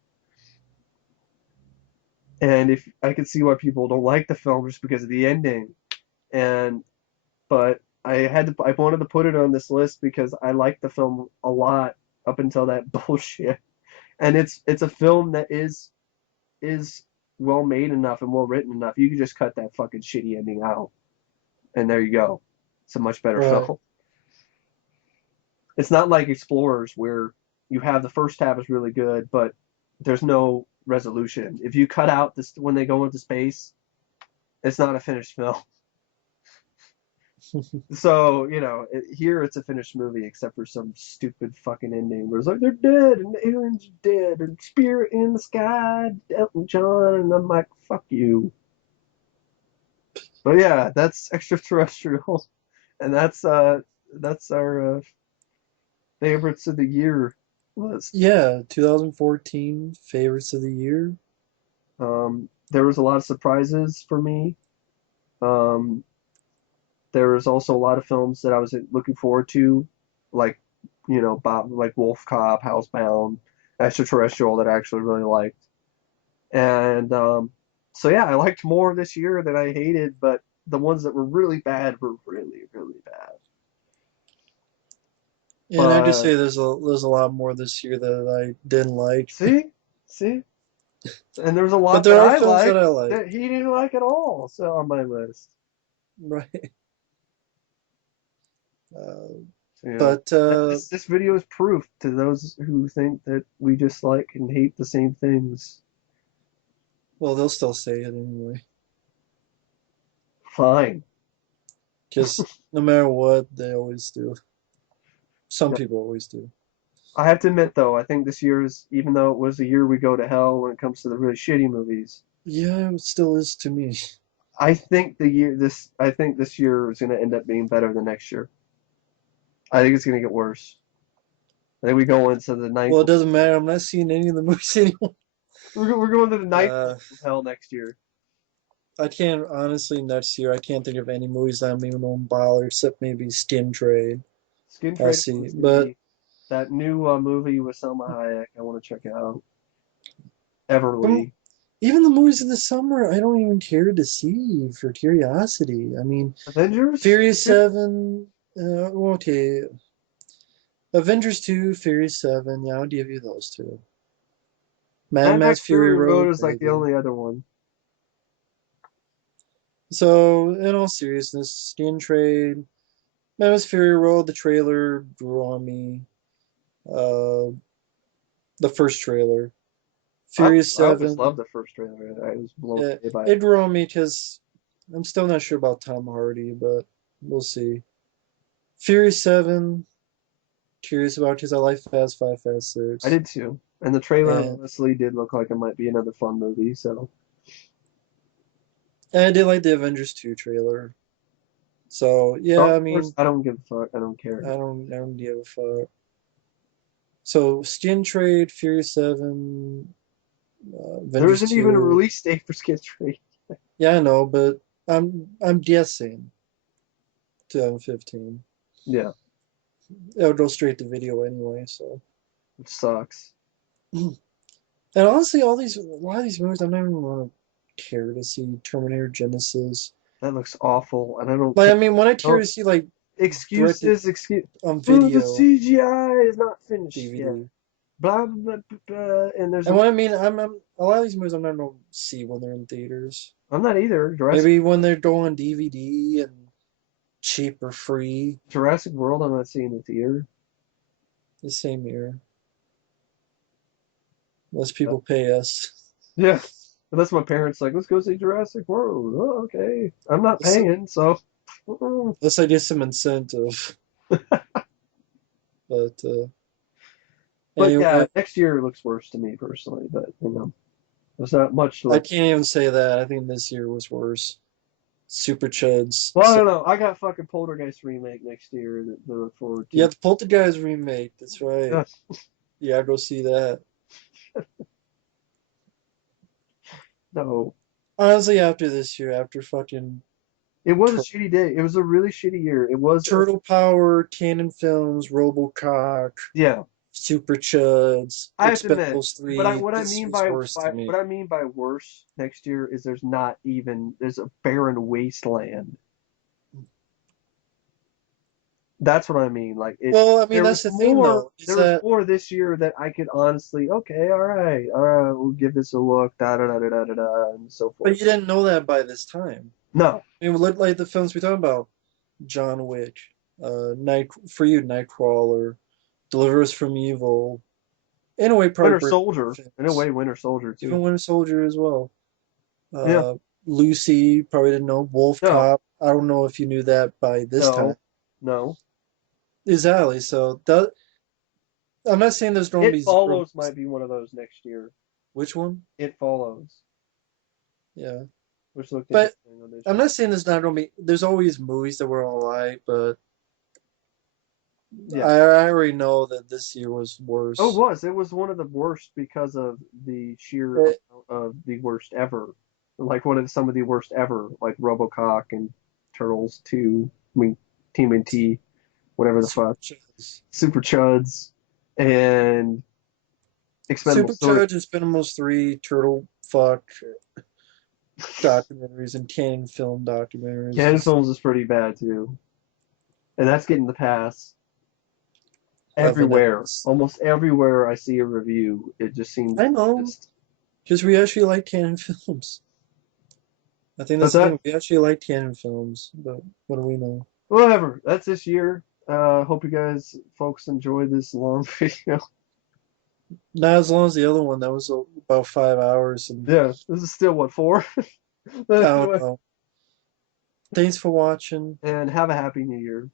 And if I could see why people don't like the film just because of the ending, and but I wanted to put it on this list because I liked the film a lot up until that bullshit. And it's a film that is well made enough and well written enough. You could just cut that fucking shitty ending out, and there you go. It's a much better Right. film. It's not like Explorers where you have the first half is really good, but there's no resolution. If you cut out this when they go into space, it's not a finished film. So, here it's a finished movie except for some stupid fucking ending where it's like they're dead and the aliens are dead and Spirit in the Sky, Elton John, and I'm like, fuck you. But yeah, that's extraterrestrial, and that's our favorites of the year list. Yeah, 2014 favorites of the year. There was a lot of surprises for me. Um, there was also a lot of films that I was looking forward to, like like WolfCop, Housebound, Extraterrestrial that I actually really liked. And so yeah, I liked more this year than I hated, but the ones that were really bad were really, really bad. And I just But say there's a lot more this year that I didn't like. see, see, and there was a But lot there that are I films that I liked like. that he didn't like at all. So on my list, Right. Uh, so, but this video is proof to those who think that we just like and hate the same things. well, they'll still say it anyway. Fine. Because no matter what, they always do. Some people always do. I have to admit though, I think this year is, even though it was a year we go to hell when it comes to the really shitty movies, Yeah, it still is to me. I think this year is going to end up being better than next year. I think it's going to get worse. I think we go into the ninth. Well, it doesn't matter. I'm not seeing any of the movies anymore. We're going to the ninth Uh, level of hell next year. I can't honestly next year. I can't think of any movies that I'm even gonna bother except maybe Skin Trade. Skin I'll Trade see. was But me. That new movie with Selma Hayek, I want to check out. Everly. even the movies in the summer, I don't even care to see for curiosity. I mean, Avengers? Furious 7, okay. Avengers 2, Furious 7, yeah, I'll give you those two. Mad Mad Max Max Fury Fury Road Road, is like the maybe. only other one. So, in all seriousness, Skin Trade, Mad Max Fury Road, the trailer grew on me. Uh, the first trailer. Furious I always loved 7, the first trailer. I was blown it, away by it it. grew on me because I'm still not sure about Tom Hardy, but we'll see. Furious 7, curious about because I like Fast 5, Fast I 6. did too. And the trailer And, honestly did look like it might be another fun movie, so and I did like the Avengers 2 trailer. So, Star yeah, I Wars, mean, I don't give a fuck. I don't care. I don't give a fuck. So, Skin Trade, Furious 7, There Avengers isn't even a 2. release date for Skid Tree. Yeah, I know, but I'm guessing 2015. Yeah, It'll go straight to video anyway, so. which sucks. And honestly, a lot of these movies, I'm not even gonna care to see Terminator Genesis. That looks awful, and I don't Like, care. I mean, when I care Don't to see like directed excuses, excuse. on Oh, the video, CGI is not finished yet. DVD. Blah blah blah blah. Blah. And there's And a. what I mean, I'm a lot of these movies I'm not gonna see when they're in theaters. I'm not either. Maybe when they're going on DVD and cheap or free, Jurassic World. I'm not seeing in the theater. the same year. Unless people pay us. Yeah. Unless my parents like, let's go see Jurassic World. Oh, okay. I'm not Unless, paying, so. Mm-mm. unless I get some incentive. But But yeah, anyway, next year looks worse to me personally. But there's not much to I look. can't even say that. I think this year was worse. Super Chuds. Well, I So don't know. I got fucking Poltergeist remake next year that to look forward yeah, to. the Poltergeist remake. That's right. Yeah. Yeah, go see that. No, Honestly, after this year, after fucking it was a Tur- shitty day. It was a really shitty year. It was a, Turtle Power, Cannon Films, RoboCop, yeah. Super Chuds, I have to admit, Expendables but I 3, what I this mean was by, worse to what me. I mean by worse next year is there's a barren wasteland. That's what I mean. Like Well, I mean, that's the thing, though, is there was that, more this year that I could honestly, okay, all right, we'll give this a look, da da da da da da, da and so but forth. you didn't know that by this time. No, I mean, look like the films we talking about, John Wick, for you, Nightcrawler, Deliver Us from Evil, in a way, probably Winter British Soldier, in a films, way, Winter Soldier too. even Winter Soldier as well. Yeah, Uh, Lucy, probably didn't know. no, WolfCop, I don't know if you knew that by this time. no, no. Exactly. So I'm not saying there's going to It be zero. Follows might be one of those next year. Which one? It Follows, Yeah. which looked But interesting on this I'm year. not saying there's not going to be. There's always movies that we're all like, but Yeah. I already know that this year was Oh, worse. it was one of the worst because of the sheer But, amount of the worst ever. Like one of some of the worst ever, like RoboCop and Turtles 2, I mean TMNT, whatever the Super fuck, Chuds. Super Chuds, and Super Expendables 3. Chuds has been almost three turtle fuck documentaries and canon film documentaries. Cannon Just Films is pretty bad too, and that's getting the pass everywhere. evidence. Almost everywhere I see a review, it just seems I know, just. because we actually like canon films. I think But that's the that thing. We actually like canon films, but what do we know? whatever. That's this year. Hope you guys, folks, enjoy this long video. Not as long as the other one. That was about 5 hours, and Yeah, this is still what, 4? I But don't anyway, know. Thanks for watching. and have a happy new year.